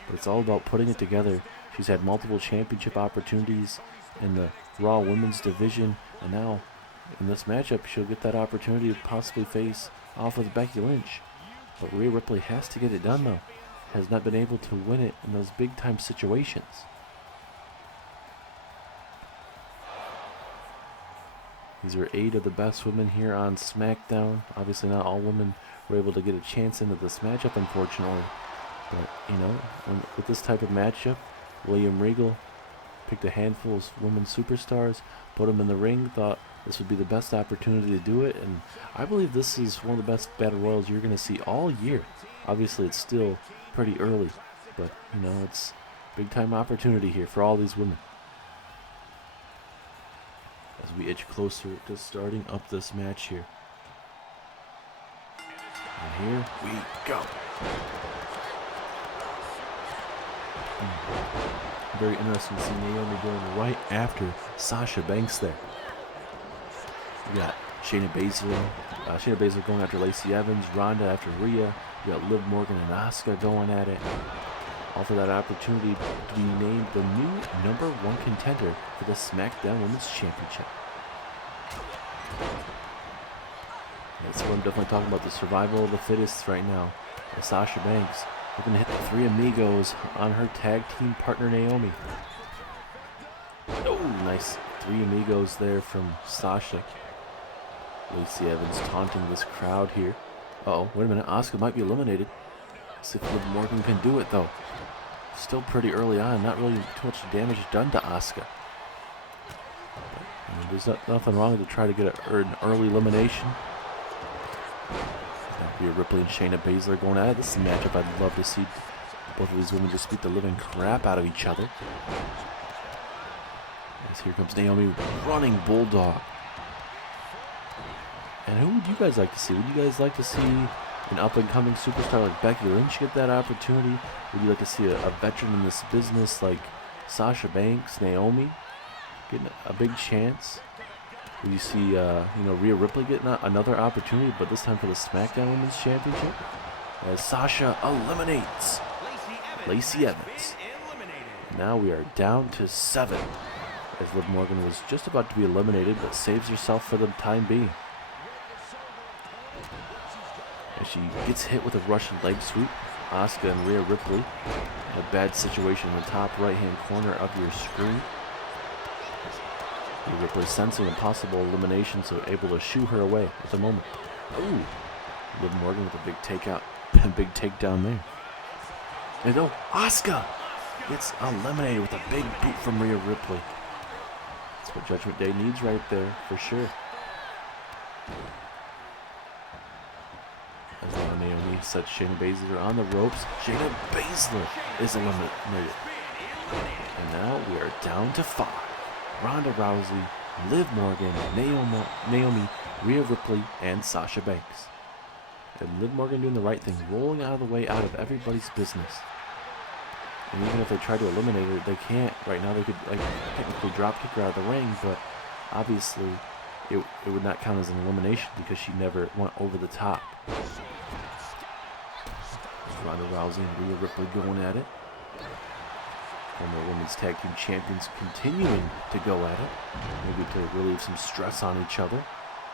but it's all about putting it together. She's had multiple championship opportunities in the Raw Women's division, and now in this matchup she'll get that opportunity to possibly face off with Becky Lynch. But Rhea Ripley has to get it done, though. Has not been able to win it in those big time situations. These are 8 of the best women here on SmackDown. Obviously not all women were able to get a chance into this matchup, unfortunately. But, with this type of matchup, William Regal picked a handful of women superstars, put them in the ring, thought this would be the best opportunity to do it, and I believe this is one of the best battle royals you're going to see all year. Obviously, it's still pretty early, but, it's big-time opportunity here for all these women. As we inch closer to starting up this match here. And here we go. Very interesting to see Naomi going right after Sasha Banks there. We got Shayna Baszler going after Lacey Evans, Ronda after Rhea. We got Liv Morgan and Asuka going at it. All for that opportunity to be named the new #1 contender for the Smackdown Women's Championship. That's what I'm definitely talking about, the survival of the fittest right now. Sasha Banks looking to hit the three amigos on her tag team partner Naomi. Oh, nice three amigos there from Sasha. Lacey Evans taunting this crowd here. Uh-oh, wait a minute, Asuka might be eliminated. Let's see if Liv Morgan can do it though. Still pretty early on, not really too much damage done to Asuka. I mean, there's nothing wrong to try to get an early elimination. Rhea Ripley and Shayna Baszler going at it. This is a matchup I'd love to see both of these women just beat the living crap out of each other. As here comes Naomi running Bulldog. And who would you guys like to see? Would you guys like to see an up-and-coming superstar like Becky Lynch get that opportunity? Would you like to see a veteran in this business like Sasha Banks, Naomi, getting a big chance? Would you see, Rhea Ripley getting another opportunity, but this time for the SmackDown Women's Championship? As Sasha eliminates Lacey Evans. Now we are down to 7. As Liv Morgan was just about to be eliminated, but saves herself for the time being. As she gets hit with a Russian leg sweep, Asuka and Rhea Ripley in a bad situation in the top right-hand corner of your screen. Rhea Ripley sensing a possible elimination, so able to shoo her away at the moment. Ooh, Liv Morgan with a big takeout, big takedown there. And oh, Asuka gets eliminated with a big boot from Rhea Ripley. That's what Judgment Day needs right there, for sure. As Naomi sets Shayna Baszler on the ropes. Shayna Baszler is eliminated. And now we are down to 5. Ronda Rousey, Liv Morgan, Naomi, Rhea Ripley, and Sasha Banks. And Liv Morgan doing the right thing, rolling out of the way, out of everybody's business. And even if they try to eliminate her, they can't. Right now they could technically drop kick her out of the ring, but obviously it would not count as an elimination because she never went over the top. Ronda Rousey and Rhea Ripley going at it. Former women's tag team champions continuing to go at it. Maybe to relieve some stress on each other.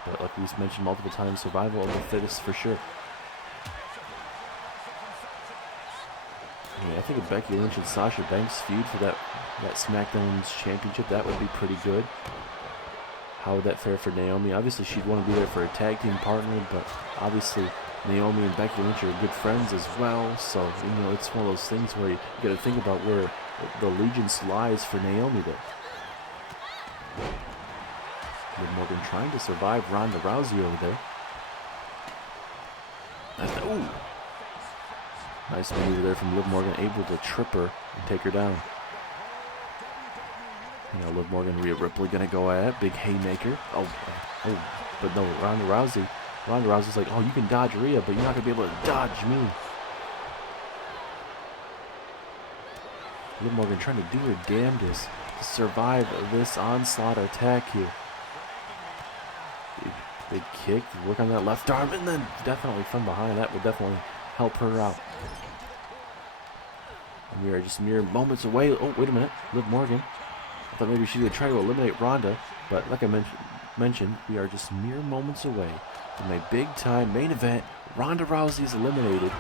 But like we've mentioned multiple times, survival of the fittest for sure. I think a Becky Lynch and Sasha Banks feud for that SmackDown Women's Championship, that would be pretty good. How would that fare for Naomi? Obviously, she'd want to be there for a tag team partner, but obviously Naomi and Becky Lynch are good friends as well. So, it's one of those things where you got to think about where the allegiance lies for Naomi there. Liv Morgan trying to survive Ronda Rousey over there. Ooh. Nice maneuver there from Liv Morgan, able to trip her and take her down. Liv Morgan, Rhea Ripley gonna go at it. Big haymaker. But no, Ronda Rousey's like, oh, you can dodge Rhea, but you're not gonna be able to dodge me. Liv Morgan trying to do her damnedest to survive this onslaught attack here. Big kick, work on that left arm, and then definitely from behind. That would definitely help her out. And we are just mere moments away. Oh, wait a minute. Liv Morgan. I thought maybe she would try to eliminate Ronda, but like I mentioned, we are just mere moments away from a big-time main event. Ronda Rousey is eliminated.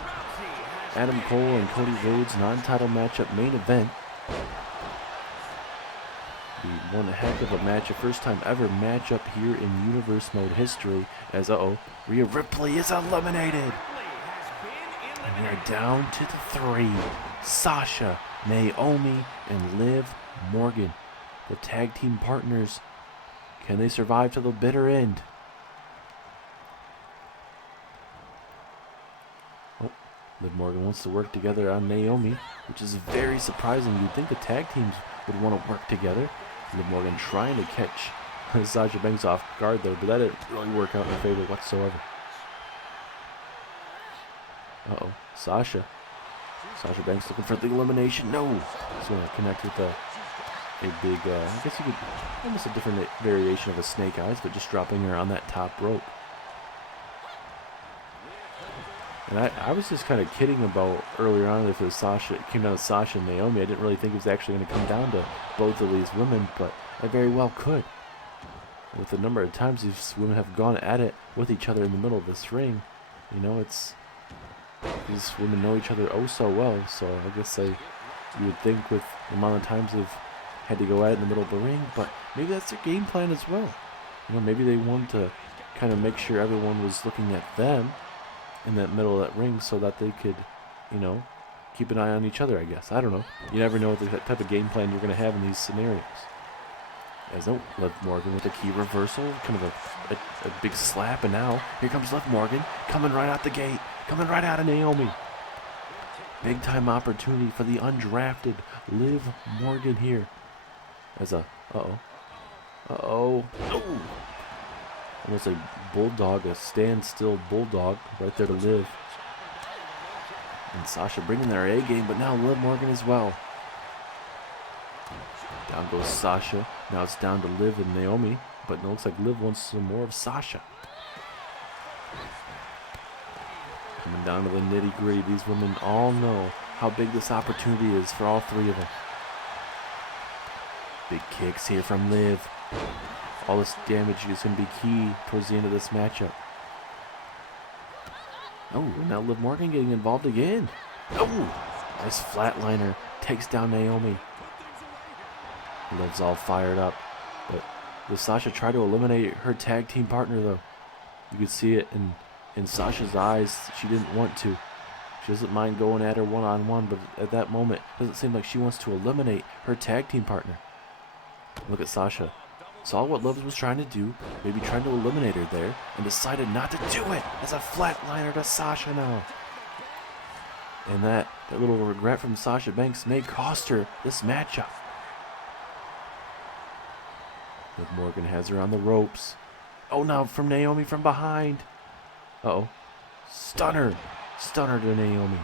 Adam Cole and Cody Rhodes non-title matchup main event. The one heck of a match, a first-time ever matchup here in Universe Mode history. As Rhea Ripley is eliminated. And we are down to the 3. Sasha, Naomi, and Liv Morgan, the tag team partners. Can they survive to the bitter end? Oh, Liv Morgan wants to work together on Naomi, which is very surprising. You'd think the tag teams would want to work together. Liv Morgan trying to catch Sasha Banks off guard there, but that didn't really work out in her favor whatsoever. Uh-oh, Sasha Banks looking for the elimination. No, she's going to connect with a big, I guess you could, almost a different variation of a snake eyes, but just dropping her on that top rope. And I was just kind of kidding about earlier on if it was Sasha, it came down to Sasha and Naomi. I didn't really think it was actually going to come down to both of these women, but it very well could. With the number of times these women have gone at it with each other in the middle of this ring, you know, these women know each other oh so well. So I guess you would think with the amount of times they've had to go at it in the middle of the ring, but maybe that's their game plan as well. You know, maybe they want to kind of make sure everyone was looking at them in that middle of that ring so that they could, you know, keep an eye on each other, I guess. I don't know. You never know what the type of game plan you're going to have in these scenarios. As Liv Morgan with a key reversal, kind of a big slap, and now here comes Liv Morgan coming right out the gate, coming right out of Naomi. Big time opportunity for the undrafted Liv Morgan here. As a, oh. Almost a bulldog, a standstill bulldog right there to Liv. And Sasha bringing their A game, but now Liv Morgan as well. Down goes Sasha. Now it's down to Liv and Naomi, but it looks like Liv wants some more of Sasha. Coming down to the nitty gritty, these women all know how big this opportunity is for all three of them. Big kicks here from Liv. All this damage is going to be key towards the end of this matchup. Oh, and now Liv Morgan getting involved again. Oh, nice flatliner. Takes down Naomi. Liv's all fired up. But does Sasha try to eliminate her tag team partner, though? You could see it in Sasha's eyes. She didn't want to. She doesn't mind going at her one-on-one, but at that moment, it doesn't seem like she wants to eliminate her tag team partner. Look at Sasha. Saw what Liv was trying to do, maybe trying to eliminate her there, and decided not to do it as a flatliner to Sasha now. And that little regret from Sasha Banks may cost her this matchup. Liv Morgan has her on the ropes. Oh, now from Naomi from behind. Uh-oh. Stunner to Naomi.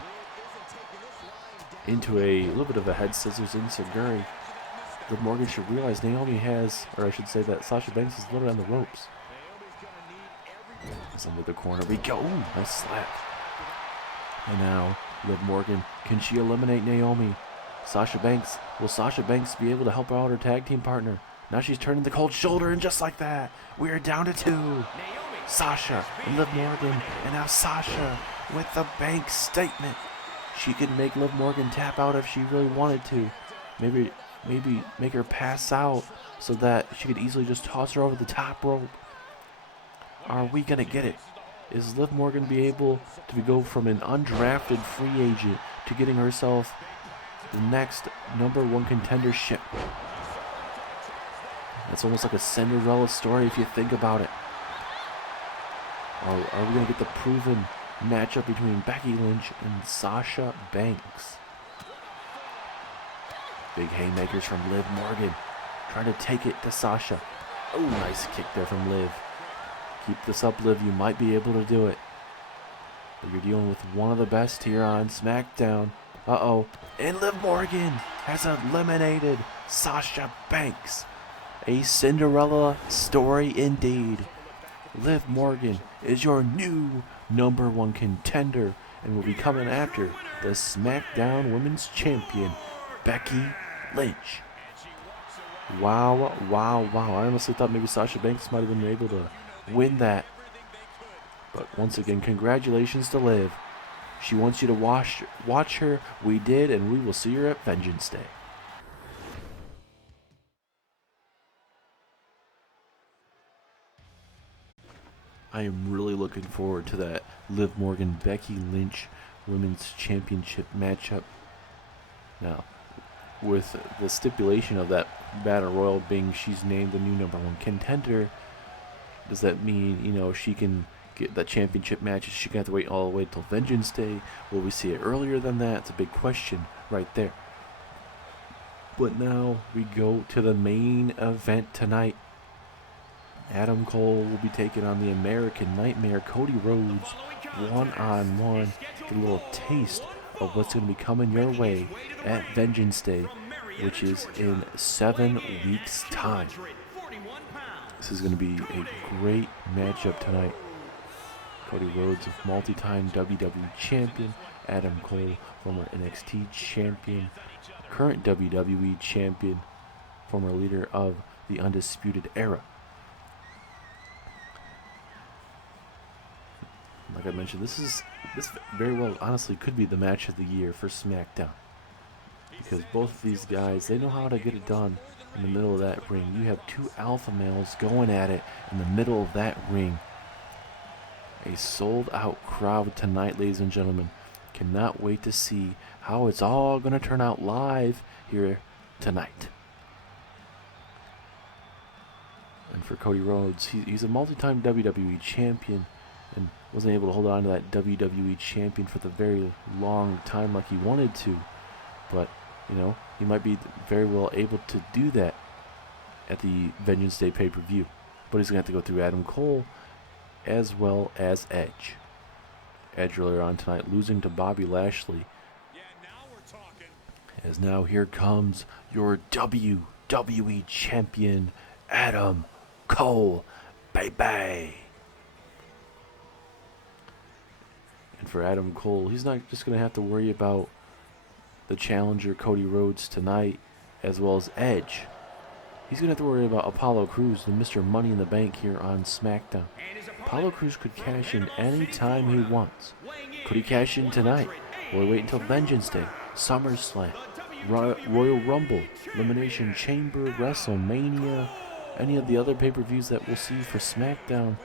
Into a little bit of a head scissors enziguri. Liv Morgan should realize Naomi has, or I should say that Sasha Banks is loaded on the ropes. It's under the corner we go. Ooh, nice slap. And now, Liv Morgan, can she eliminate Naomi? Sasha Banks, will Sasha Banks be able to help out her tag team partner? Now she's turning the cold shoulder, and just like that, we are down to 2. Sasha and Liv Morgan, and now Sasha with the Banks statement. She could make Liv Morgan tap out if she really wanted to. Maybe make her pass out so that she could easily just toss her over the top rope. Are we going to get it? Is Liv Morgan be able to go from an undrafted free agent to getting herself the next #1 contendership? That's almost like a Cinderella story if you think about it. Are we going to get the proven matchup between Becky Lynch and Sasha Banks? Big haymakers from Liv Morgan, trying to take it to Sasha. Oh, nice kick there from Liv. Keep this up, Liv. You might be able to do it. But you're dealing with one of the best here on Smackdown. Uh-oh. And Liv Morgan has eliminated Sasha Banks. A Cinderella story indeed. Liv Morgan is your new #1 contender and will be coming after the SmackDown Women's Champion, Becky Lynch. Wow. I honestly thought maybe Sasha Banks might have been able to win that. But once again, congratulations to Liv. She wants you to watch her. We did, and we will see her at Vengeance Day. I am really looking forward to that Liv Morgan Becky Lynch Women's Championship matchup. Now, with the stipulation of that Battle Royal being she's named the new #1 contender, does that mean, she can get that championship match? Is she going to have to wait all the way till Vengeance Day? Will we see it earlier than that? It's a big question right there. But now we go to the main event tonight. Adam Cole will be taking on the American Nightmare, Cody Rhodes, one-on-one. Get a little taste of what's going to be coming your way at Vengeance Day, which is in 7 weeks' time. This is going to be a great matchup tonight. Cody Rhodes, multi-time WWE Champion. Adam Cole, former NXT Champion. Current WWE Champion. Former leader of the Undisputed Era. Like I mentioned, this very well honestly could be the match of the year for Smackdown. Because both of these guys, they know how to get it done in the middle of that ring. You have two alpha males going at it in the middle of that ring. A sold out crowd tonight, ladies and gentlemen. Cannot wait to see how it's all going to turn out live here tonight. And for Cody Rhodes, he's a multi-time WWE champion and wasn't able to hold on to that WWE champion for the very long time like he wanted to. But, you know, he might be very well able to do that at the Vengeance Day pay-per-view. But he's going to have to go through Adam Cole as well as Edge. Edge earlier on tonight losing to Bobby Lashley. As now here comes your WWE champion, Adam Cole, baby. And for Adam Cole, he's not just going to have to worry about the challenger Cody Rhodes tonight as well as Edge. He's going to have to worry about Apollo Crews, the Mr. Money in the Bank here on SmackDown. Apollo Crews could cash in any time he wants. Could he cash in tonight? Will he wait until Vengeance Day, SummerSlam, Royal Rumble, Elimination Chamber, WrestleMania, any of the other pay-per-views that we'll see for SmackDown?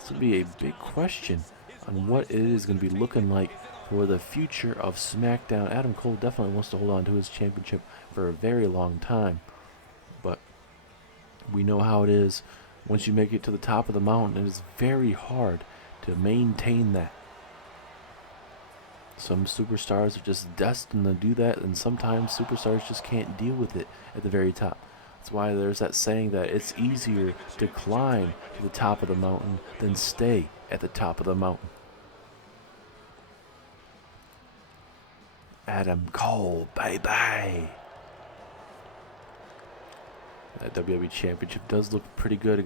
This will be a big question on what it is going to be looking like for the future of SmackDown. Adam Cole definitely wants to hold on to his championship for a very long time. But we know how it is. Once you make it to the top of the mountain, it is very hard to maintain that. Some superstars are just destined to do that, and sometimes superstars just can't deal with it at the very top. That's why there's that saying that it's easier to climb to the top of the mountain than stay at the top of the mountain. Adam Cole, bye-bye. That WWE Championship does look pretty good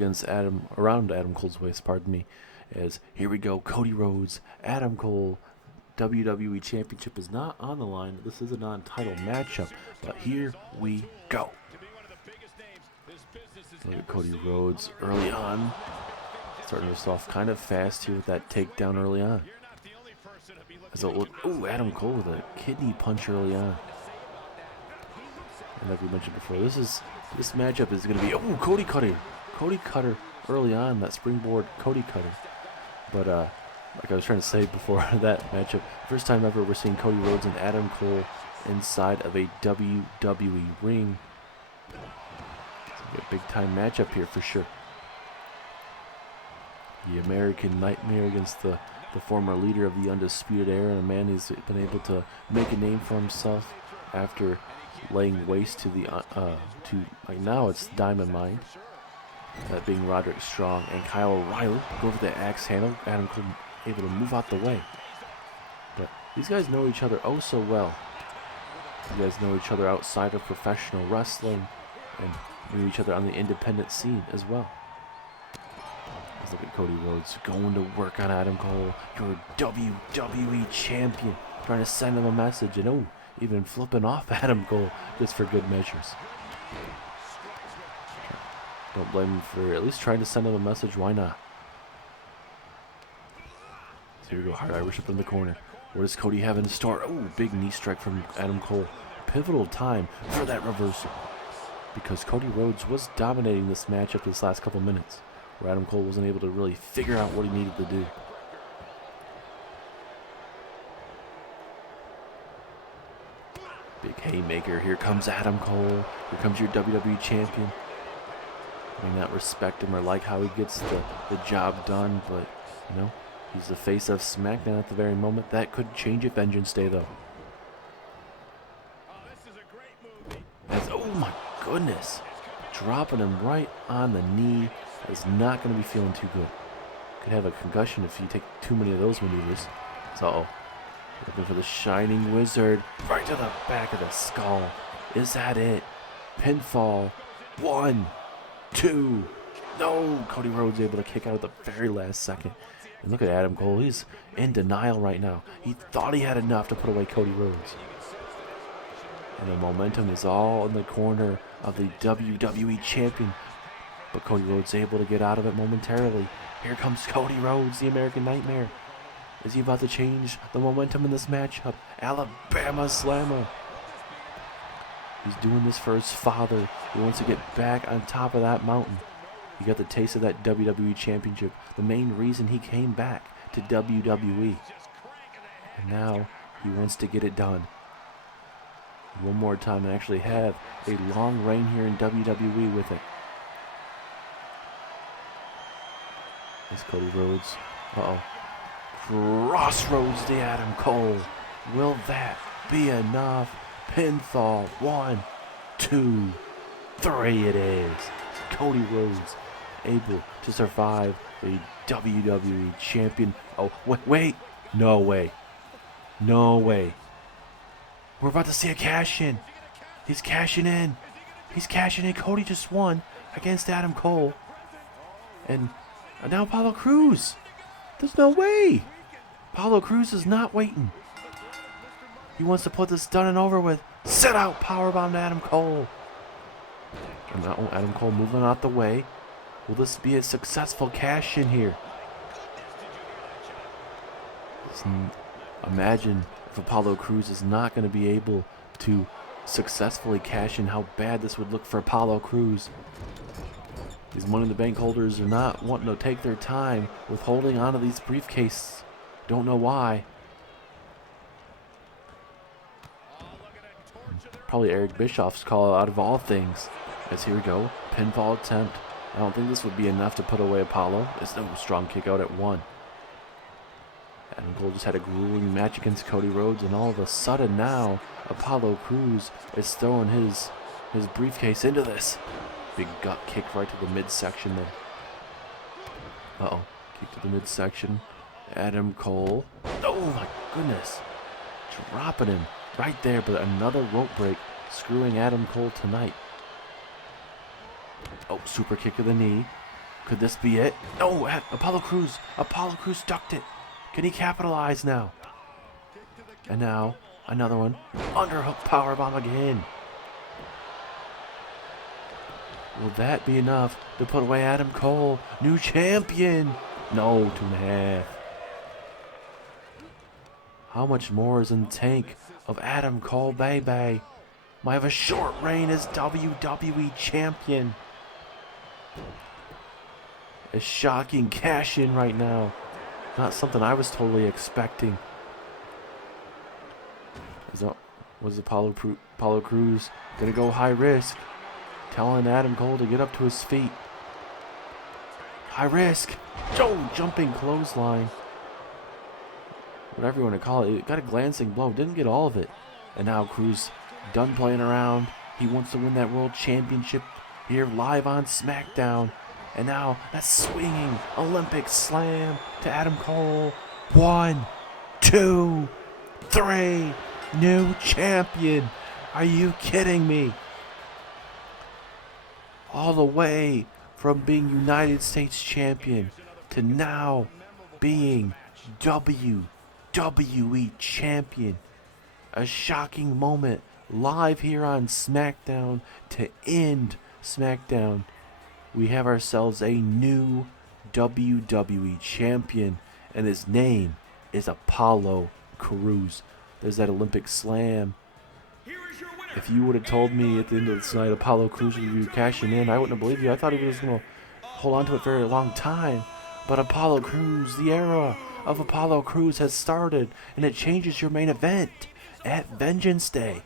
around Adam Cole's waist, pardon me. As here we go, Cody Rhodes, Adam Cole. WWE Championship is not on the line. This is a non-title matchup, but here we go. Look at Cody Rhodes early on. Starting us off kind of fast here with that takedown early on. Adam Cole with a kidney punch early on. And like we mentioned before, this matchup is going to be Cody Cutter early on, that springboard Cody Cutter. But like I was trying to say before that matchup, first time ever we're seeing Cody Rhodes and Adam Cole inside of a WWE ring. It's going to be a big time matchup here for sure. The American Nightmare against the former leader of the Undisputed Era, and a man who's been able to make a name for himself after laying waste to now it's Diamond Mine, that being Roderick Strong, and Kyle O'Reilly go for the axe handle. Adam Cole able to move out the way. But these guys know each other oh so well. You guys know each other outside of professional wrestling and know each other on the independent scene as well. Let's look at Cody Rhodes going to work on Adam Cole, your WWE champion, trying to send him a message, and even flipping off Adam Cole just for good measures. Don't blame him for at least trying to send him a message. Why not? So here we go, hard Irish up in the corner. What does Cody have in store? Big knee strike from Adam Cole. Pivotal time for that reversal, because Cody Rhodes was dominating this matchup this last couple minutes, where Adam Cole wasn't able to really figure out what he needed to do. Big haymaker. Here comes Adam Cole. Here comes your WWE champion. I may not respect him or like how he gets the job done, but, he's the face of SmackDown at the very moment. That could change at Vengeance Day, though. Oh my goodness. Dropping him right on the knee is not going to be feeling too good. Could have a concussion if you take too many of those maneuvers. So, looking for the Shining Wizard right to the back of the skull. Is that it? Pinfall. 1, 2. No, Cody Rhodes able to kick out at the very last second. And look at Adam Cole. He's in denial right now. He thought he had enough to put away Cody Rhodes. And the momentum is all in the corner of the WWE Champion. But Cody Rhodes able to get out of it momentarily. Here comes Cody Rhodes, the American Nightmare. Is he about to change the momentum in this matchup? Alabama Slammer. He's doing this for his father. He wants to get back on top of that mountain. He got the taste of that WWE Championship. The main reason he came back to WWE. And now he wants to get it done. One more time and actually have a long reign here in WWE with it. It's Cody Rhodes. Crossroads to Adam Cole. Will that be enough? Pinfall. 1, 2, 3 it is. Cody Rhodes able to survive the WWE Champion. Oh, wait. No way. No way. We're about to see a cash in. He's cashing in. He's cashing in. Cody just won against Adam Cole. And now Apollo Crews. There's no way. Apollo Crews is not waiting. He wants to put this done and over with. Sit out. Powerbomb to Adam Cole. And now Adam Cole moving out the way. Will this be a successful cash in here? Imagine if Apollo Crews is not going to be able to successfully cash in, how bad this would look for Apollo Crews. These Money in the Bank holders are not wanting to take their time with holding onto these briefcases. Don't know why. Probably Eric Bischoff's call out of all things. As here we go, pinfall attempt. I don't think this would be enough to put away Apollo. There's no strong kick out at 1. Adam Cole just had a grueling match against Cody Rhodes, and all of a sudden now, Apollo Crews is throwing his briefcase into this. Big gut kick right to the midsection there. Kick to the midsection. Adam Cole. Oh my goodness. Dropping him right there, but another rope break screwing Adam Cole tonight. Oh, super kick to the knee. Could this be it? No, Apollo Crews. Apollo Crews ducked it. Can he capitalize now? And now, another one. Underhook powerbomb again. Will that be enough to put away Adam Cole? New champion. No, 2.5. How much more is in the tank of Adam Cole, baby? Might have a short reign as WWE champion. A shocking cash in right now. Not something I was totally expecting. Was Apollo Crews gonna go high risk? Telling Adam Cole to get up to his feet. High risk. Jumping clothesline. Whatever you want to call it. It got a glancing blow. Didn't get all of it. And now Crews done playing around. He wants to win that world championship here live on Smackdown. And now that swinging Olympic slam to Adam Cole. 1, 2, 3. New champion. Are you kidding me? All the way from being United States champion to now being WWE champion. A shocking moment live here on SmackDown to end SmackDown. We have ourselves a new WWE champion, and his name is Apollo Crews. There's that Olympic slam. If you would have told me at the end of this night Apollo Crews would be cashing in, I wouldn't have believed you. I thought he was going to hold on to it for a long time. But Apollo Crews, the era of Apollo Crews has started, and it changes your main event at Vengeance Day.